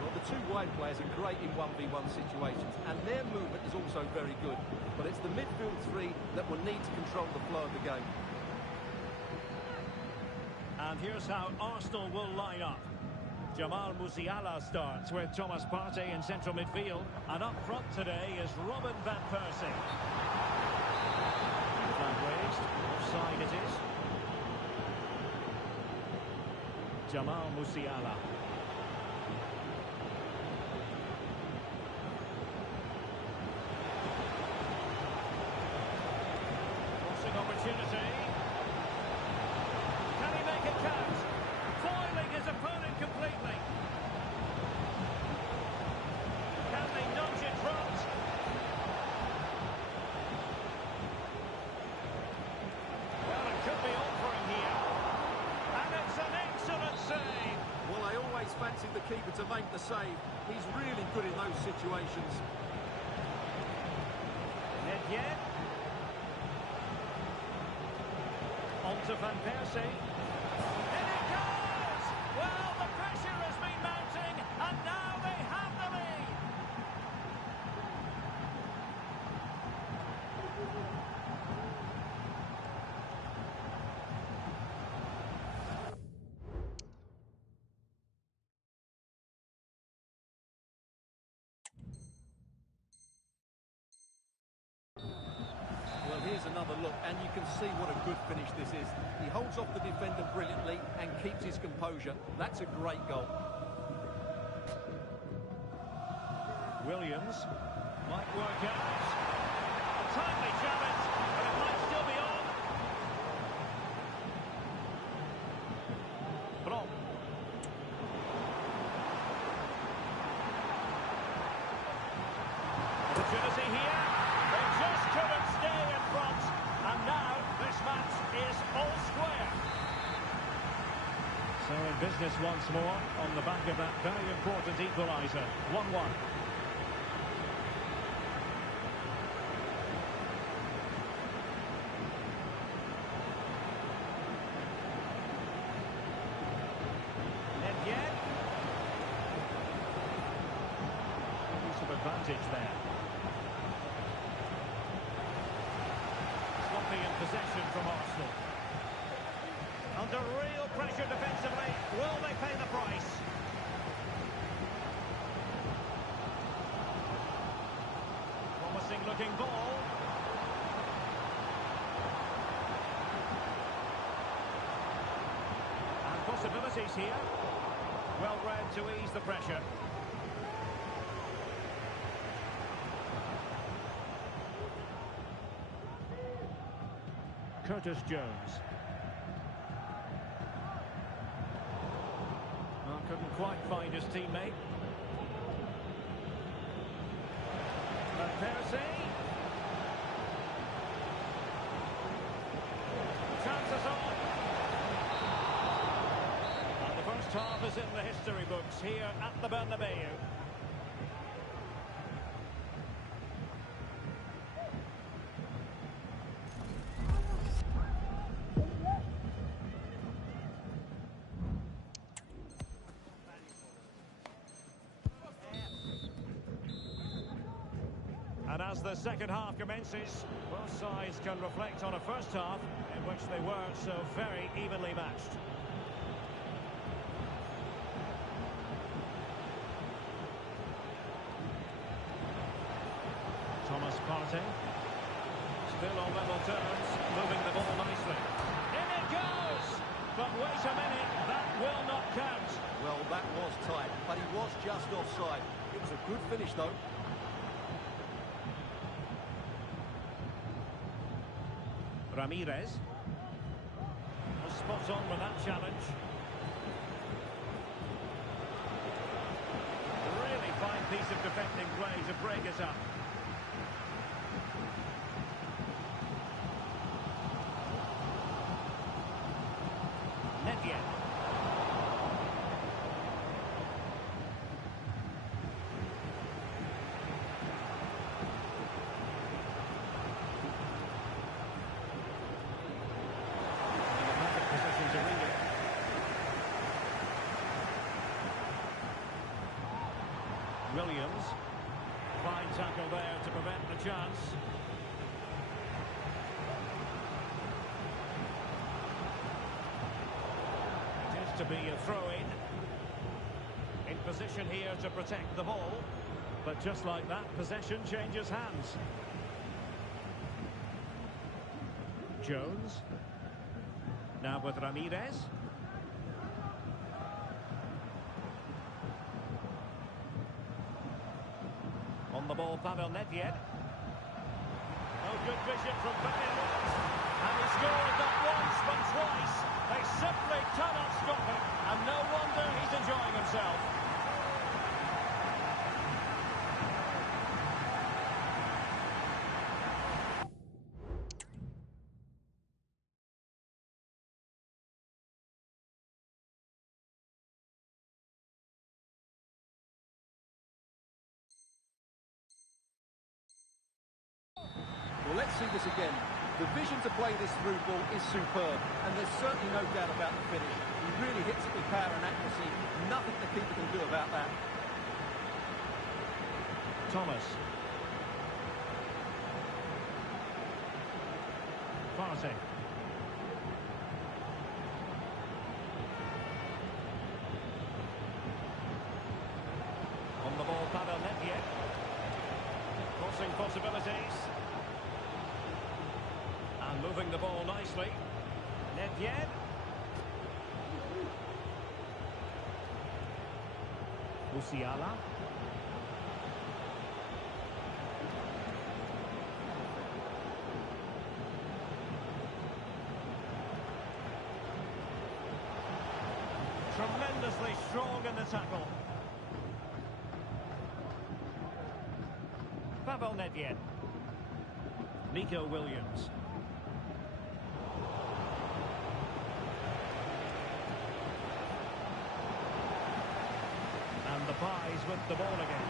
Well, the two wide players are great in 1v1 situations, and their movement is also very good. But it's the midfield three that will need to control the flow of the game. And here's how Arsenal will line up. Jamal Musiala starts with Thomas Partey in central midfield. And up front today is Robin van Persie. Flag raised. Offside it is. Jamal Musiala. Crossing opportunity. Can he make it count? Foiling his opponent completely. Can they nudge it front? Well, it could be on for him here. And it's an excellent save. Well, I always fancied the keeper to make the save. He's really good in those situations. Nedved. On to Van Persie. In it goes! Well, the pressure has been mounting, and now they have the lead. Well, here's another look, and you can see what a good finish this is. He holds off the defender brilliantly and keeps his composure. That's a great goal. Williams might work out. A timely challenge, but it might still be on. Brom. Opportunity here. They just couldn't stay in front. And now this match is all square. So in business once more on the back of that very important equaliser. 1-1. Nedved. Use of advantage there. Sloppy in possession from Arsenal. Under real pressure defensively. Will they pay the price? Promising looking ball. And possibilities here. Well read to ease the pressure. Curtis Jones. Well, couldn't quite find his teammate. Van Persie. Chances on. And the first half is in the history books here at the Bernabeu. And as the second half commences, both sides can reflect on a first half in which they were so very evenly matched. Thomas Partey. Still on level terms, moving the ball nicely. In it goes! But wait a minute, that will not count. Well, that was tight, but he was just offside. It was a good finish, though. Ramirez. Was spot on with that challenge. A really fine piece of defending play to break it up. Nedved. Position to read it. Williams. Fine tackle there to prevent the chance. It is to be a throw-in. In position here to protect the ball. But just like that, possession changes hands. Jones. Now with Ramirez. On the ball, Pavel Nedved. Oh, good vision from Bale. And he scored not once, but twice. They simply cannot stop him. And no wonder he's enjoying himself. see this again. The vision to play this through ball is superb, and there's certainly no doubt about the finish. He really hits it with power and accuracy. Nothing the keeper can do about that. Thomas. Partey. On the ball, Pavel Nedved. Crossing possibilities. And moving the ball nicely. Nedved. Musiala. Tremendously strong in the tackle. Pavel Nedved. Nico Williams. And the Pies with the ball again.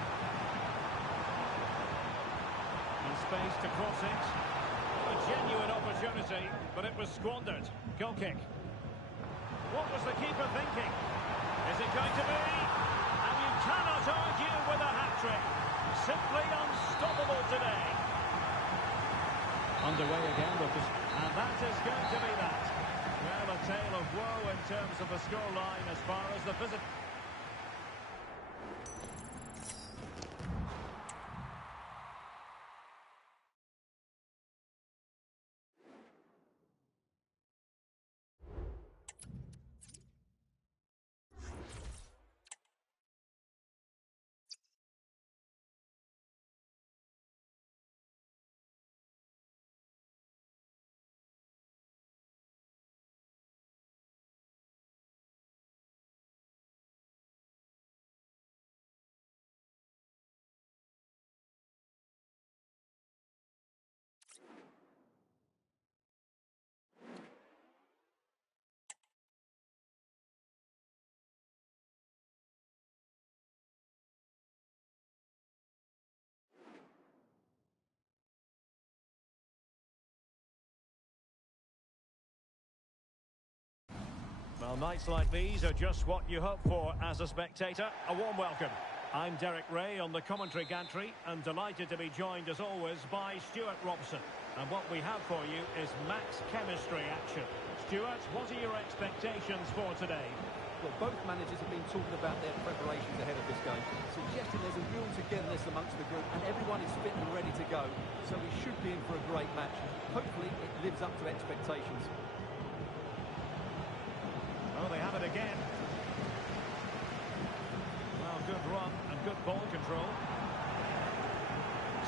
In space to cross it. A genuine opportunity, but it was squandered. Goal kick. What was the keeper thinking? Is it going to be? And you cannot argue with a hat-trick. Simply unstoppable today. Underway again with this. And that is going to be that. Well, a tale of woe in terms of the scoreline as far as the visit. Well, nights like these are just what you hope for as a spectator. A warm welcome. I'm Derek Ray on the commentary gantry and delighted to be joined as always by Stuart Robson. And what we have for you is max chemistry action. Stuart, what are your expectations for today? Well, both managers have been talking about their preparations ahead of this game, suggesting there's a real togetherness amongst the group and everyone is fit and ready to go. So we should be in for a great match. Hopefully it lives up to expectations. Oh, they have it again. Well, good run and good ball control.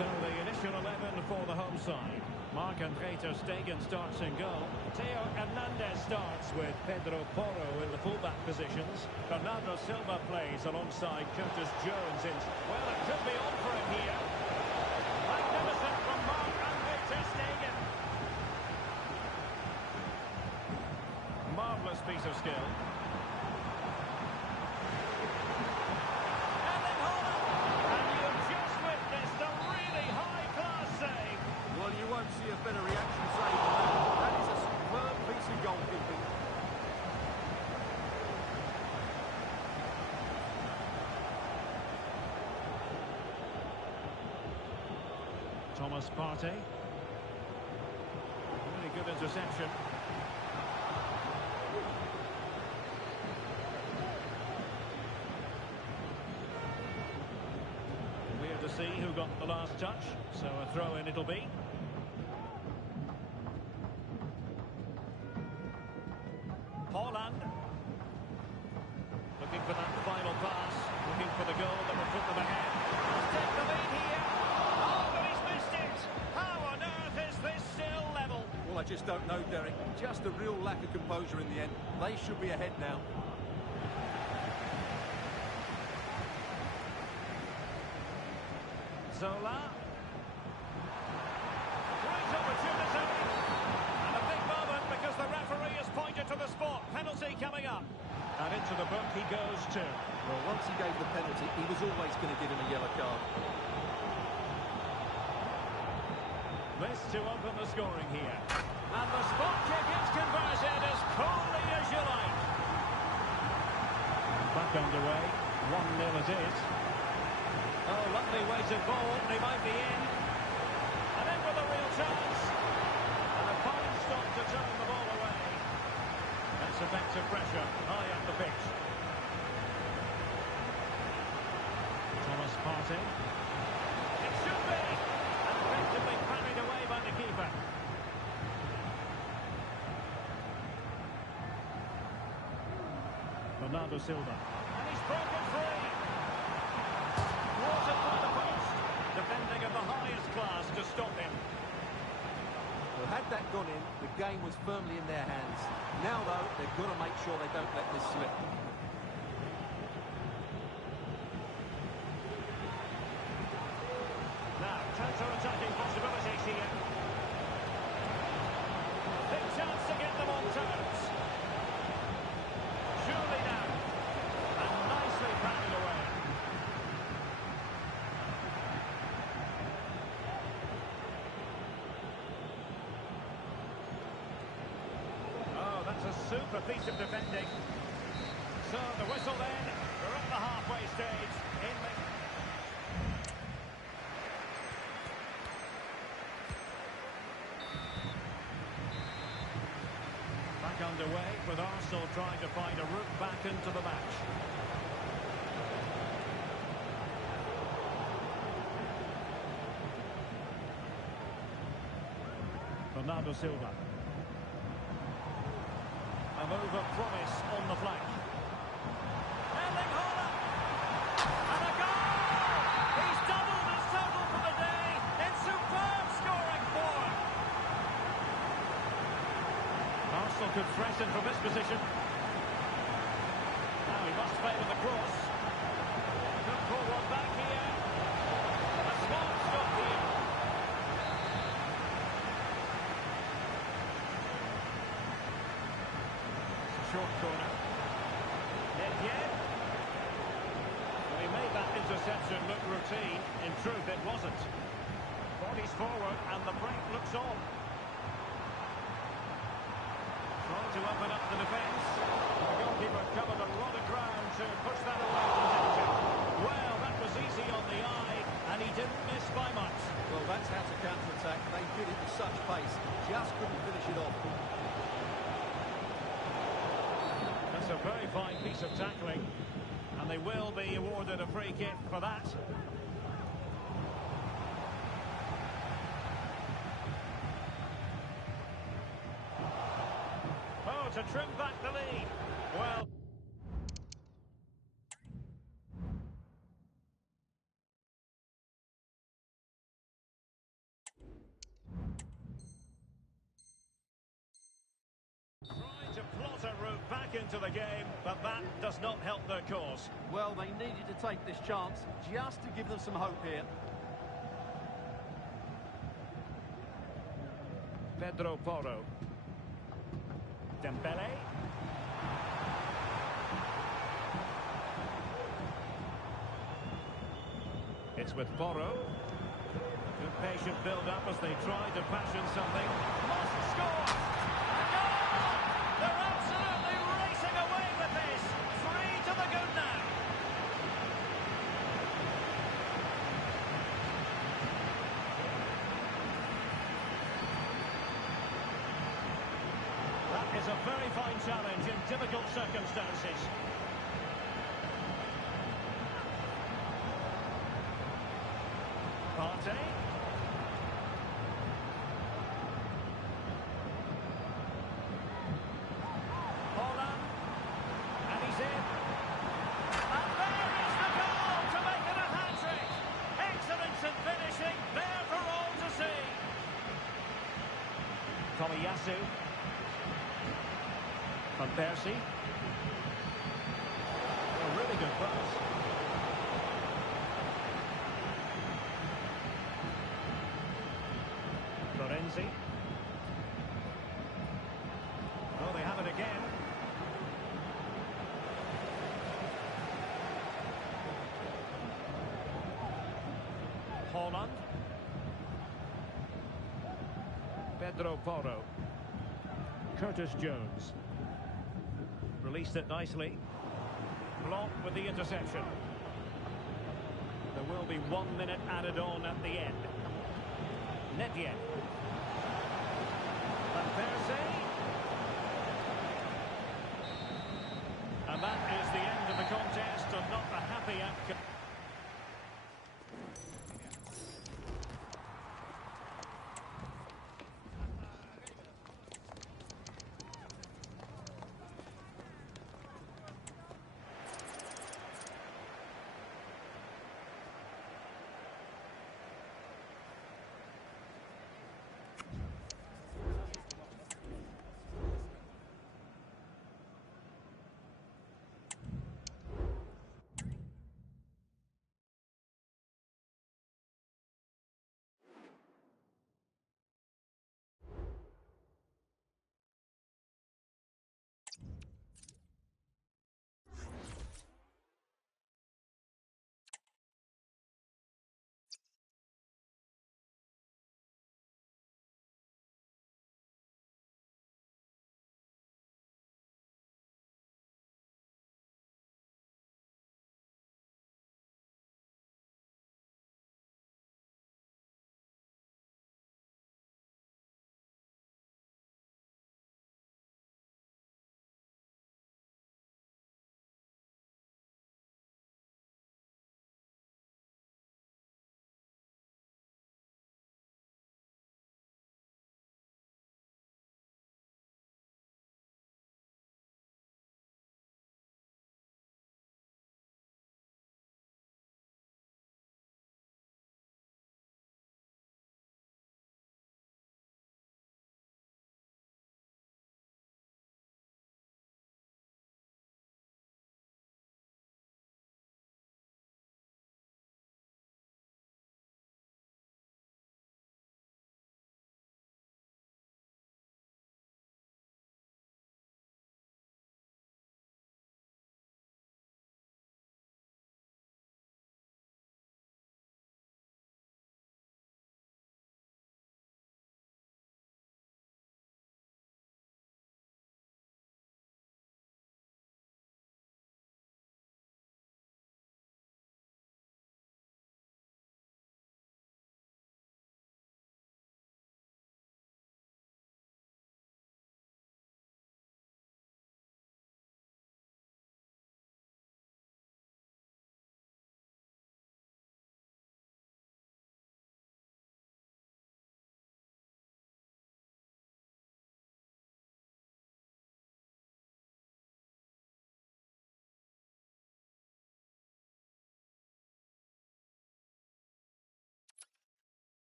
So the initial 11 for the home side. Marc-Andre ter Stegen starts in goal. Theo Hernandez starts with Pedro Porro in the fullback positions. Bernardo Silva plays alongside Curtis Jones in. Well, it could be on for him here. Magnificent from Marc-Andre ter Stegen. Marvellous piece of skill. Erling Haaland! And you've just witnessed a really high-class save. Well, you won't see a better reaction save than that. That is a superb piece of goalkeeping. Thomas Partey. Really good interception. Weird to see who got the last touch, so a throw in it'll be. Haaland. Looking for that final pass, looking for the goal that will put them ahead. Take the lead here. Oh, but he's missed it. How on earth is this still level? Well, I just don't know, Derek. Just a real lack of composure in the end. They should be ahead now. Zola. Great opportunity. And a big moment because the referee has pointed to the spot. Penalty coming up. And into the book he goes too. Well, once he gave the penalty, he was always going to give him a yellow card. This to open the scoring here. And the spot kick is converted as coolly as you like. Back underway. 1-0 it is. Oh, lovely weighted ball. They might be in. And in with a real chance. And a fine stop to turn the ball away. That's effective pressure high up the pitch. Thomas Partey. It should be. And effectively carried away by the keeper. Bernardo Silva. And he's broken free. Water by the post. Defending of the highest class to stop him. Well, had that gone in, the game was firmly in their hands. Now, though, they've got to make sure they don't let this slip. Now, counter-attacking possibilities here. Big chance to get them on toes. Surely now. And nicely batted away. Oh, that's a super piece of defending. So, the whistle then. We're at the halfway stage. In the... Back underway with Arsenal trying to find a route back into the match. Bernardo Silva. A move of promise on the flank. Erling Haaland! And a goal! He's doubled his total for the day in superb scoring form. Arsenal could threaten from this position. Now he must favour the cross. Could pull one back here. A smart stop here. Short corner. Yet. Well, he made that interception look routine. In truth, it wasn't. Bodies forward and the break looks on. Trying to open up the defence. The goalkeeper covered a lot of ground to push that away from danger. Well, that was easy on the eye, and he didn't miss by much. Well, that's how to counter-attack. They did it with such pace. Just couldn't finish it off. That's a very fine piece of tackling, and they will be awarded a free kick for that. Oh, to trim back the lead. Well... Trying to plot a route back into the game, but that does not help their cause. Well, they needed to take this chance just to give them some hope here. Pedro Porro. Dembele. It's with Porro. Good patient build-up as they try to fashion something. Must score! A goal! They're absolutely racing away with this. 3 to the good now. That is a very fine challenge in difficult circumstances. Partey. Haaland. And he's in. And there is the goal to make it a hat-trick. Excellence in finishing, there for all to see. Tomiyasu. Van Persie. A really good pass. Florenzi. Oh, they have it again. Haaland. Pedro Porro. Curtis Jones. Released it nicely. Blocked with the interception. There will be 1 minute added on at the end. Nedved. Van Persie. And that is the end of the contest, and not a happy outcome.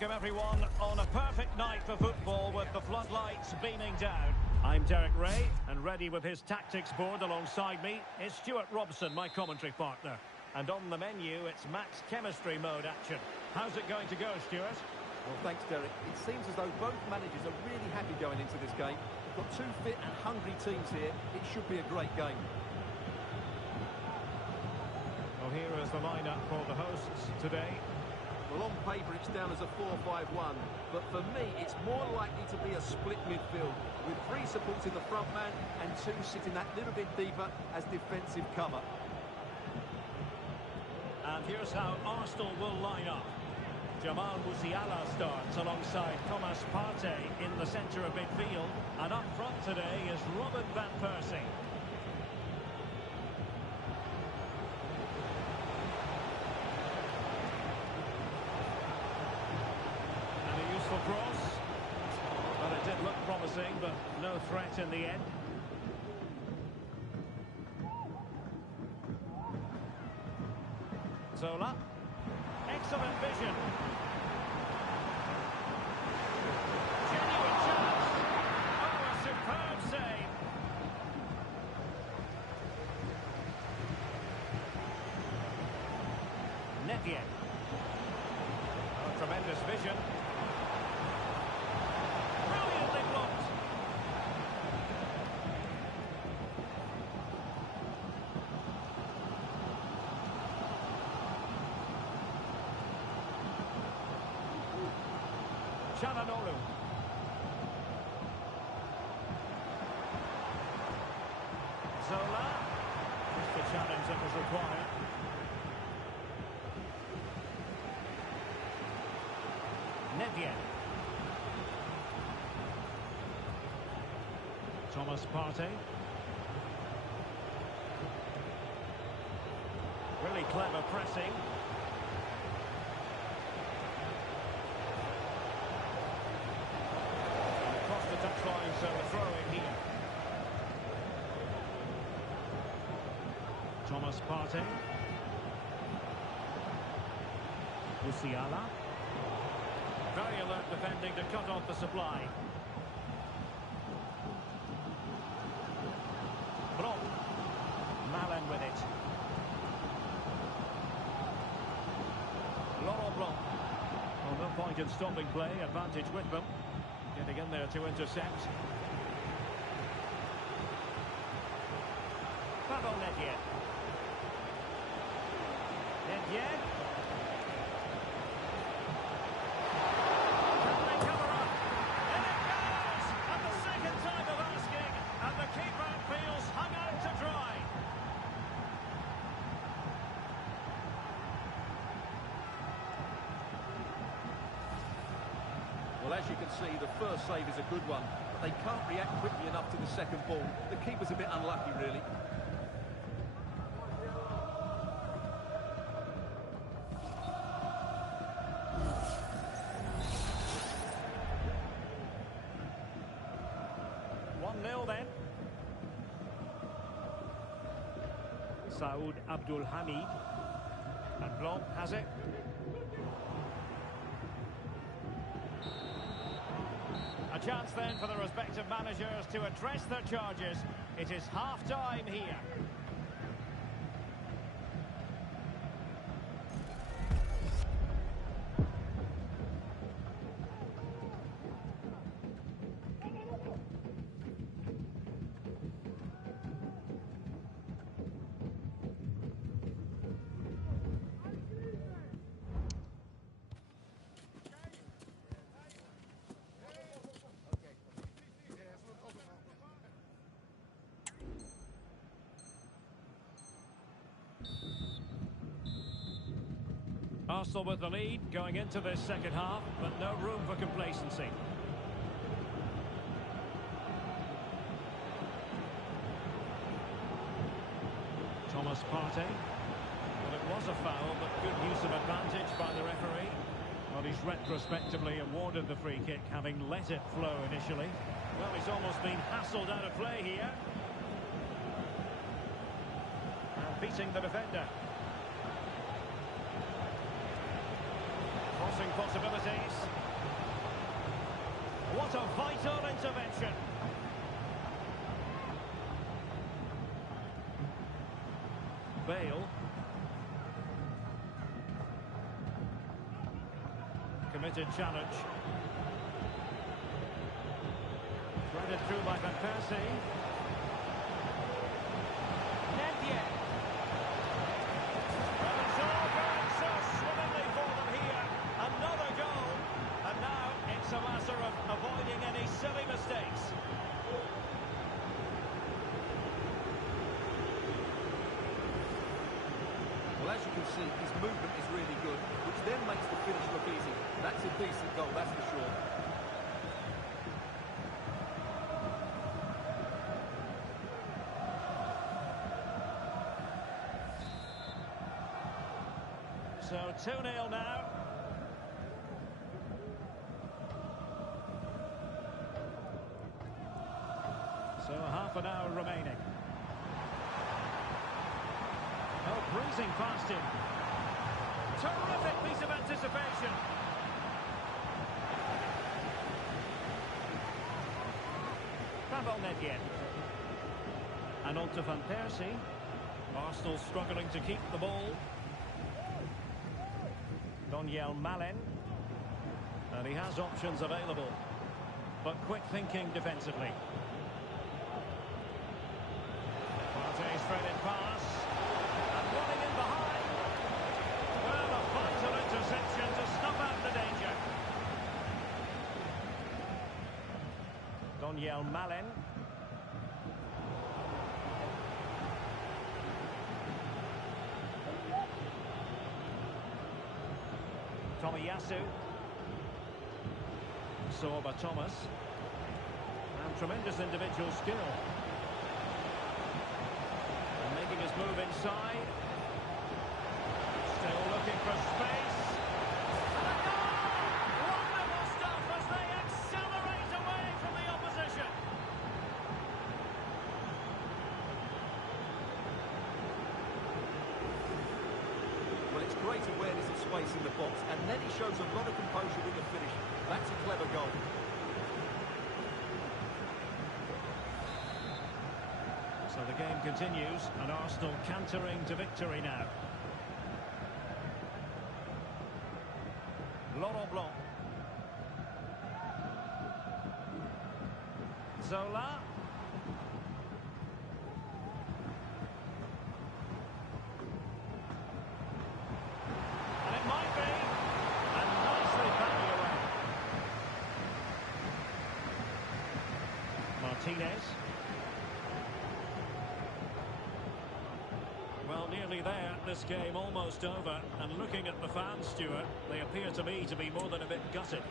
welcome everyone on a perfect night for football with the floodlights beaming down. I'm Derek Ray, and ready with his tactics board alongside me is Stuart Robson, my commentary partner. And on the menu, it's max chemistry mode action. How's it going to go, Stuart? Well, thanks, Derek. It seems as though both managers are really happy going into this game. We've got two fit and hungry teams here. It should be a great game. Well, here is the lineup for the hosts today. Well, on paper, it's down as a 4-5-1, but for me, it's more likely to be a split midfield, with three supporting the front man and two sitting that little bit deeper as defensive cover. And here's how Arsenal will line up. Jamal Musiala starts alongside Thomas Partey in the centre of midfield. And up front today is Robin van Persie. And a useful cross. Well, it did look promising, but no threat in the end. Zola. Excellent vision. Genuine chance. Oh, a superb save. Netien. Oh, tremendous vision. Brilliantly blocked. Çalhanoğlu. Zola. Just the challenge that was required. Netien. Thomas Partey. Really clever pressing. Touchline, so a throw in here. Thomas Partey. Musiala. Very alert defending to cut off the supply. Blanc. Malen with it. Laurent Blanc. Well, no point in stopping play. Advantage with them. Getting in there to intercept. Pavol Netien. Netien. Can they cover up? And it goes! And the second time of asking, and the keeper feels hung out to dry. Well, as you can see, the first save is a good one, but they can't react quickly enough to the second ball. The keeper's a bit unlucky, really. Then. Saud Abdul Hamid. And Blanc has it. A chance then for the respective managers to address their charges. It is half-time here. Arsenal with the lead going into this second half, but no room for complacency. Thomas Partey. Well, it was a foul, but good use of advantage by the referee. Well, he's retrospectively awarded the free kick, having let it flow initially. Well, he's almost been hassled out of play here. And beating the defender. crossing possibilities. What a vital intervention. Bale. Committed challenge. Threaded through by Van Persie. Nedved. Well, it's all going so swimmingly for them here. Another goal. And now it's a matter of avoiding any silly mistakes. Well, as you can see, his movement is really good, which then makes the finish look easy. That's a decent goal, that's for sure. So 2-0 now. So half an hour remaining. Oh, breezing past him. Terrific piece of anticipation. Pavel Nedved. And on to Van Persie. Arsenal struggling to keep the ball. Donyell Malen. And he has options available. But quick thinking defensively. Partey's threaded pass. And running in behind. Well, a vital interception to snuff out the danger. Donyell Malen. Tomiyasu. Sorba Thomas. And tremendous individual skill. And making his move inside. Still looking for space. And a goal! Wonderful stuff as they accelerate away from the opposition. Well, it's great awareness of space in the box, and then he shows a lot of composure with the finish. That's a clever goal. So the game continues, and Arsenal cantering to victory now. Laurent Blanc. Zola. And it might be. And nicely banging away. Martinez. Well, nearly there. This game almost over. And looking at the fans, Stuart, they appear to me to be more than a bit gutted.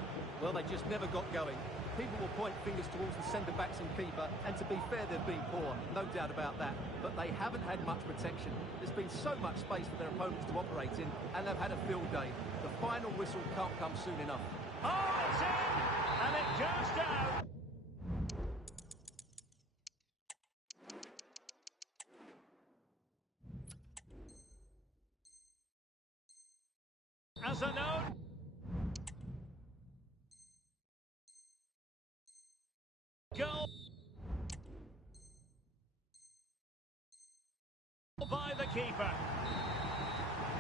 Well, they just never got going. People will point fingers towards the centre-backs and keeper, and to be fair, they've been poor, no doubt about that. But they haven't had much protection. There's been so much space for their opponents to operate in, and they've had a field day. The final whistle can't come soon enough. Oh, it's in! And it goes down! As a note. Goal by the keeper.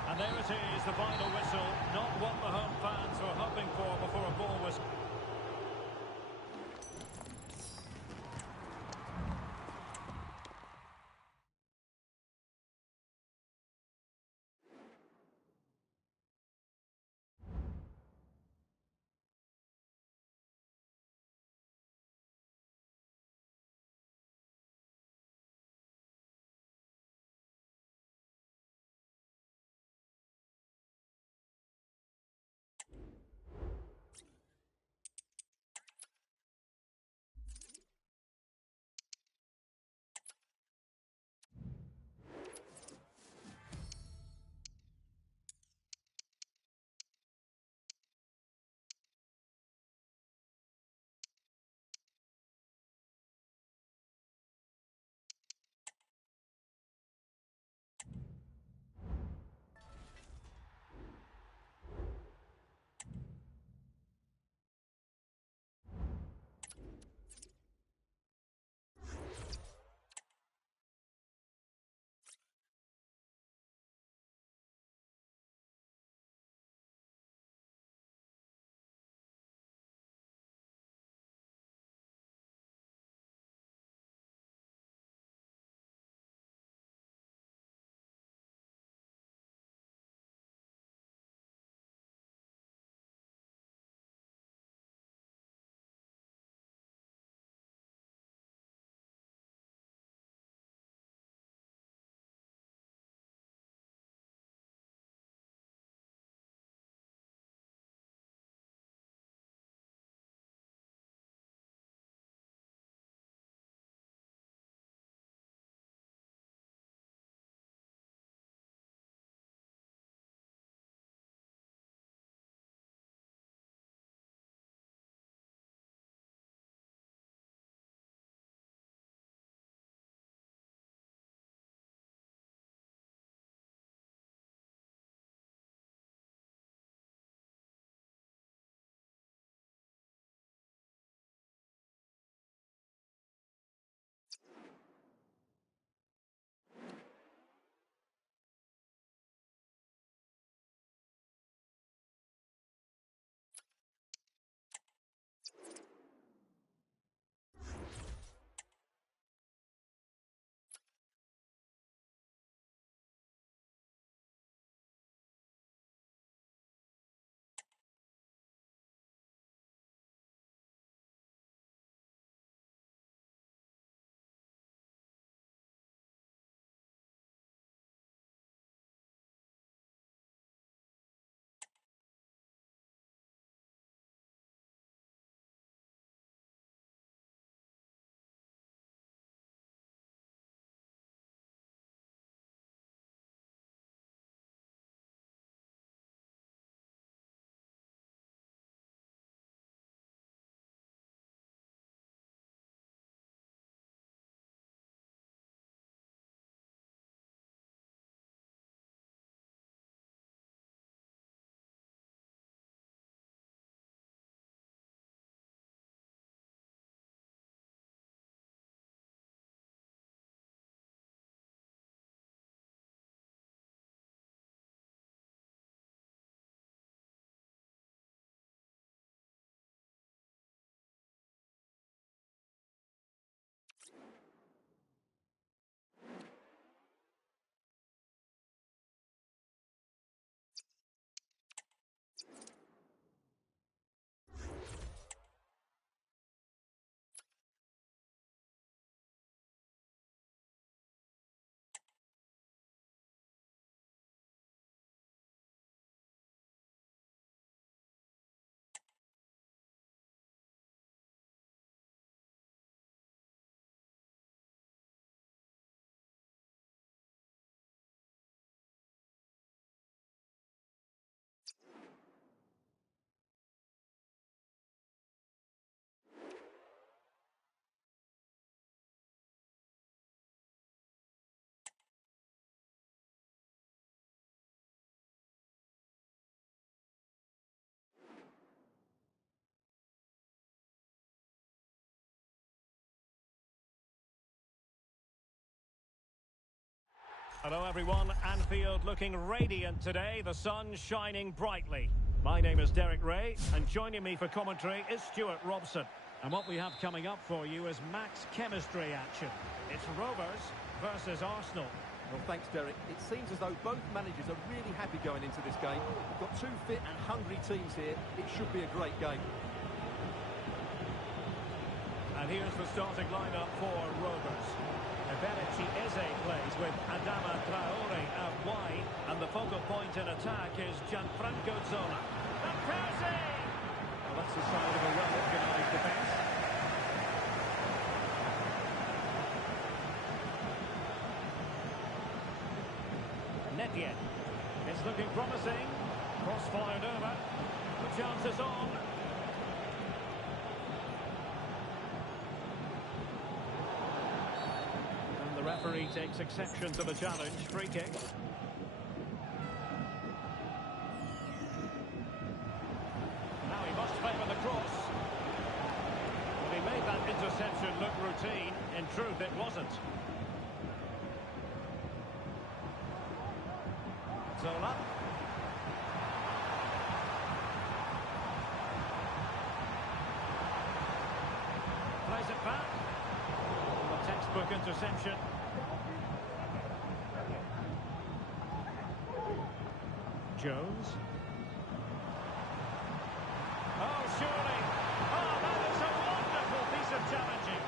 And there it is, the final whistle. Not what the home fans were hoping for before a ball was... Hello everyone, Anfield looking radiant today, the sun shining brightly. My name is Derek Ray, and joining me for commentary is Stuart Robson. And what we have coming up for you is max chemistry action. It's Rovers versus Arsenal. Well, thanks, Derek. It seems as though both managers are really happy going into this game. We've got two fit and hungry teams here. It should be a great game. And here's the starting lineup for Rovers. Eberechi Eze plays with Adama Traore out wide, and the focal point in attack is Gianfranco Zola. Van Persie! Well, that's the sign of a well-organised defence. Nedved. It's looking promising. Cross fired over. The chance is on. And the referee takes exception to the challenge. Free kick. Now he must favour the cross. Well, he made that interception look routine. In truth, it wasn't. Zola. Plays it back. A textbook interception. Jones. Oh, surely. Oh, that is a wonderful piece of challenging.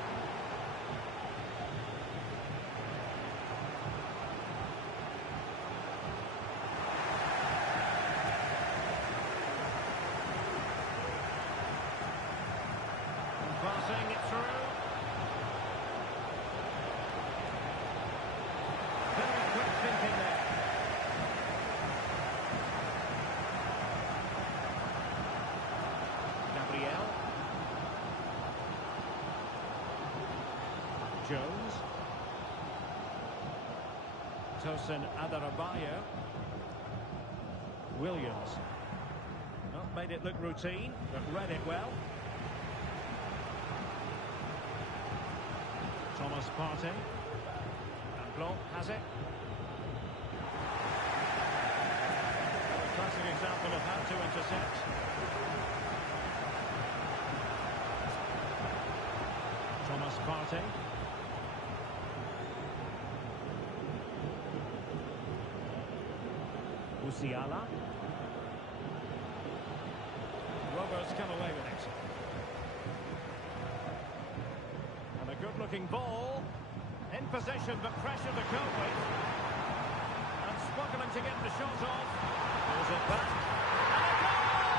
Passing it through. Very quick thinking there. Gabriel. Jones. Tosin Adarabioyo. Williams. Well, made it look routine, but read it well. Thomas Partey. And Blanc has it. A classic example of how to intercept. Thomas Partey. Musiala. Rovers come away with it. And a good-looking ball. In possession, but pressure to cope with. And struggling to get the shot off. Pulls it back. And a goal!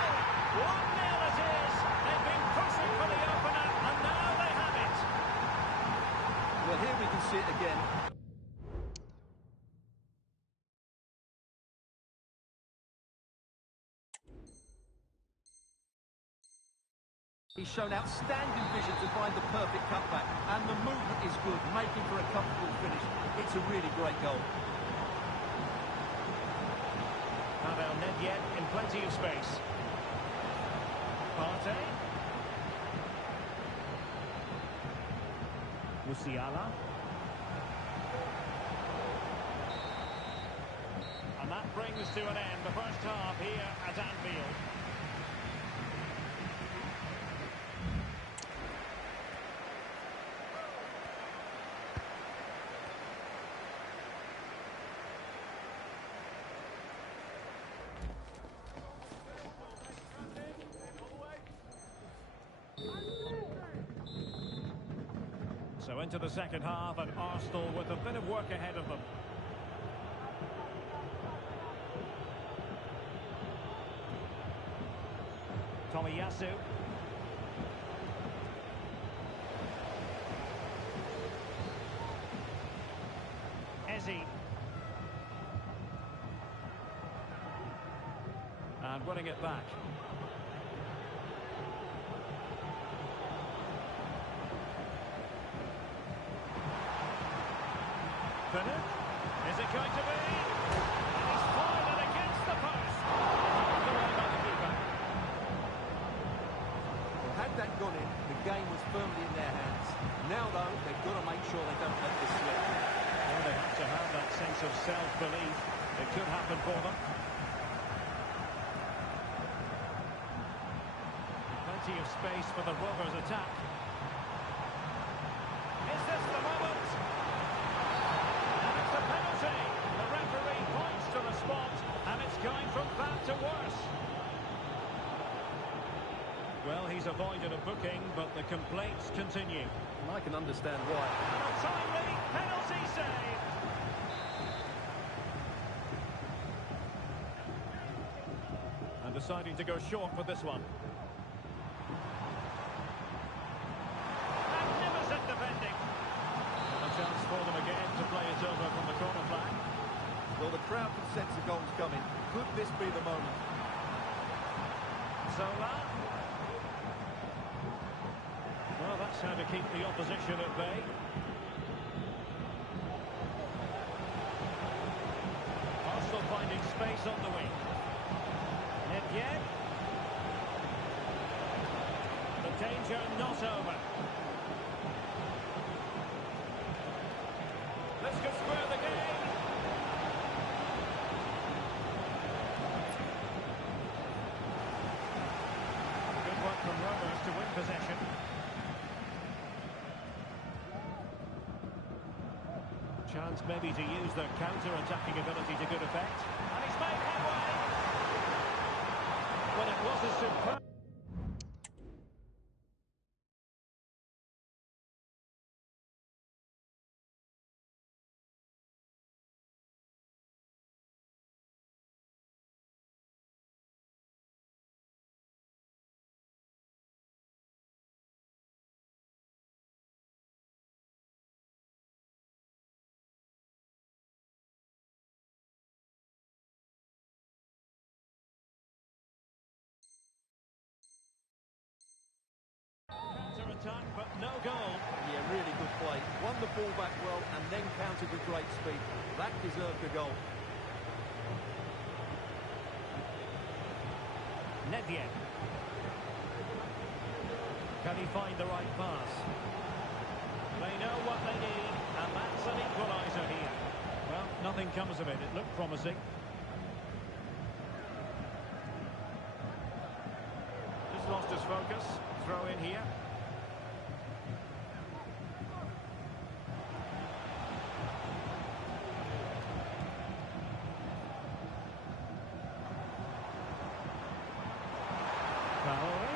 1-0 it is. They've been pushing for the opener, and now they have it. Well, here we can see it again. He's shown outstanding vision to find the perfect cutback, and the movement is good, making for a comfortable finish. It's a really great goal. Pavel Nedved in plenty of space. Partey. Musiala. And that brings to an end the first half here at Anfield. So into the second half, and Arsenal with a bit of work ahead of them. Tomiyasu. Eze. And winning it back. Is it going to be? And he's fired it against the post. Knocked away by the keeper. Well, had that gone in, the game was firmly in their hands. Now, though, they've got to make sure they don't let this slip. Well, they have to have that sense of self-belief. It could happen for them. Plenty of space for the Rovers attack. Is this the moment? And it's a penalty. The referee points to the spot, and it's going from bad to worse. Well, he's avoided a booking, but the complaints continue. And I can understand why. And a timely penalty save. And deciding to go short for this one. Magnificent defending. And a chance for them again to play it over from the corner flag. Well, the crowd can sense the goals coming. Could this be the moment? Zola. Well, that's how to keep the opposition at bay. Arsenal finding space on the wing. Nedved. The danger not over. This could square the game. Good work from Rovers to win possession. Chance maybe to use their counter-attacking ability to good effect. And he's made headway! Well, it was a superb... Counter-attack, but no goal. Yeah, really good play. Won the ball back well and then countered with great speed. That deserved a goal. Nedved. Can he find the right pass? They know what they need, and that's an equaliser here. Well, nothing comes of it. It looked promising. Just lost his focus. Throw in here. Traore.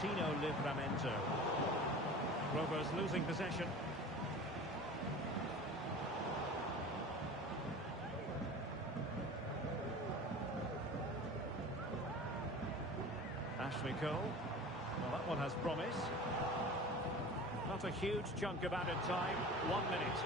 Tino Livramento. Rovers losing possession. Ashley Cole. Well, that one has promise. Not a huge chunk of added time. 1 minute.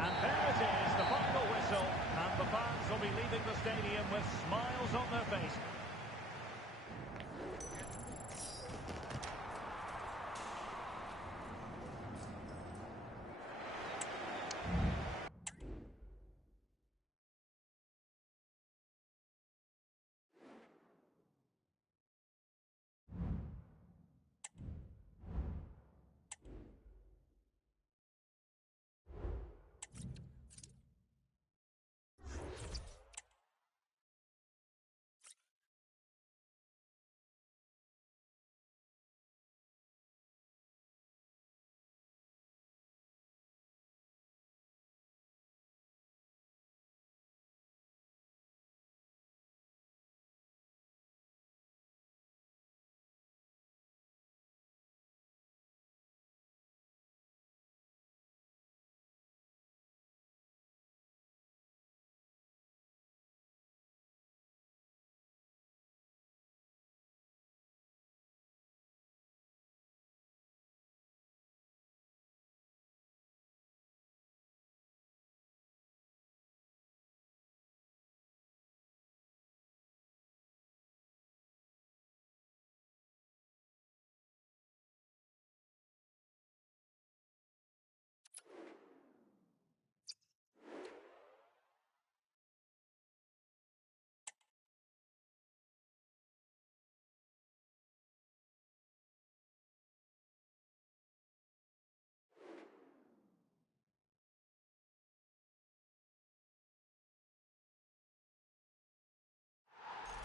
And there it is, the final whistle. And the fans will be leaving the stadium with smiles on their faces.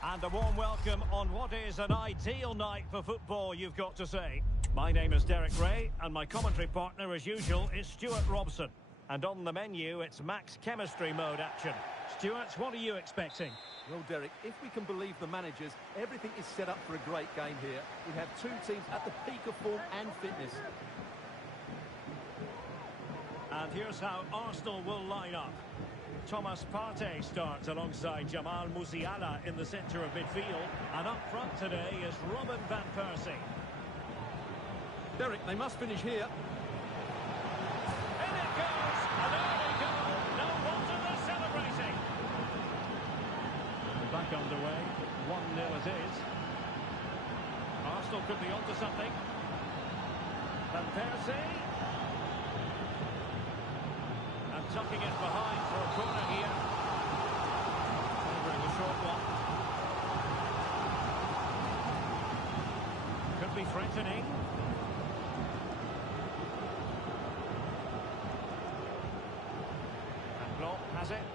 And a warm welcome on what is an ideal night for football, you've got to say. My name is Derek Ray, and my commentary partner, as usual, is Stuart Robson. And on the menu, it's max chemistry mode action. Stuart, what are you expecting? Well, Derek, if we can believe the managers, everything is set up for a great game here. We have two teams at the peak of form and fitness. And here's how Arsenal will line up. Thomas Partey starts alongside Jamal Musiala in the centre of midfield. And up front today is Robin van Persie. Derek, they must finish here. In it goes! An early goal! No wonder they're celebrating! Back underway. 1-0 it is. Arsenal could be onto something. Van Persie. And tucking it behind for a corner here. Delivering a short one. Could be threatening. And Blanc has it.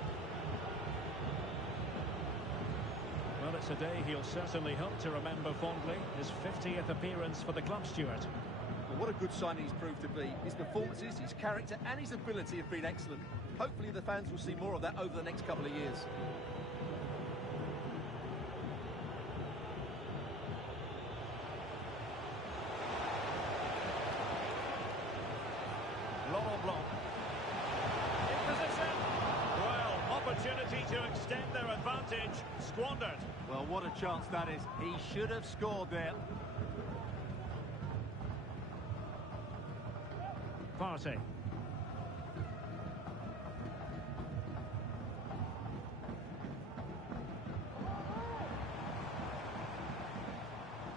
Well, it's a day he'll certainly hope to remember fondly. His 50th appearance for the club, Stuart. Well, what a good signing he's proved to be. His performances, his character and his ability have been excellent. Hopefully the fans will see more of that over the next couple of years. Laurent Blanc. In position. Well, opportunity to extend their advantage. Squandered. Well, what a chance that is. He should have scored there. Partey.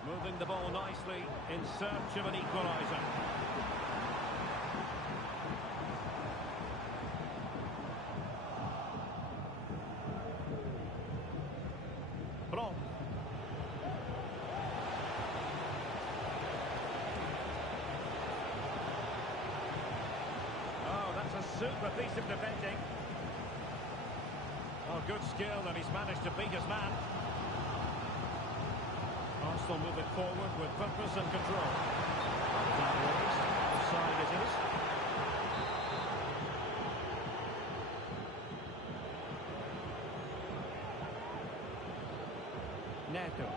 Moving the ball nicely in search of an equaliser. Blanc. Oh, that's a super piece of defending. Oh, good skill, and he's managed to beat his man. Arsenal moving forward with purpose and control. That raised. Offside it is. Neto.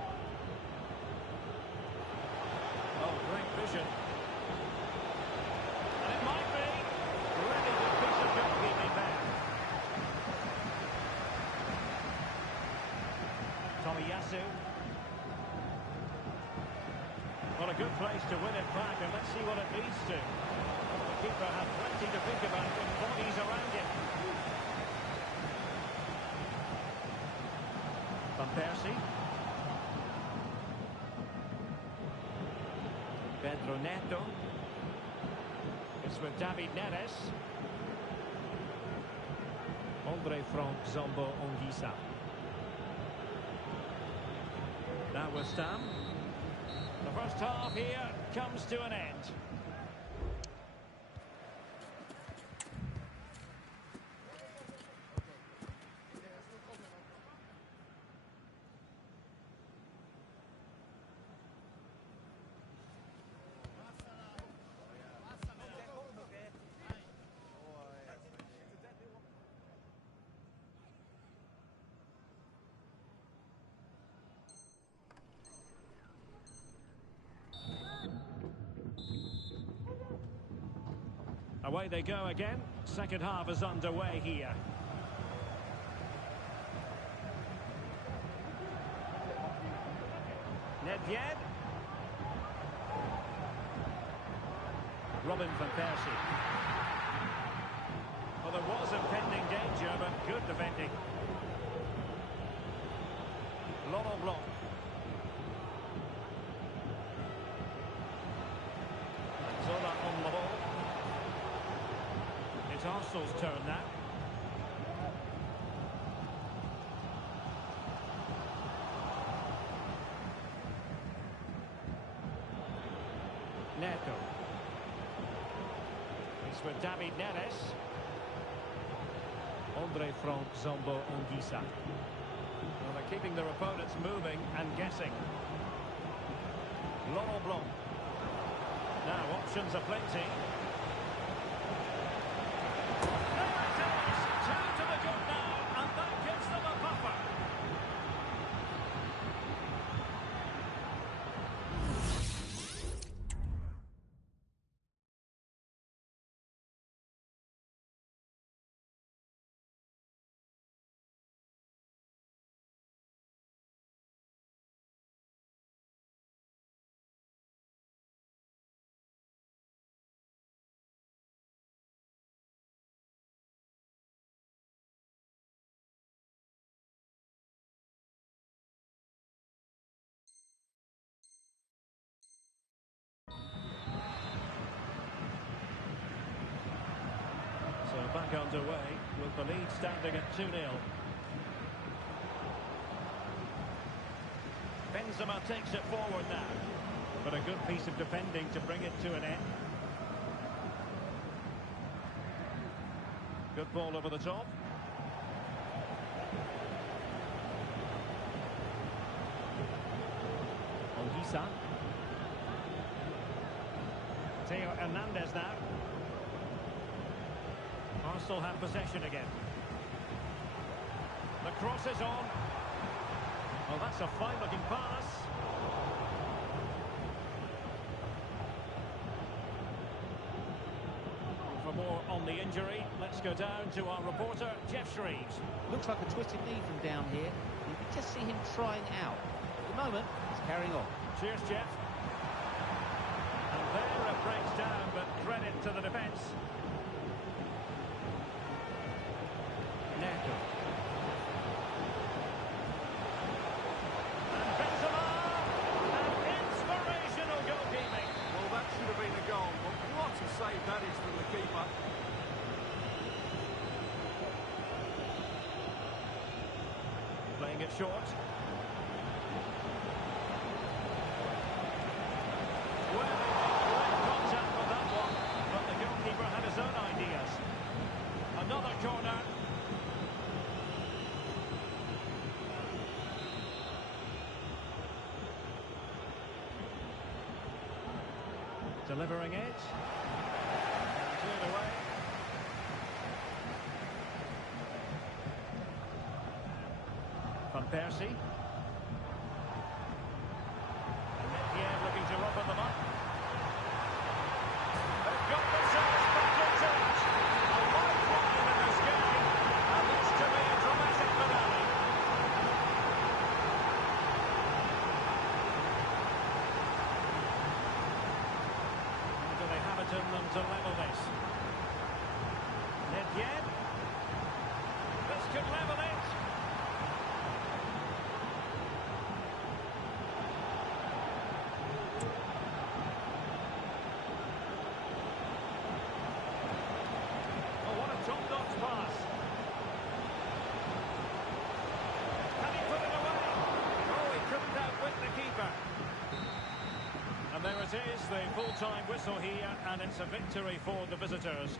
Oh, great vision. And it might be. Really good piece of goalkeeping there. Tomiyasu. What a good place to win it back, and let's see what it leads to. Well, the keeper had plenty to think about with bodies around him. Van Persie. Pedro Neto. It's with David Neres. Andre Frank Zambo Anguissa. Now with Stam. The first half here comes to an end. Away they go again. Second half is underway here. Nedved. Robin van Persie. Well, there was impending danger, but good defending. Laurent Blanc. Zola on the ball. It's Arsenal's turn now. Neto. It's with David Neres. Andre Frank Zambo Anguissa. Well, they're keeping their opponents moving and guessing. Laurent Blanc. Now options are plenty. There it is! Two to the good now, and that gives them a buffer. Back underway with the lead standing at 2-0. Benzema takes it forward now. But a good piece of defending to bring it to an end. Good ball over the top. Anguissa. Theo Hernandez now. Arsenal have possession again. The cross is on. Oh, that's a fine-looking pass. For more on the injury, let's go down to our reporter, Jeff Shreves. Looks like a twisted knee from down here. You can just see him trying out. At the moment, he's carrying on. Cheers, Jeff. And there it breaks down, but credit to the defence. Neto. And Benzema. And inspirational goalkeeping. Well, that should have been a goal, but what a save that is from the keeper. Playing it short. Well, great contact for that one, but the goalkeeper had his own ideas. Another corner. Delivering it. Cleared away. Van Persie. And Etienne looking to open them up. They've got themselves back into it. A lifeline in this game. And this to be a dramatic finale. Do they have it in them to level this? Etienne. This could level it. Oh, what a top-notch pass. Can he put it away? Oh, he couldn't outwit the keeper. And there it is, the full-time whistle here, and it's a victory for the visitors.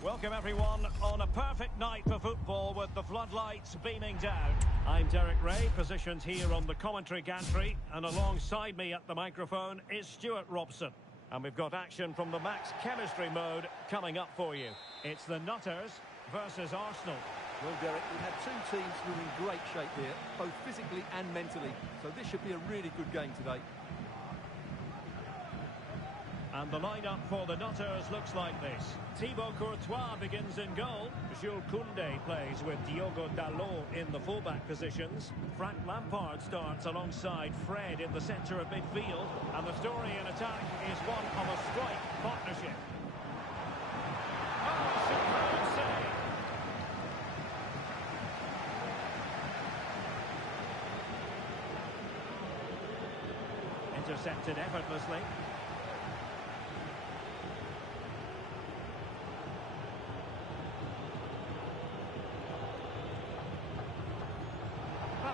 Welcome everyone on a perfect night for football with the floodlights beaming down. I'm Derek Ray, positioned here on the commentary gantry, and alongside me at the microphone is Stuart Robson. And we've got action from the max chemistry mode coming up for you. It's the Nutters versus Arsenal. Well, Derek, we've had two teams who are in great shape here, both physically and mentally. So this should be a really good game today. And the lineup for the Nutters looks like this. Thibaut Courtois begins in goal. Jules Koundé plays with Diogo Dalot in the fullback positions. Frank Lampard starts alongside Fred in the centre of midfield. And the story in attack is one of a strike partnership. Oh, superb save. Intercepted effortlessly.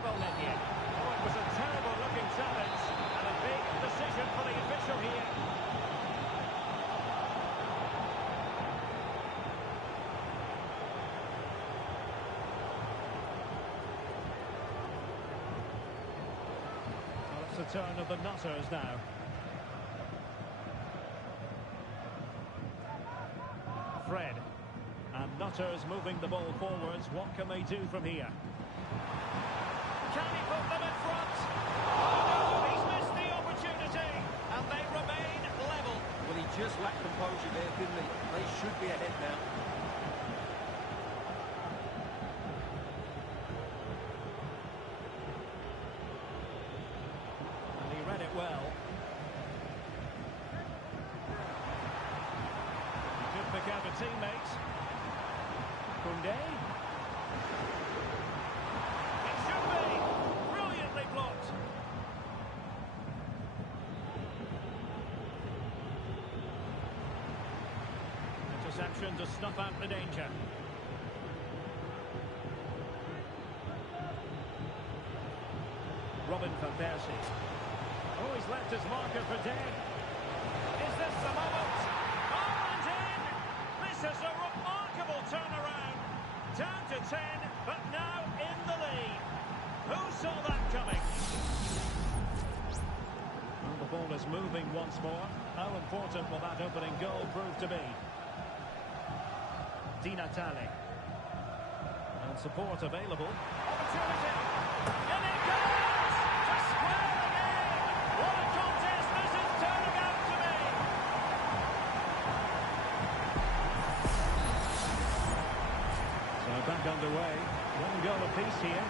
Oh, it was a terrible-looking challenge and a big decision for the official here. Well, it's the turn of the Nutters now. Fred. And Nutters moving the ball forwards. What can they do from here? Can he put them in front? Oh, no, he's missed the opportunity, and they remain level. Well, he just lacked composure there, didn't he? They should be ahead now. And he read it well. He could pick out a teammate. Koundé. Interception to snuff out the danger. Robin van Persie. Oh, he's left his marker for dead. Is this the moment? Oh, and in! This is a remarkable turnaround. Down to 10, but now in the lead. Who saw that coming? Well, the ball is moving once more. How important will that opening goal prove to be? Di Natale. And support available. Opportunity! And it goes! To square the game! What a contest this is turning out to be! So back underway. One goal apiece here.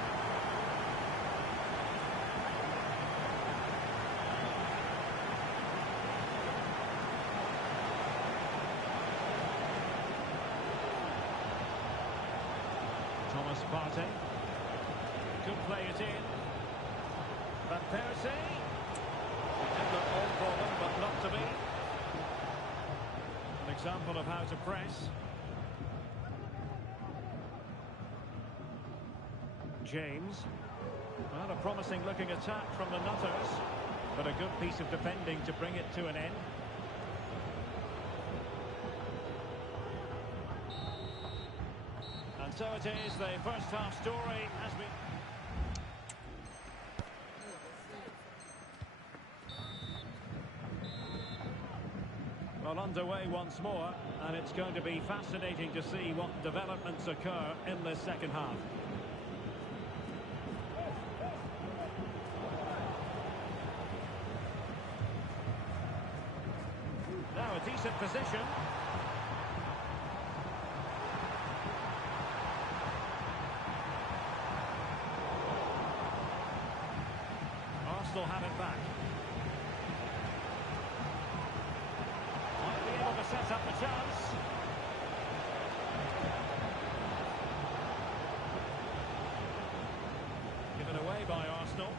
Thomas Partey could play it in. Van Persie. Never all for them, but not to be. An example of how to press. James. Well, a promising looking attack from the Nutters, but a good piece of defending to bring it to an end. And so it is, the first half story has been... Well, underway once more, and it's going to be fascinating to see what developments occur in the second half. Now a decent position. Arsenal have it back. Might be able to set up the chance. Given away by Arsenal.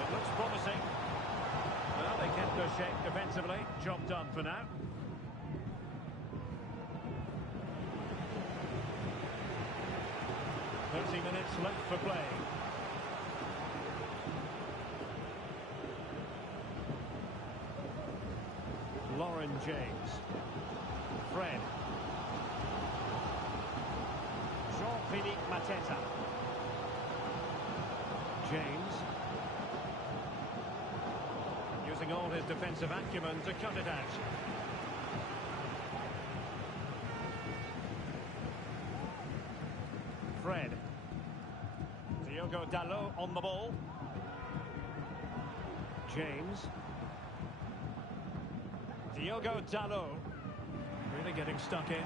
It looks promising. Well, they kept their shape defensively. Job done for now. Minutes left for play. Lauren James. Fred. Philippe Mateta. James. Using all his defensive acumen to cut it out. Fred. Diogo Dalot on the ball. James. Diogo Dalot. Really getting stuck in.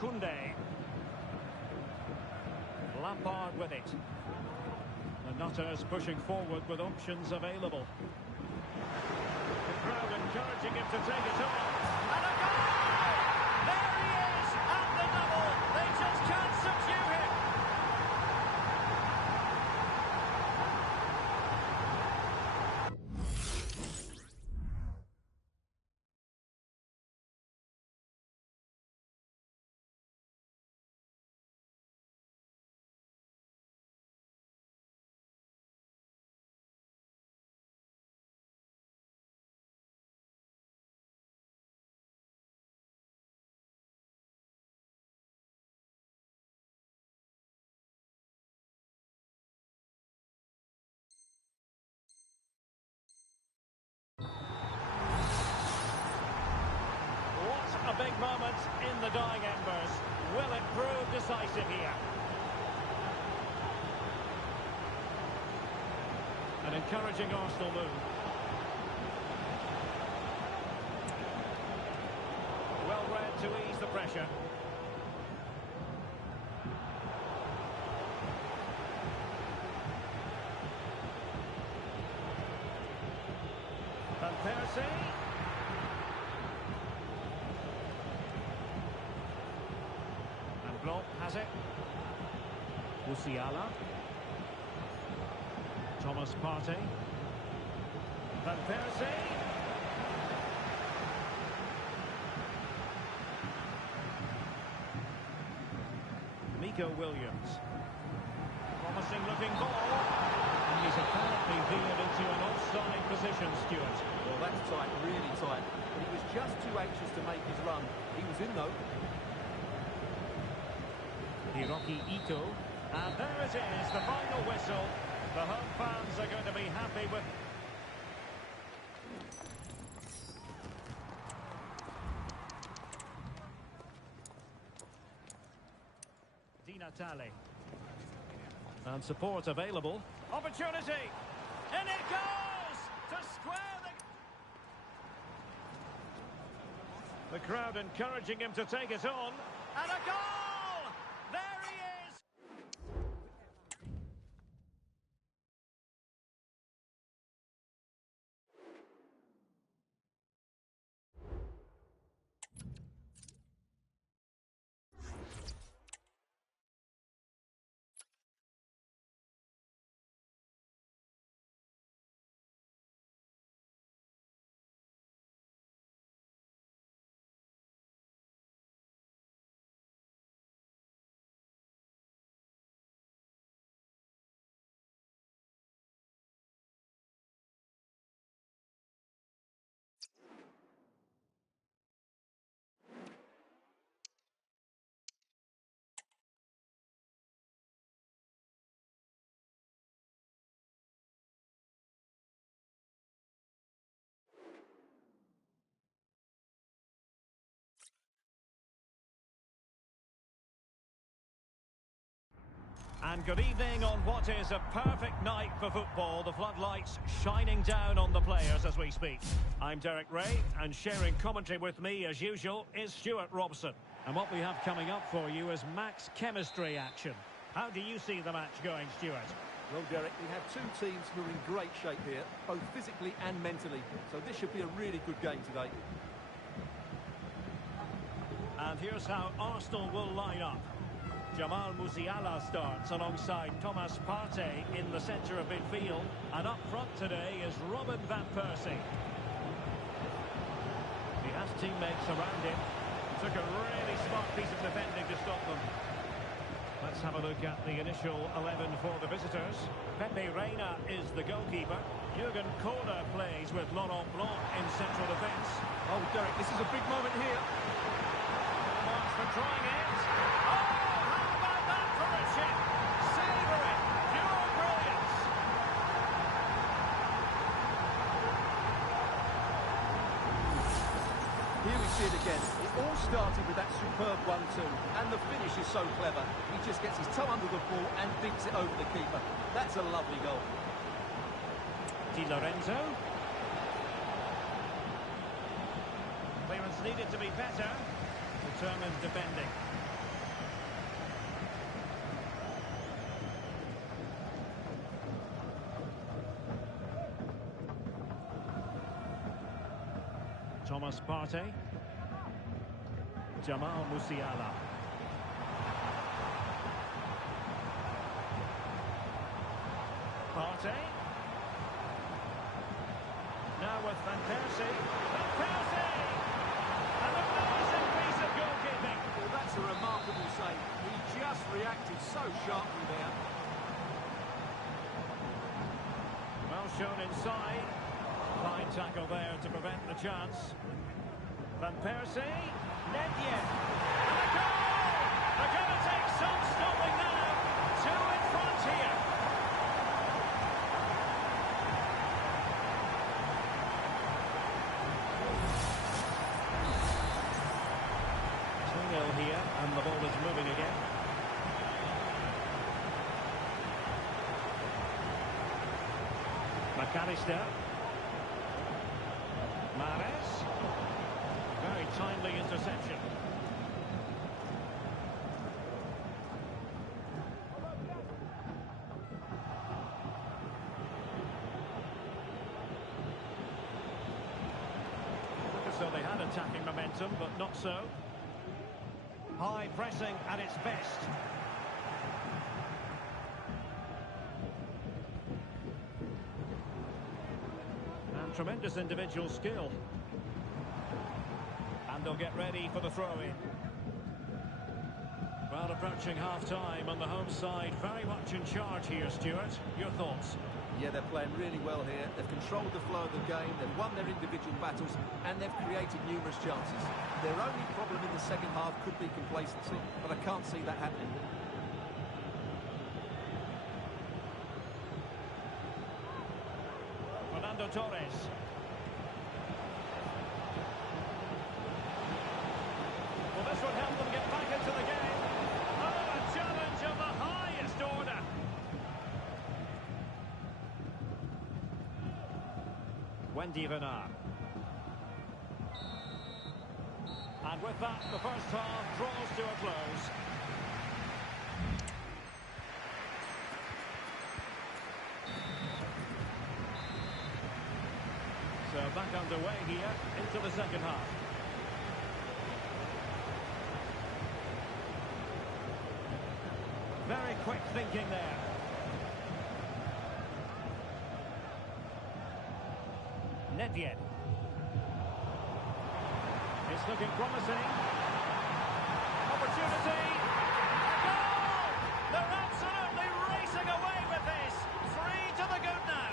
Koundé. Lampard with it. The Nutters pushing forward with options available. The crowd encouraging him to take it on. And a goal! There he is! And the double! They just can't subdue him! A big moment in the dying embers. Will it prove decisive here? An encouraging Arsenal move. Well read to ease the pressure. Van Persie. Blanc has it. Musiala. Thomas Partey. Van Persie. Nico Williams. Promising looking ball. And he's apparently veered into an offside position, Stuart. Well, that's tight, really tight. But he was just too anxious to make his run. He was in, though. Hiroki Ito. And there it is, the final whistle. The home fans are going to be happy with... Di Natale. And support available. Opportunity! And it goes! To square the crowd encouraging him to take it on. And a goal! There he is! And good evening on what is a perfect night for football. The floodlights shining down on the players as we speak. I'm Derek Ray, and sharing commentary with me, as usual, is Stuart Robson. And what we have coming up for you is max chemistry action. How do you see the match going, Stuart? Well, Derek, we have two teams who are in great shape here, both physically and mentally. So this should be a really good game today. And here's how Arsenal will line up. Jamal Musiala starts alongside Thomas Partey in the centre of midfield. And up front today is Robin van Persie. He has teammates around him. Took a really smart piece of defending to stop them. Let's have a look at the initial 11 for the visitors. Pepe Reina is the goalkeeper. Jurgen Kohler plays with Laurent Blanc in central defence. Oh, Derek, this is a big moment here. Marks for trying it. Oh, how about that for a chip? Savour it. Pure brilliance. Here we see it again. It all started with that superb 1-2, and the finish is so clever. He just gets his toe under the ball and dinks it over the keeper. That's a lovely goal. Di Lorenzo. Clearance needed to be better. Determined defending. Thomas Partey. Jamal Musiala. Partey. Now with Van Persie. Van Persie! An amazing piece of goalkeeping. Well, that's a remarkable save. He just reacted so sharply there. Well shown inside. Fine tackle there to prevent the chance. Van Persie. Nedved. And a goal! They're going to take some stopping now. Two in front here. Here, and the ball is moving again. McAllister. Mahrez. Very timely interception. So they had attacking momentum, but not so. High pressing at its best. And tremendous individual skill. And they'll get ready for the throw-in. Well, approaching half-time on the home side. Very much in charge here, Stuart. Your thoughts? Yeah, they're playing really well here. They've controlled the flow of the game, they've won their individual battles, and they've created numerous chances. Their only problem in the second half could be complacency, but I can't see that happening. Fernando Torres. Well, this would help them get back into the game. Oh, a challenge of the highest order. Wendy Renard. And with that, the first half draws to a close. So back underway here into the second half. Very quick thinking there. Nedved. It's looking promising. Opportunity. A goal! They're absolutely racing away with this. 3 to the good now.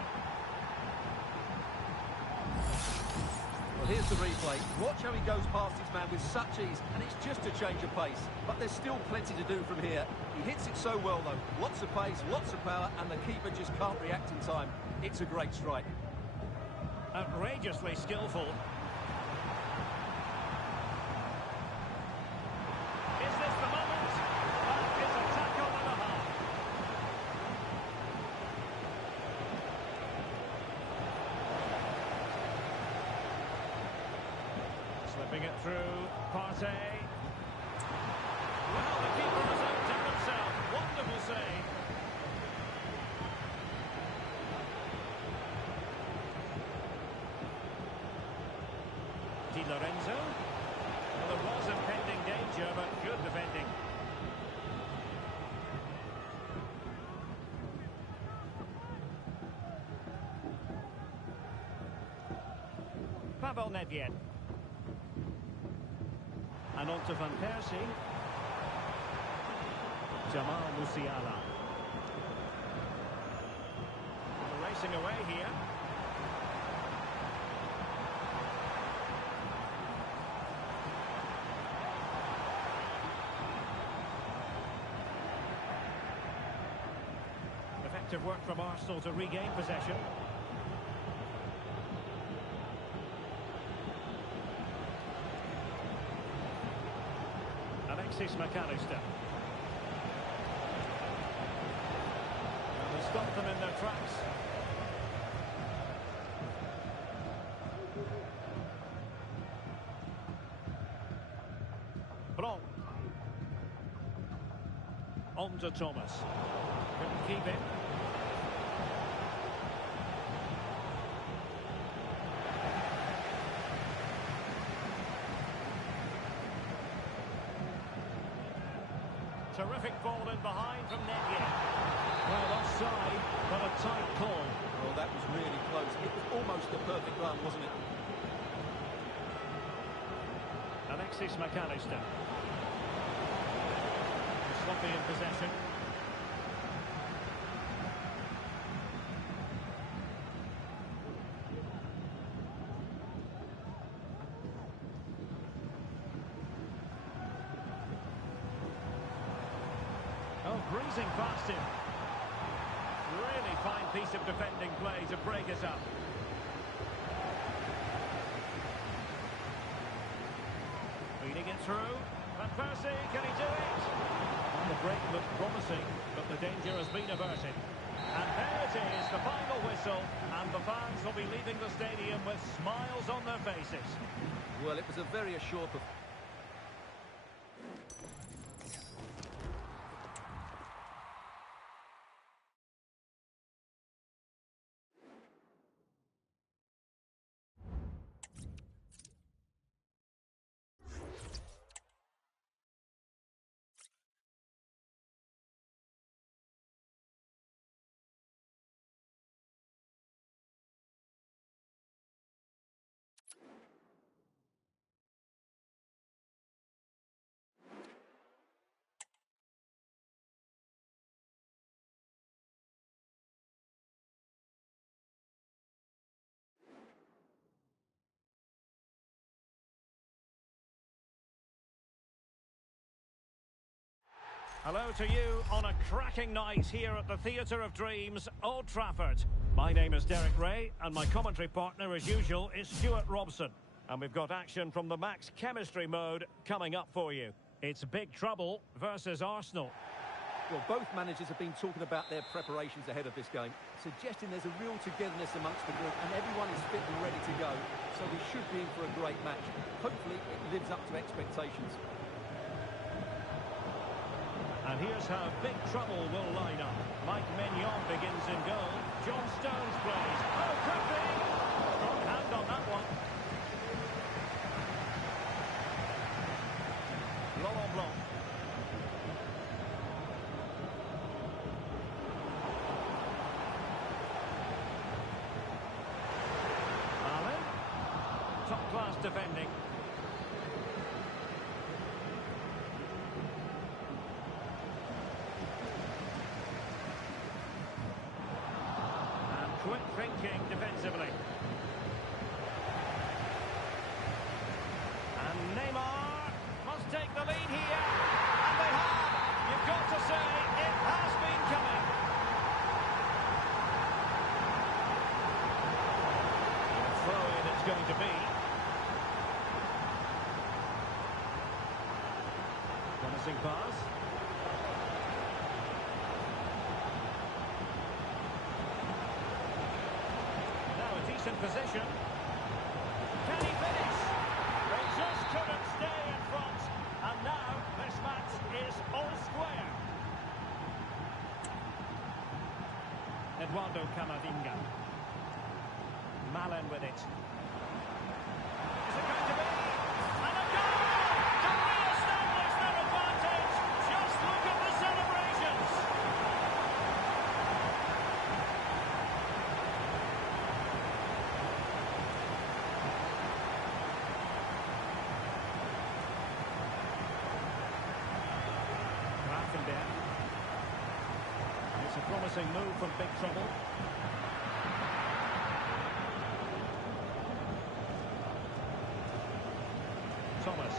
Well, here's the replay. Watch how he goes past his man with such ease, and it's just a change of pace. But there's still plenty to do from here. He hits it so well, though. Lots of pace, lots of power, and the keeper just can't react in time. It's a great strike. Outrageously skillful. Is this the moment? That is a tackle and a half. Slipping it through. Partey. Well, the keeper has outdone himself. Wonderful save. Di Lorenzo. Well, there was impending danger, but good defending. Pavel Nedved. And on to Van Persie. Jamal Musiala. We're racing away here. Effective work from Arsenal to regain possession. Alexis McAllister. And they stop them in their tracks. Blanc. On to Thomas. Couldn't keep it. Terrific ball in behind from Netje. Well, offside, but a tight call. Well, that was really close. It was almost the perfect run, wasn't it? Alexis McAllister. Sloppy in possession. Oh, breezing past him. Really fine piece of defending play to break us up. Feeding it through. Van Persie, can he do it? And the break looked promising, but the danger has been averted. And there it is, the final whistle, and the fans will be leaving the stadium with smiles on their faces. Well, it was a very assured performance. Hello to you on a cracking night here at the Theatre of Dreams, Old Trafford. My name is Derek Ray, and my commentary partner, as usual, is Stuart Robson. And we've got action from the Max Chemistry mode coming up for you. It's Big Trouble versus Arsenal. Well, both managers have been talking about their preparations ahead of this game, suggesting there's a real togetherness amongst the group and everyone is fit and ready to go. So we should be in for a great match. Hopefully it lives up to expectations. And here's how Big Trouble will line up. Mike Maignan begins in goal. John Stones plays. Oh, could be! Strong hand on that one. Laurent Blanc. Allen. Top-class defending. Quick thinking defensively. And Neymar must take the lead here. And they have. You've got to say, it has been coming. A throw-in it's going to be. Promising pass. In position. Can he finish? They just couldn't stay in front. And now this match is all square. Eduardo Camavinga. Malen with it. Is it going to be? And a goal to re-establish their advantage. Just look at the celebrations. It's a promising move from Big Trouble. Thomas.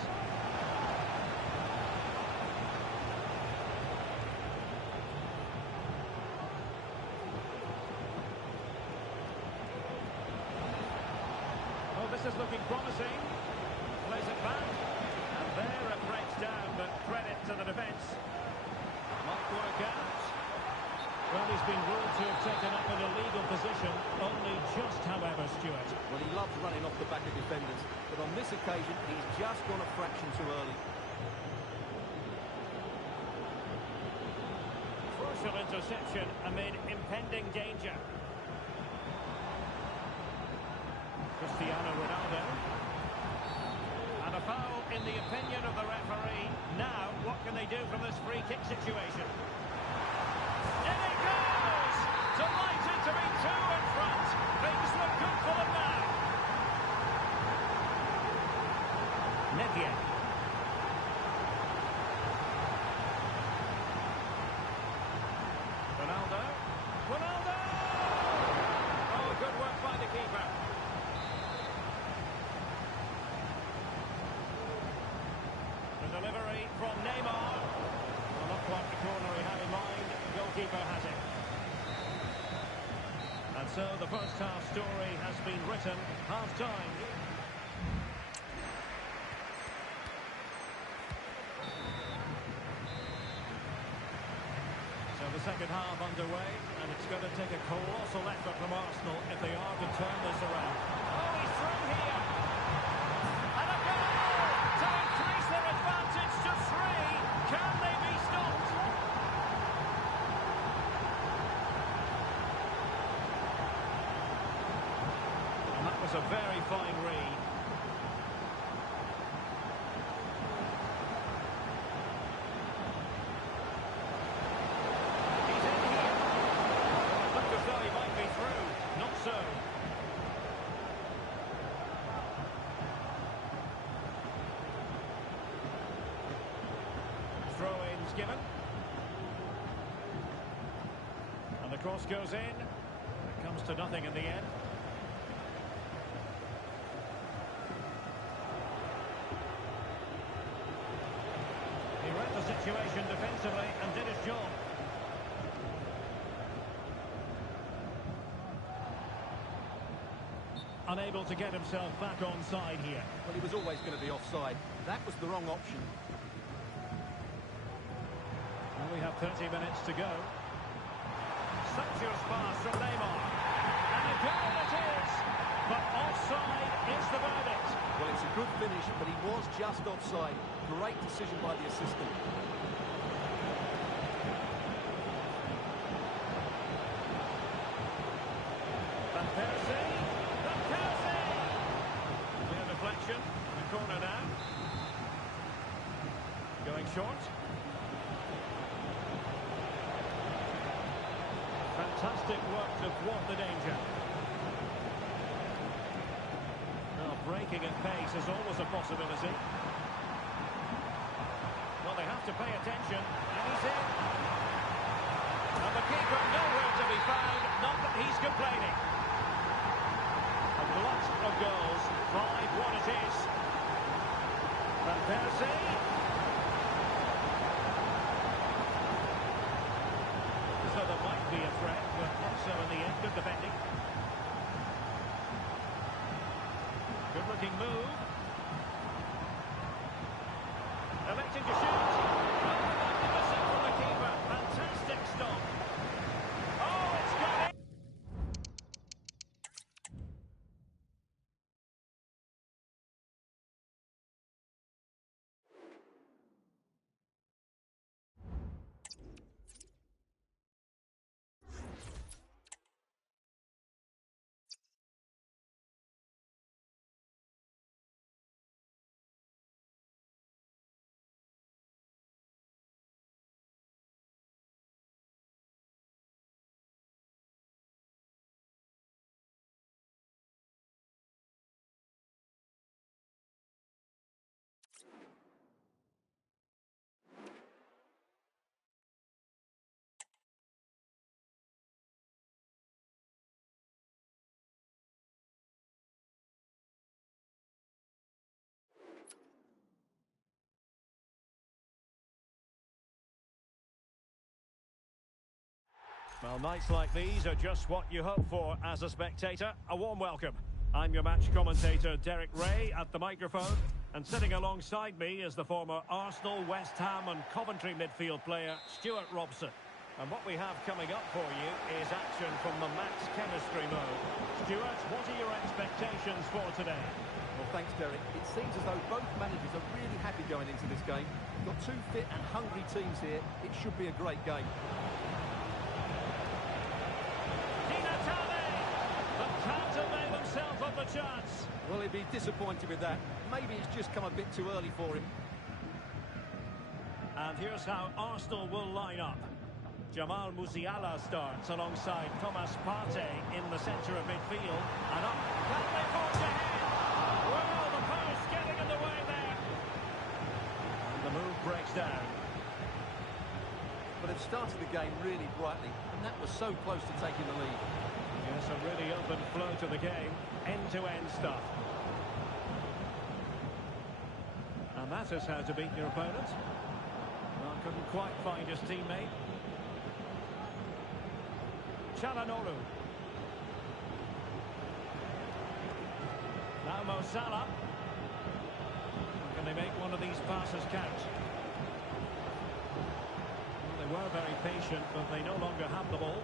looking promising. Plays it back. And there it breaks down, but credit to the defence. Might work out. Well, he's been ruled to have taken up an illegal position. Only just, however, Stuart. Well, he loves running off the back of defenders, but on this occasion, he's just gone a fraction too early. Crucial interception amid impending danger. Cristiano Ronaldo. And a foul in the opinion of the referee. Now, what can they do from this free kick situation? In it goes! Delighted to be two in front. Things look good for them now. Nevia. Ronaldo. Ronaldo! Oh, good work by the keeper. The delivery from Neymar. Well, not quite the corner he had in mind. The goalkeeper has it. And so the first half story has been written. Half-time. So the second half underway, and it's going to take a colossal effort from Arsenal if they are to turn this around. Oh, he's through here! And a goal! To increase their advantage to 3. Can they be stopped? And that was a very fine read. He's in here. It looked as though he might be through. Not so. Throw-ins given. And the cross goes in. It comes to nothing in the end. He read the situation defensively and did his job. Unable to get himself back onside here. Well, he was always going to be offside. That was the wrong option. Well, we have 30 minutes to go. Sumptuous pass from Neymar. And a goal it is! But offside is the verdict. Well, it's a good finish, but he was just offside. Great decision by the assistant. Van Persie. Van Persie! Clear deflection. The corner now. Going short. Fantastic work to thwart the danger. Now, breaking at pace is always a possibility. Well, they have to pay attention, and he's in. And the keeper nowhere to be found, not that he's complaining. A glut of goals, 5-1 it is. Van Persie. So there might be a threat, but not so in the end. Good defending. Good-looking move. Electing to shoot. Oh, magnificent from the keeper. Fantastic stop. Oh, it's gone in. Well, nights like these are just what you hope for as a spectator. A warm welcome. I'm your match commentator, Derek Ray, at the microphone. And sitting alongside me is the former Arsenal, West Ham and Coventry midfield player, Stuart Robson. And what we have coming up for you is action from the max chemistry mode. Stuart, what are your expectations for today? Well, thanks, Derek. It seems as though both managers are really happy going into this game. We've got two fit and hungry teams here. It should be a great game. Di Natale! But can't avail himself of the chance. Well, he'd be disappointed with that. Maybe it's just come a bit too early for him. And here's how Arsenal will line up. Jamal Musiala starts alongside Thomas Partey in the centre of midfield. And up. Can they forge ahead? Well, the post getting in the way there. And the move breaks down. But they've started the game really brightly, and that was so close to taking the lead. Yes, a really open flow to the game. End-to-end stuff. And that is how to beat your opponent. Well, couldn't quite find his teammate. Çalhanoğlu. Now Mo Salah. Can they make one of these passes count? Well, they were very patient, but they no longer have the ball.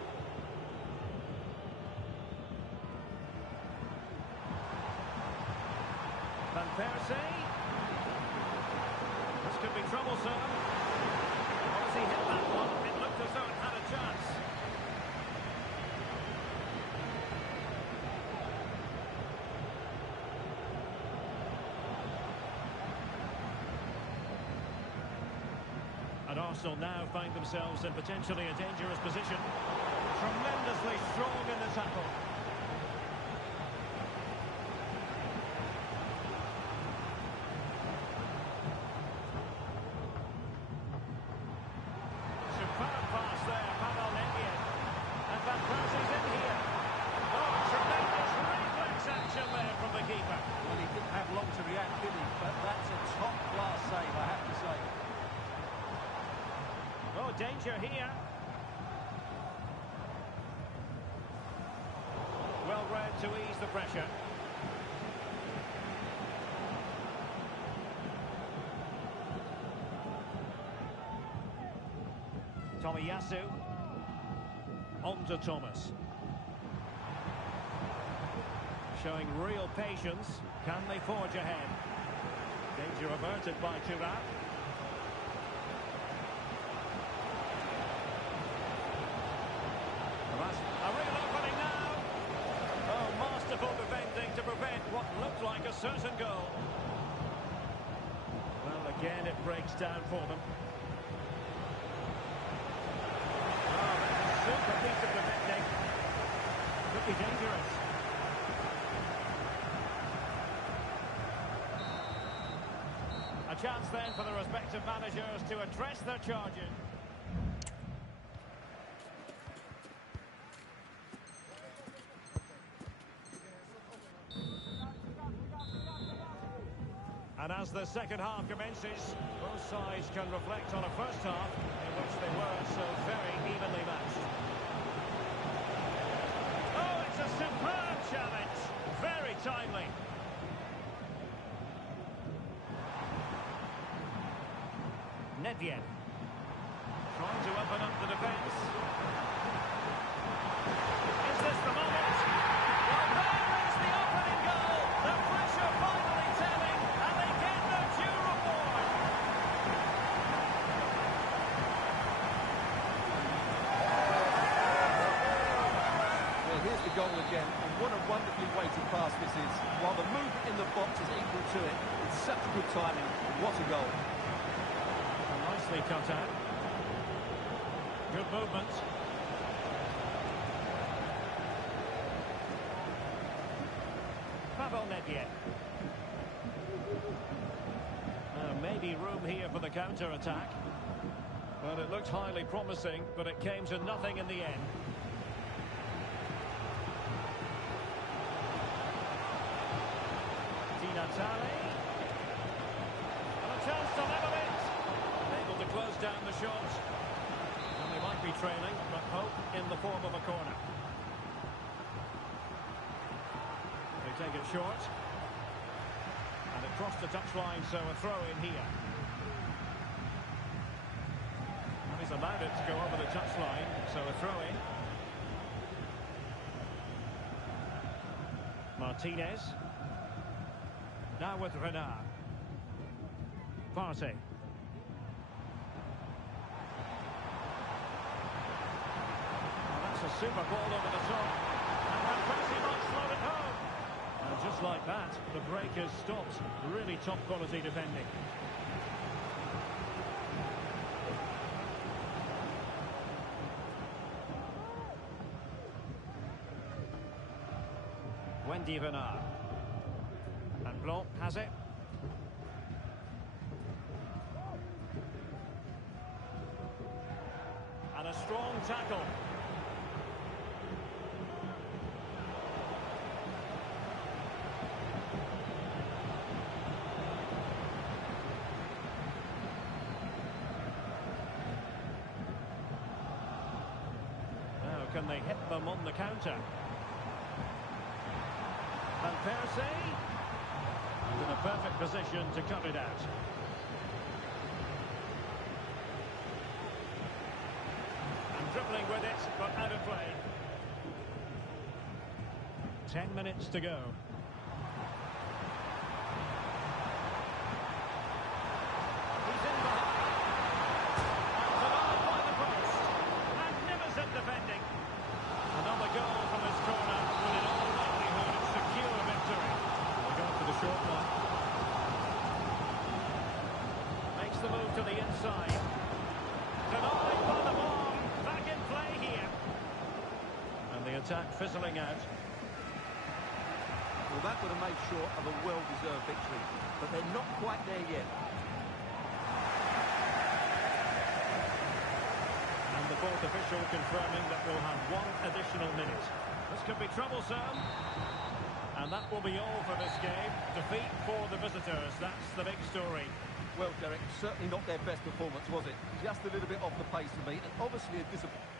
Van Persie. This could be troublesome. Oh, as he hit that one, it looked as though it had a chance. And Arsenal now find themselves in potentially a dangerous position. Tremendously strong in the tackle. Superb pass there, Pavel Nedved. And Van Persie's in here. Oh, tremendous reflex action there from the keeper. Well, he didn't have long to react, did he? But that's a top-class save, I have to say. Oh, danger here. Well read to ease the pressure. Tomiyasu. On to Thomas. Showing real patience. Can they forge ahead? Danger averted by Thuram. A real opening now. Oh, masterful defending to prevent what looked like a certain goal. Well, again, it breaks down for them. Oh, that's a super piece of defending. Could be dangerous. A chance then for the respective managers to address their charges. And as the second half commences, both sides can reflect on a first half in which they were so very evenly matched. Oh, it's a superb challenge. Very timely. Nedved. Trying to open up the defence. Is this the moment? Well, there is the opening goal. The pressure finally telling, and they get their due reward. Well, here's the goal again, and what a wonderfully weighted pass this is. While the movement in the box is equal to it, it's such good timing. What a goal. Nicely cut out. Good movement. Pavel Nedved. Maybe room here for the counter-attack. Well, it looked highly promising, but it came to nothing in the end. Di Natale. And a chance to level it. Able to close down the shot. And they might be trailing, but hope in the form of a corner. They take it short. And it crossed the touchline, so a throw in here. And he's allowed it to go over the touchline, so a throw in. Martinez. Now with Renard. Partey. A super ball over the top, and Van Persie might slow it home. And just like that, the break has stopped. Really top quality defending. Wendy Renard. And Blanc has it. And a strong tackle. Can they hit them on the counter? Van Persie, and in a perfect position to cut it out. And dribbling with it, but out of play. 10 minutes to go. He's in behind. And denied by the post. Magnificent defending. Another goal from his corner will in all likelihood secure victory. They're going for the short one. Makes the move to the inside. Denied by the ball. Back in play here. And the attack fizzling out. Well, that would have made sure of a well-deserved victory. But they're not quite there yet. And the fourth official confirming that we'll have one additional minute. This could be troublesome. And that will be all for this game. Defeat for the visitors. That's the big story. Well, Derek, certainly not their best performance, was it? Just a little bit off the pace for me, and obviously a disappointment.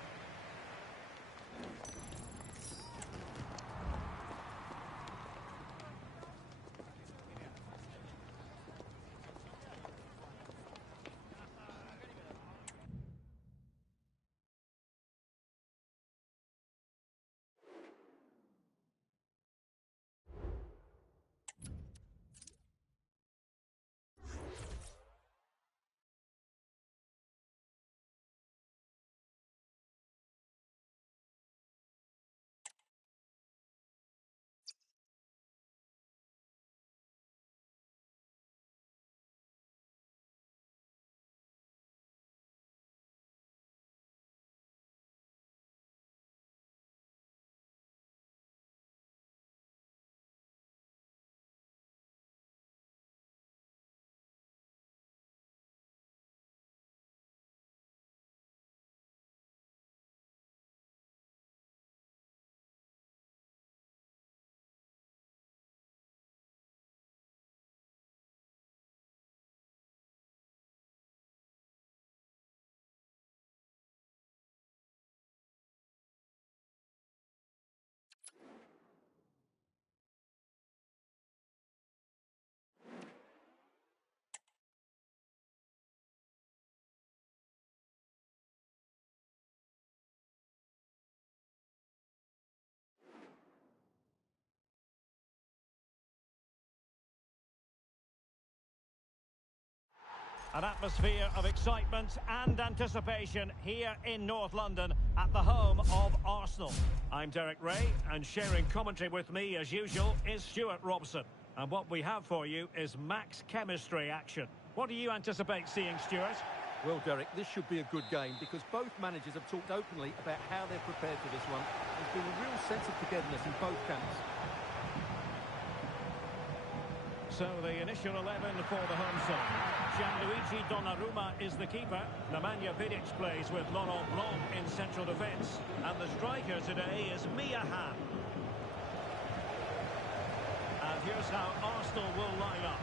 An atmosphere of excitement and anticipation here in North London at the home of Arsenal. I'm Derek Ray, and sharing commentary with me as usual is Stuart Robson. And what we have for you is max chemistry action. What do you anticipate seeing, Stuart? Well, Derek, this should be a good game because both managers have talked openly about how they're prepared for this one. There's been a real sense of togetherness in both camps. So the initial 11 for the home side. Gianluigi Donnarumma is the keeper. Nemanja Vidic plays with Laurent Blanc in central defence. And the striker today is Mia Hamm. And here's how Arsenal will line up.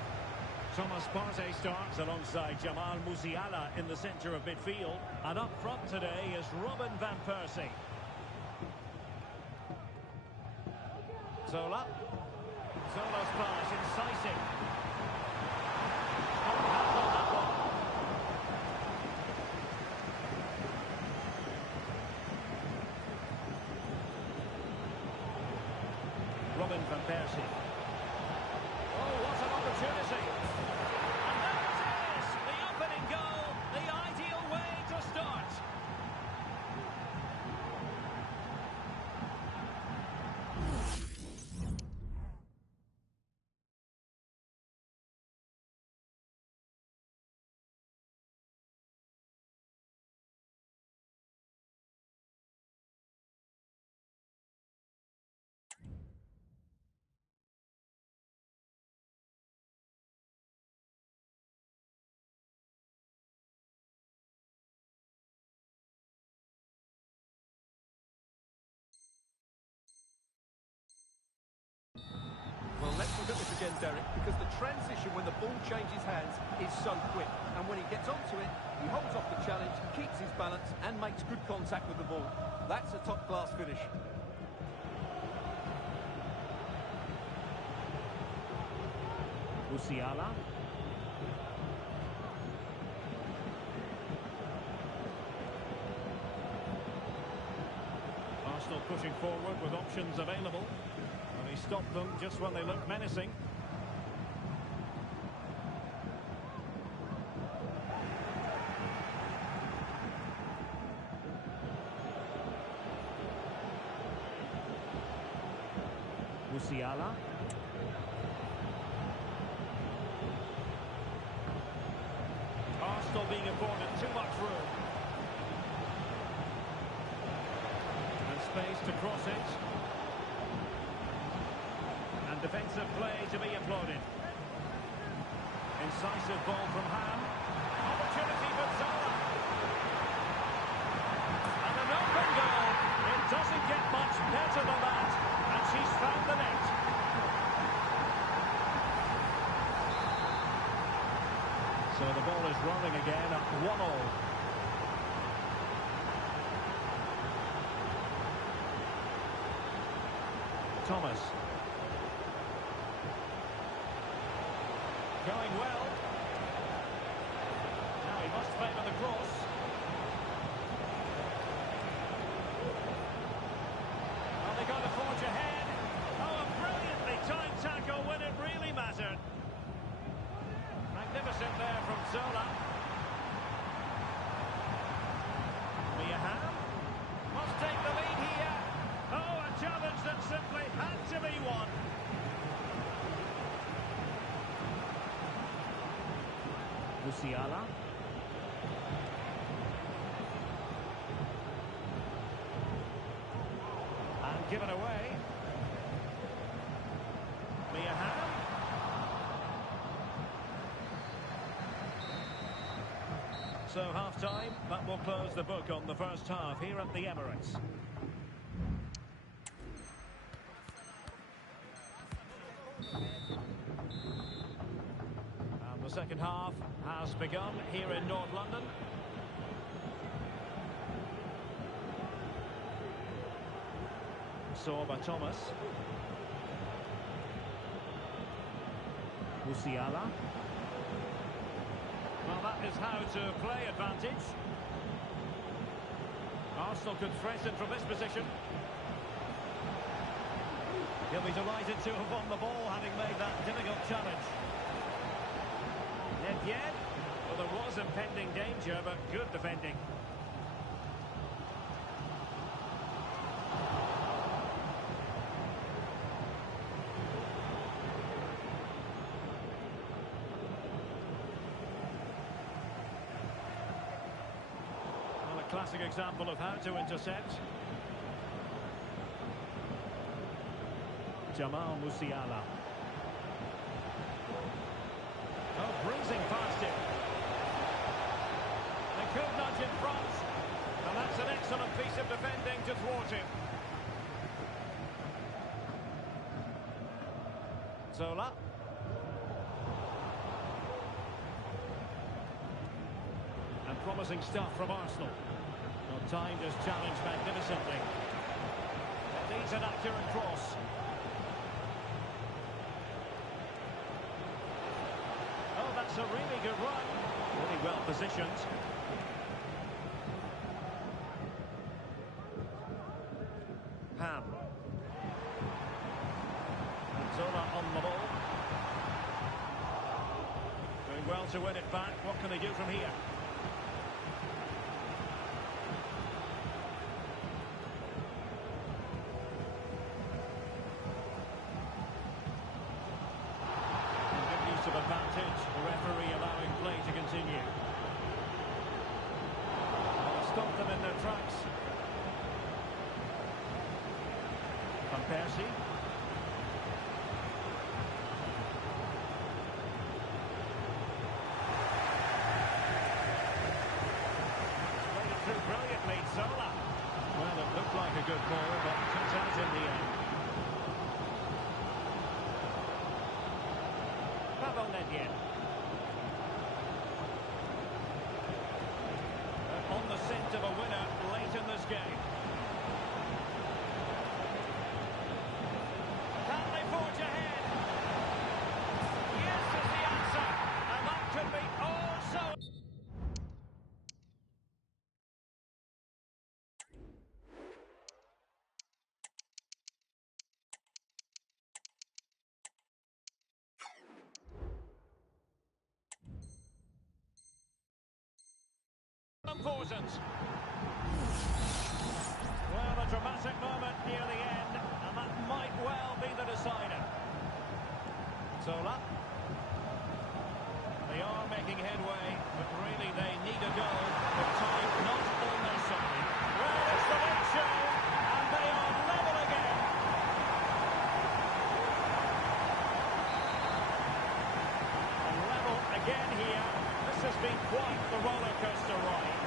Thomas Partey starts alongside Jamal Musiala in the centre of midfield. And up front today is Robin Van Persie. Zola. Zola's pass, incisive. Strong hands on that one. Robin van Persie. Oh, what an opportunity. And there it is, the opening goal, the ideal way to start. Well, let's look at this again, Derek, because the transition when the ball changes hands is so quick. And when he gets onto it, he holds off the challenge, keeps his balance, and makes good contact with the ball. That's a top-class finish. Musiala. Arsenal pushing forward with options available. And he stopped them just when they looked menacing. Musiala. Arsenal being afforded too much room. And space to cross it. And defensive play to be applauded. Incisive ball from Ham. Opportunity for Zola. And an open goal. It doesn't get much better than that. And she's found the net. So the ball is rolling again at 1-1. Thomas. Going well. Now he must favour the cross. Are they going to forge ahead? Oh, a brilliantly timed tackle when it really mattered. Magnificent there from Zola. Ham must take the lead here. Oh, a challenge that simply had to be won. Musiala. And given away. Ham. So half-time, that will close the book on the first half here at the Emirates. And the second half has begun here in North London. Sorba Thomas. Musiala. Well, that is how to play advantage. Arsenal could threaten from this position. He'll be delighted to have won the ball, having made that difficult challenge. Yet again, well, there was impending danger, but good defending. Classic example of how to intercept. Jamal Musiala. Oh, breezing past him. They could nudge in front. And that's an excellent piece of defending to thwart him. Zola. And promising stuff from Arsenal. Well, timed his challenge magnificently. It needs an accurate cross. That's a really good run. Really well positioned. Ham. Zola on the ball. Doing well to win it back. What can they do from here? Good use of advantage. The referee allowing play to continue. Stop them in their tracks. Van Persie. Played it through brilliantly, Zola. Well, it looked like a good ball, but cut out in the end. Pavel Nedved. On the scent of a winner late in this game. Can they forge ahead? Yes is the answer. And that could be also... Important. Well, a dramatic moment near the end, and that might well be the decider. Zola. They are making headway, but really they need a goal. The time not on their side. Well, it's the late show, and they are level again. And level again here. This has been quite the roller coaster ride.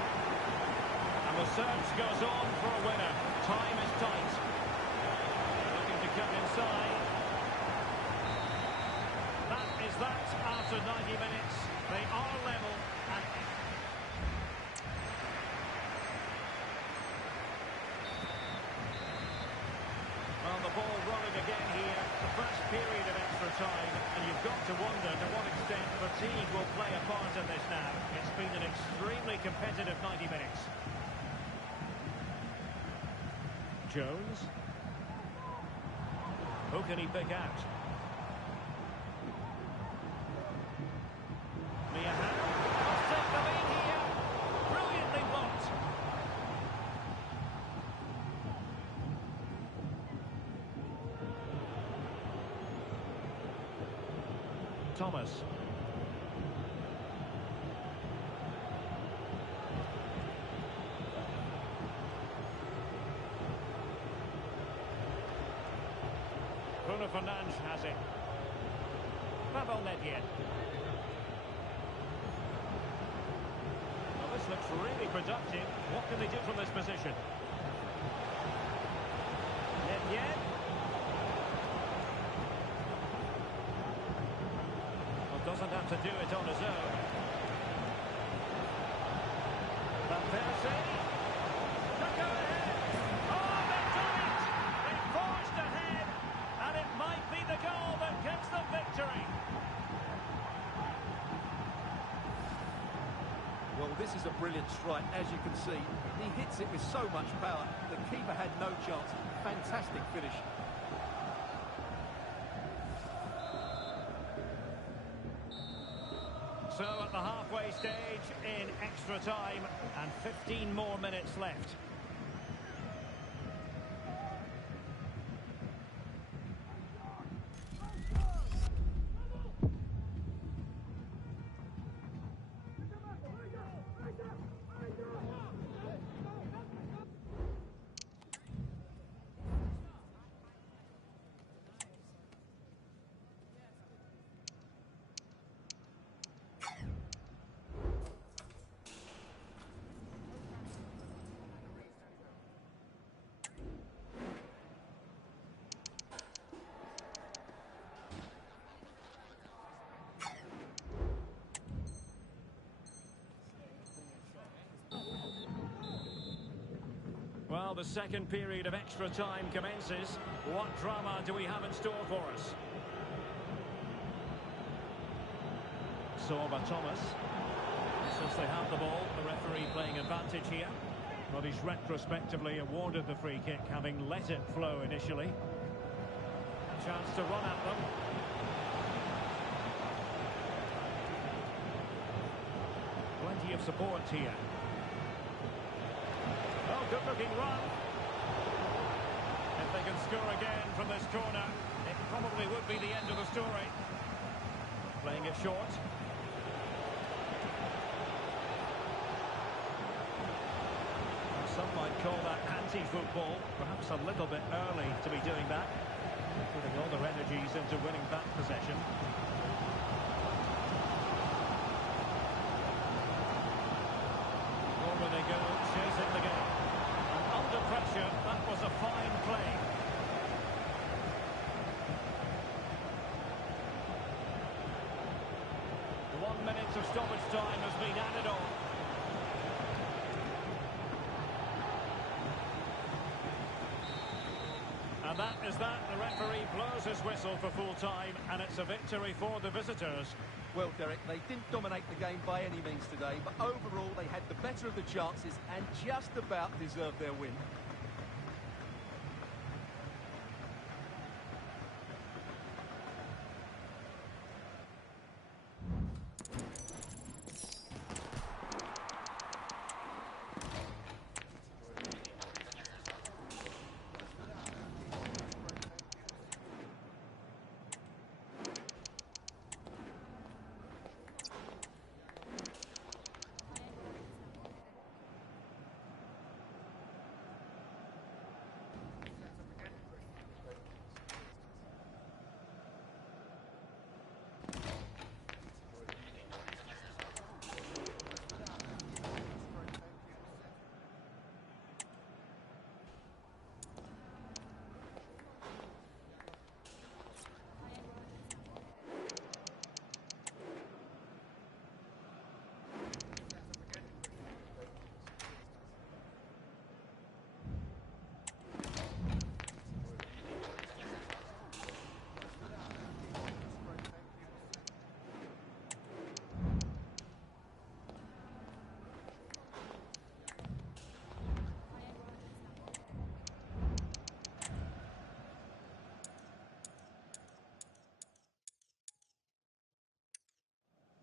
And the search goes on for a winner. Time is tight. Looking to cut inside. That is that after 90 minutes. They are level and... Well, the ball rolling again here. The first period of extra time. And you've got to wonder to what extent fatigue will play a part in this now. It's been an extremely competitive 90 minutes. Jones. Who can he pick out? Miahan. Must take the lead here. Brilliantly blocked. Thomas. Bruno Fernandes has it. Pavel Nedved. Well, this looks really productive. What can they do from this position? Nedved. Well, doesn't have to do it on his own. Van Persie. To go ahead. Oh, they've done it! They forged ahead. And it might be the goal that gives them victory. Well, this is a brilliant strike, as you can see. He hits it with so much power. The keeper had no chance. Fantastic finish. So at the halfway stage in extra time, and 15 more minutes left. Well, the second period of extra time commences. What drama do we have in store for us? Sorba Thomas. Since they have the ball, the referee playing advantage here. But he's retrospectively awarded the free kick, having let it flow initially. A chance to run at them. Plenty of support here. Oh, good-looking run. If they can score again from this corner, it probably would be the end of the story. Playing it short. Some might call that anti-football, perhaps a little bit early to be doing that. Putting all their energies into winning back possession. Over they go, chasing the game. And under pressure, that was a fine play. The 1 minute of stoppage time has been added on. And that is that. The referee blows his whistle for full time, and it's a victory for the visitors. Well, Derek, they didn't dominate the game by any means today, but overall they had the better of the chances and just about deserved their win.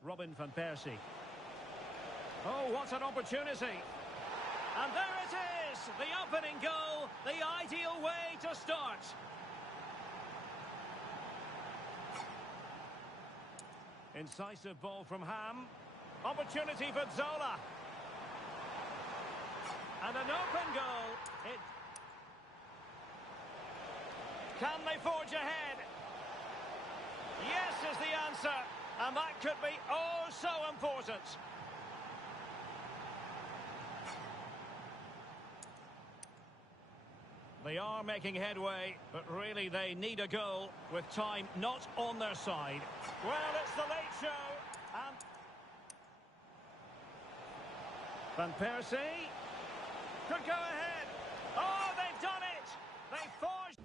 Robin van Persie. Oh, what an opportunity. And there it is, the opening goal, the ideal way to start. Incisive ball from Ham. Opportunity for Zola. And an open goal. Can they forge ahead? Yes is the answer. And that could be oh so important. They are making headway, but really they need a goal with time not on their side. Well, it's the late show. And Van Persie could go ahead. Oh, they've done it. They forged.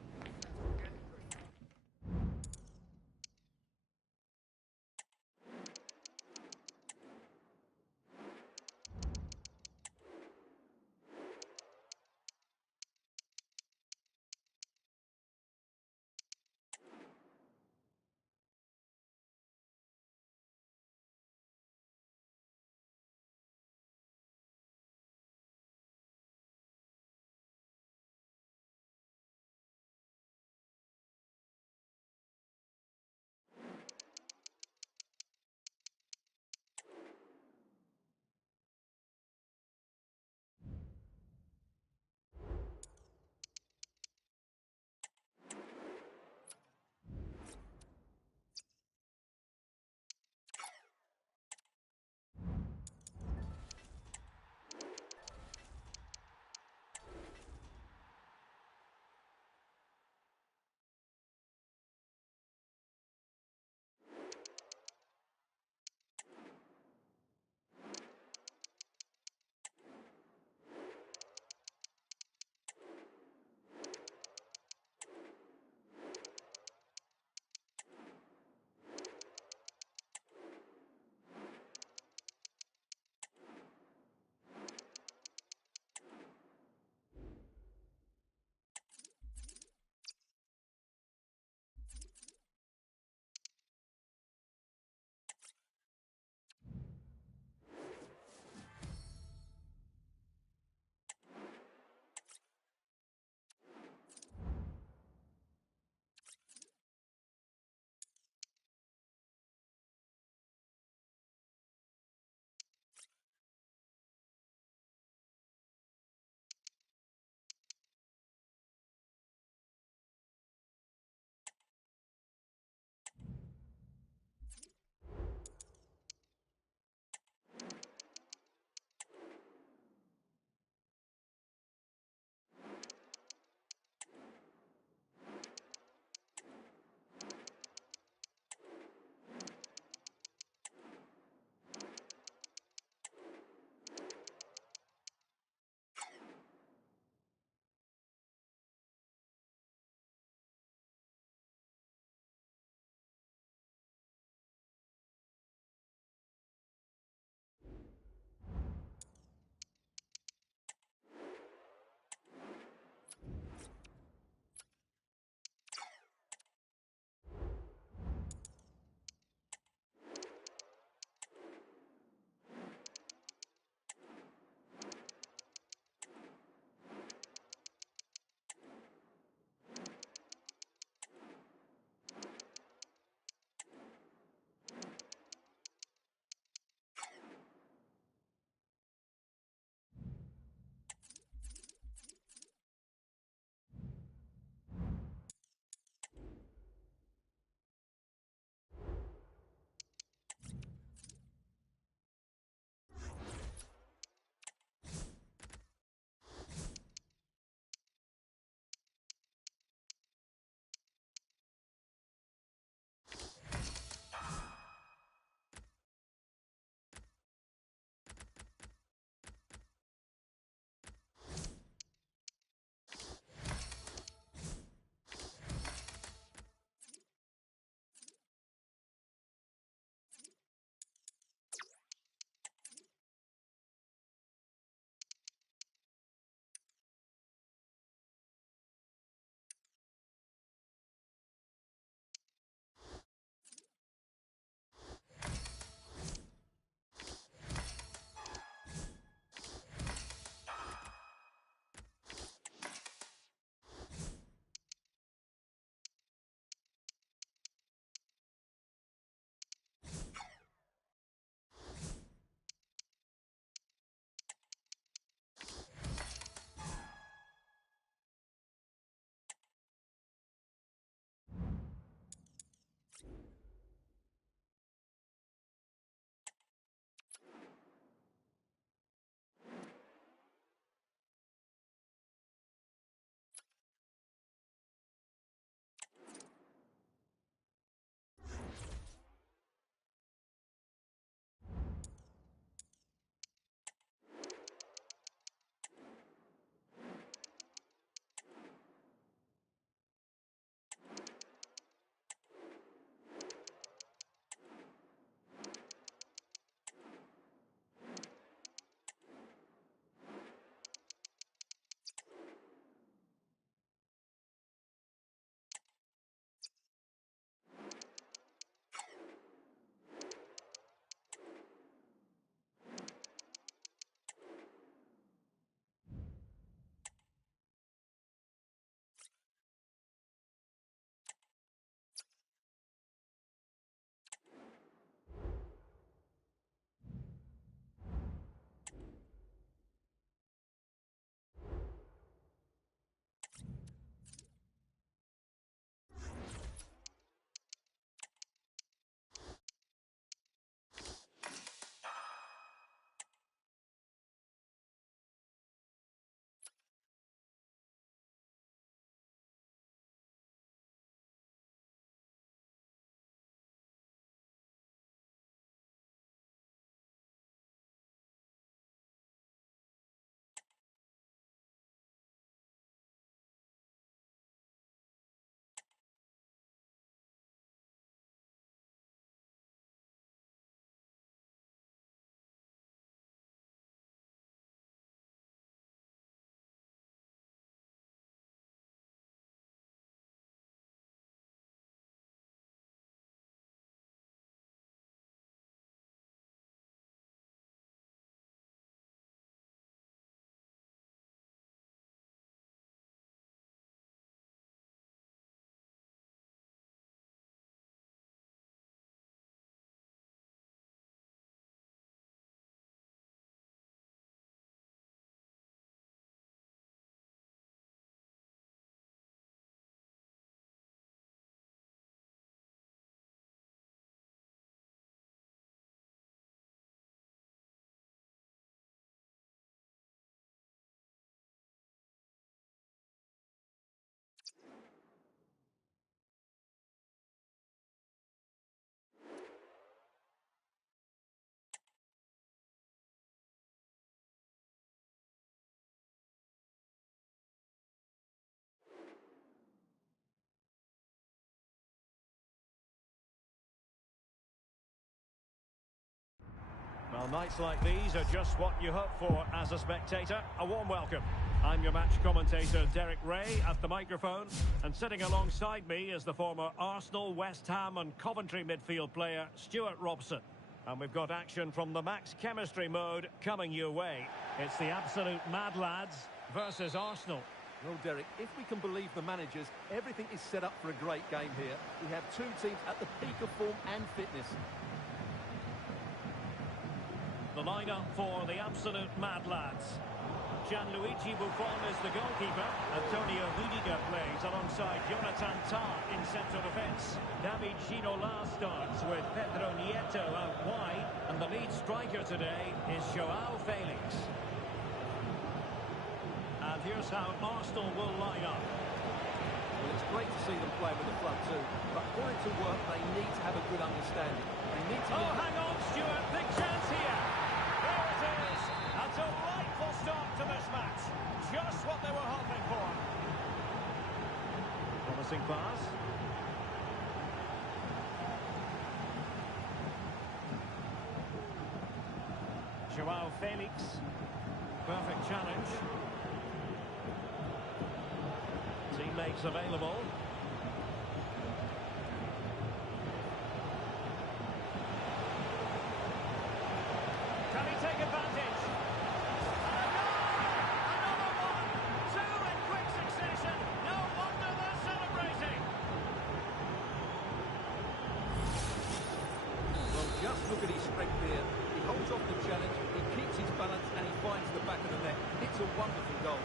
Well, nights like these are just what you hope for as a spectator. A warm welcome. I'm your match commentator, Derek Ray, at the microphone. And sitting alongside me is the former Arsenal, West Ham and Coventry midfield player, Stuart Robson. And we've got action from the Max Chemistry mode coming your way. It's the absolute Mad Lads versus Arsenal. Well, Derek, if we can believe the managers, everything is set up for a great game here. We have two teams at the peak of form and fitness. The lineup for the absolute Mad Lads. Gianluigi Buffon is the goalkeeper. Antonio Rudiger plays alongside Jonathan Tah in central defence. David Ginola starts with Pedro Nieto out wide. And the lead striker today is Joao Felix. And here's how Arsenal will line up. Well, it's great to see them play with the front two, but for it to work, they need to have a good understanding. They need to... Oh, hang on, Stuart. Big chance here. There it is. A delightful start to this match. Just what they were hoping for. Promising pass. Joao Felix. Perfect challenge. Teammates available. Can he take advantage? And a goal! Another one! Two in quick succession! No wonder they're celebrating! Well, just look at his strength here. He holds off the challenge, he keeps his balance, and he finds the back of the net. It's a wonderful goal.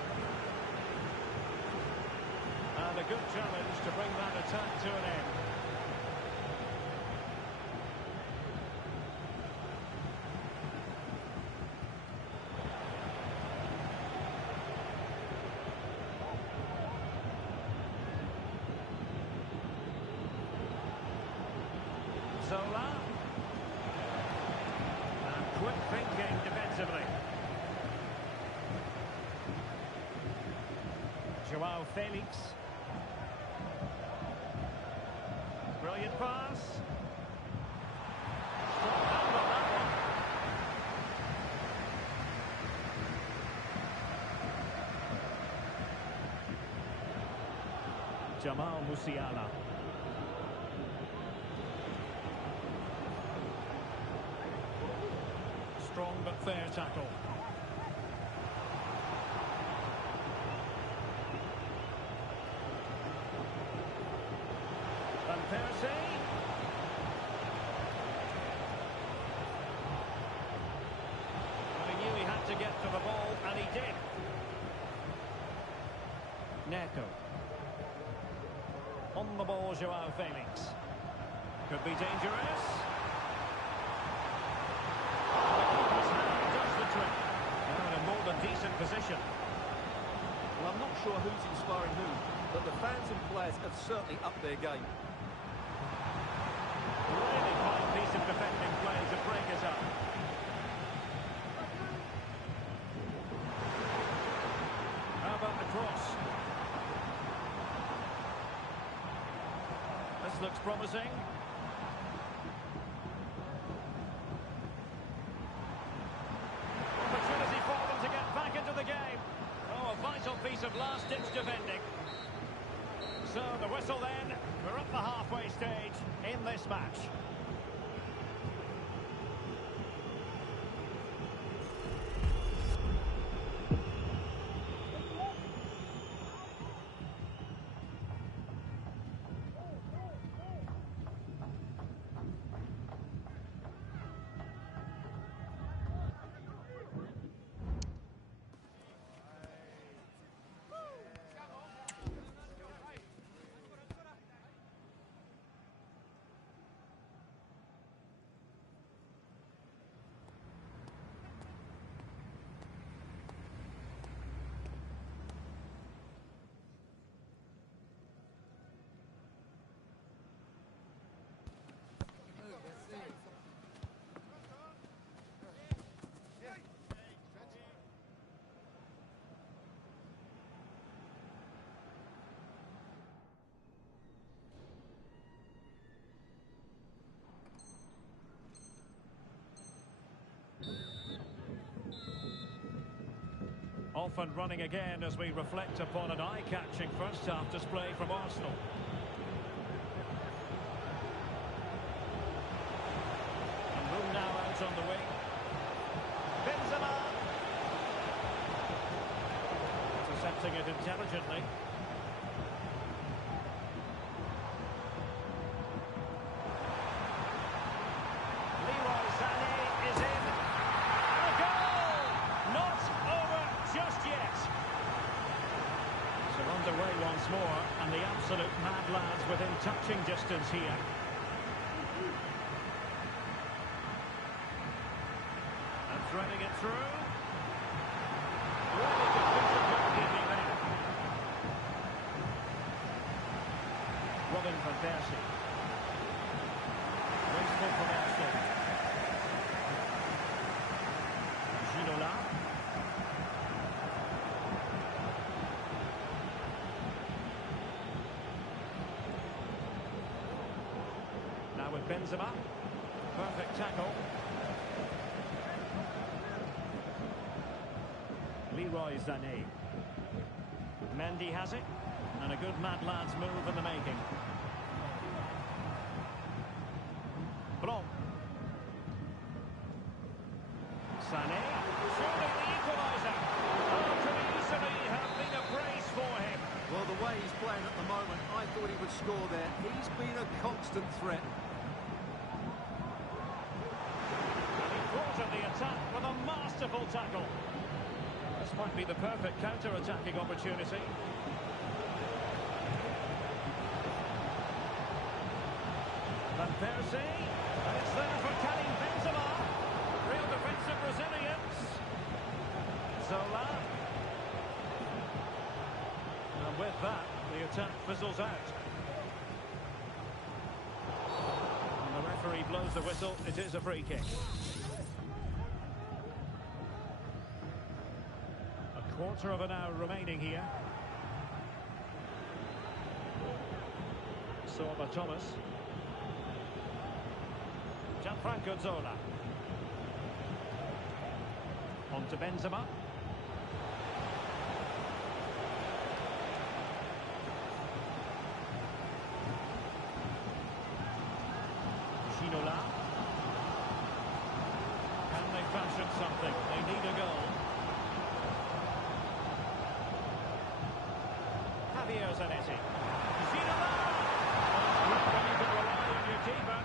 And a good challenge to bring that attack to an end. Zola. And quick thinking defensively. Joao Felix. Brilliant pass. Strong hand on that one. Jamal Musiala. Strong but fair tackle. Van Persie. Well, he knew he had to get to the ball, and he did. Neto. On the ball, Joao Felix. Could be dangerous. The keeper's hand does the trick. Now in a more than decent position. Well, I'm not sure who's inspiring who, but the fans and players have certainly upped their game. Really fine piece of defending play to break us up. How about the cross? This looks promising. Opportunity for them to get back into the game. Oh, a vital piece of last-ditch defending. So the whistle then. We're up the halfway stage in this match. Off and running again as we reflect upon an eye-catching first-half display from Arsenal. And room now out on the wing. Benzema. Intercepting it intelligently. Leroy Sané is in. And a goal! Not over just yet. So underway once more, and the absolute mad lads within touching distance here. And threading it through. Really good piece of goalkeeping there. Robin van Persie. Wasteful from Arsenal. Ginola. Now with Benzema. Perfect tackle. Leroy Sané. Mendy has it. And a good mad lads move in the making. Blanc. Sané. Surely the equaliser. Oh, could easily have been a brace for him. Well, the way he's playing at the moment, I thought he would score there. He's been a constant threat. And he thwarted the attack with a masterful tackle. This might be the perfect counter-attacking opportunity. Van Persie, and it's there for Karim Benzema. Real defensive resilience. Zola. And with that, the attack fizzles out. And the referee blows the whistle. It is a free kick. A quarter of an hour remaining here. Sorba Thomas. Gianfranco Zola. On to Benzema. Ginola. Can they fashion something? They need a goal. Javier Zanetti. Ginola! Oh, it's great when you can rely on your keeper.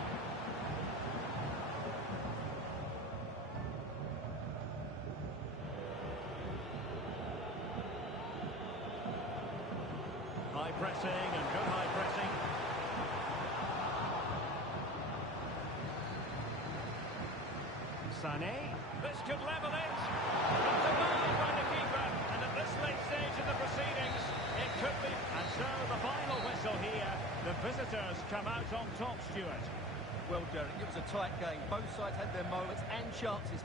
High pressing and good high pressing. Sané. This could level it. It's a foul by the keeper. And at this late stage in the proceedings, it could be. And so the final whistle here. The visitors come out on top, Stuart. Well, Derek, it was a tight game. Both sides had their moments and chances.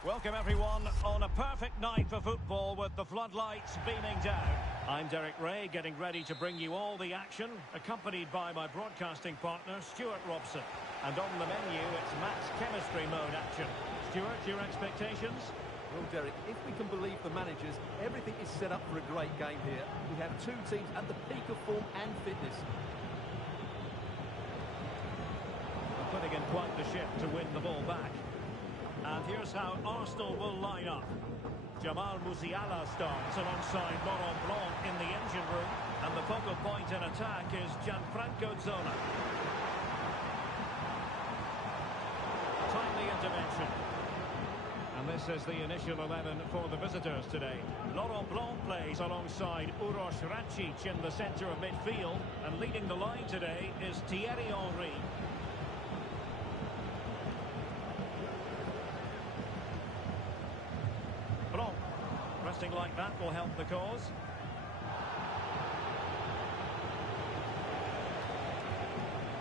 Welcome everyone on a perfect night for football with the floodlights beaming down. I'm Derek Ray, getting ready to bring you all the action, accompanied by my broadcasting partner Stuart Robson. And on the menu, it's match chemistry mode action. Stuart, your expectations? Well, Derek, if we can believe the managers, everything is set up for a great game here. We have two teams at the peak of form and fitness. They're putting in quite the shift to win the ball back. And here's how Arsenal will line up. Jamal Musiala starts alongside Laurent Blanc in the engine room. And the focal point in attack is Gianfranco Zola. Timely intervention. And this is the initial 11 for the visitors today. Laurent Blanc plays alongside Uroš Račić in the centre of midfield. And leading the line today is Thierry Henry. Blanc. Resting like that will help the cause.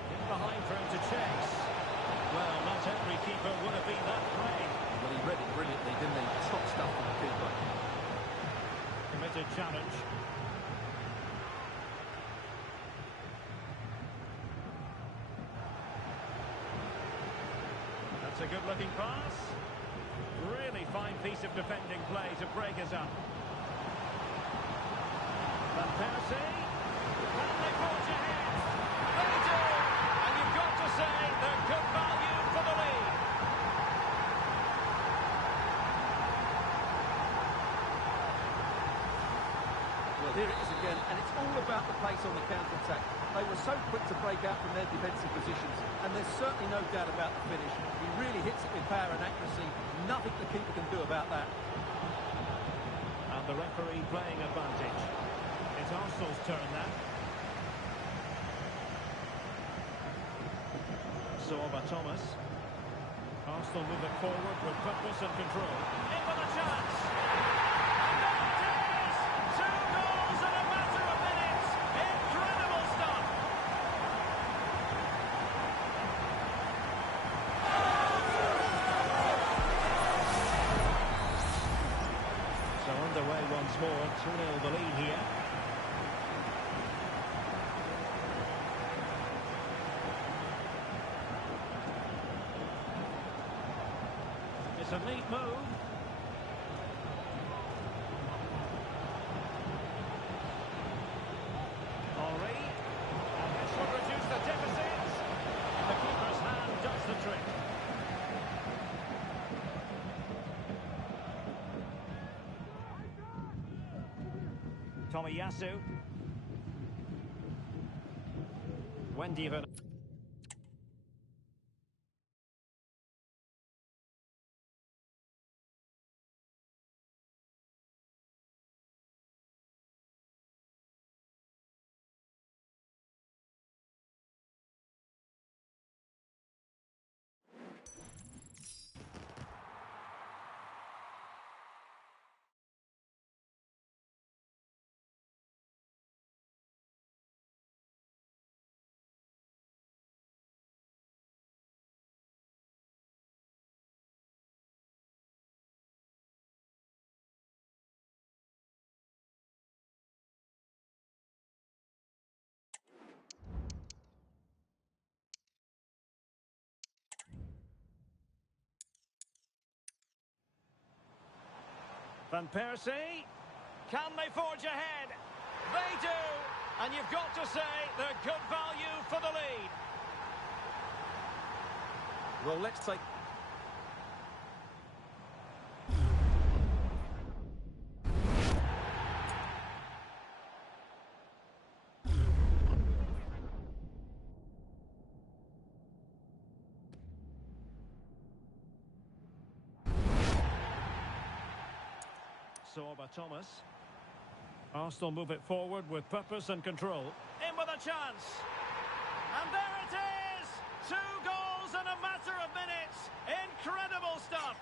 In behind for him to chase. Well, not every keeper would have been that brave. Well, he read it brilliantly, didn't he? Top stuff from the keeper. Committed challenge. That's a good-looking pass. Really fine piece of defending play to break us up. Van Persie. Can they forge ahead? They do! And you've got to say they're good value for the lead. Well, here it is again, and it's all about the pace on the counter-attack. They were so quick to break out from their defensive positions, and there's certainly no doubt about the finish. He really hits it with power and accuracy. Nothing the keeper can do about that. And the referee playing advantage. It's Arsenal's turn now. Sorba Thomas. Arsenal move it forward with purpose and control. In with a chance! And there it is! 2 goals in a matter of minutes! Incredible stuff! So underway once more, 2-0 the lead here. It's a neat move. Henry. And this will reduce the deficit. The keeper's hand does the trick. Tomiyasu. Wendy Van. Van Persie. Can they forge ahead? They do! And you've got to say they're good value for the lead. Well, let's take... Sorba Thomas. Arsenal move it forward with purpose and control. In with a chance. And there it is! 2 goals in a matter of minutes. Incredible stuff.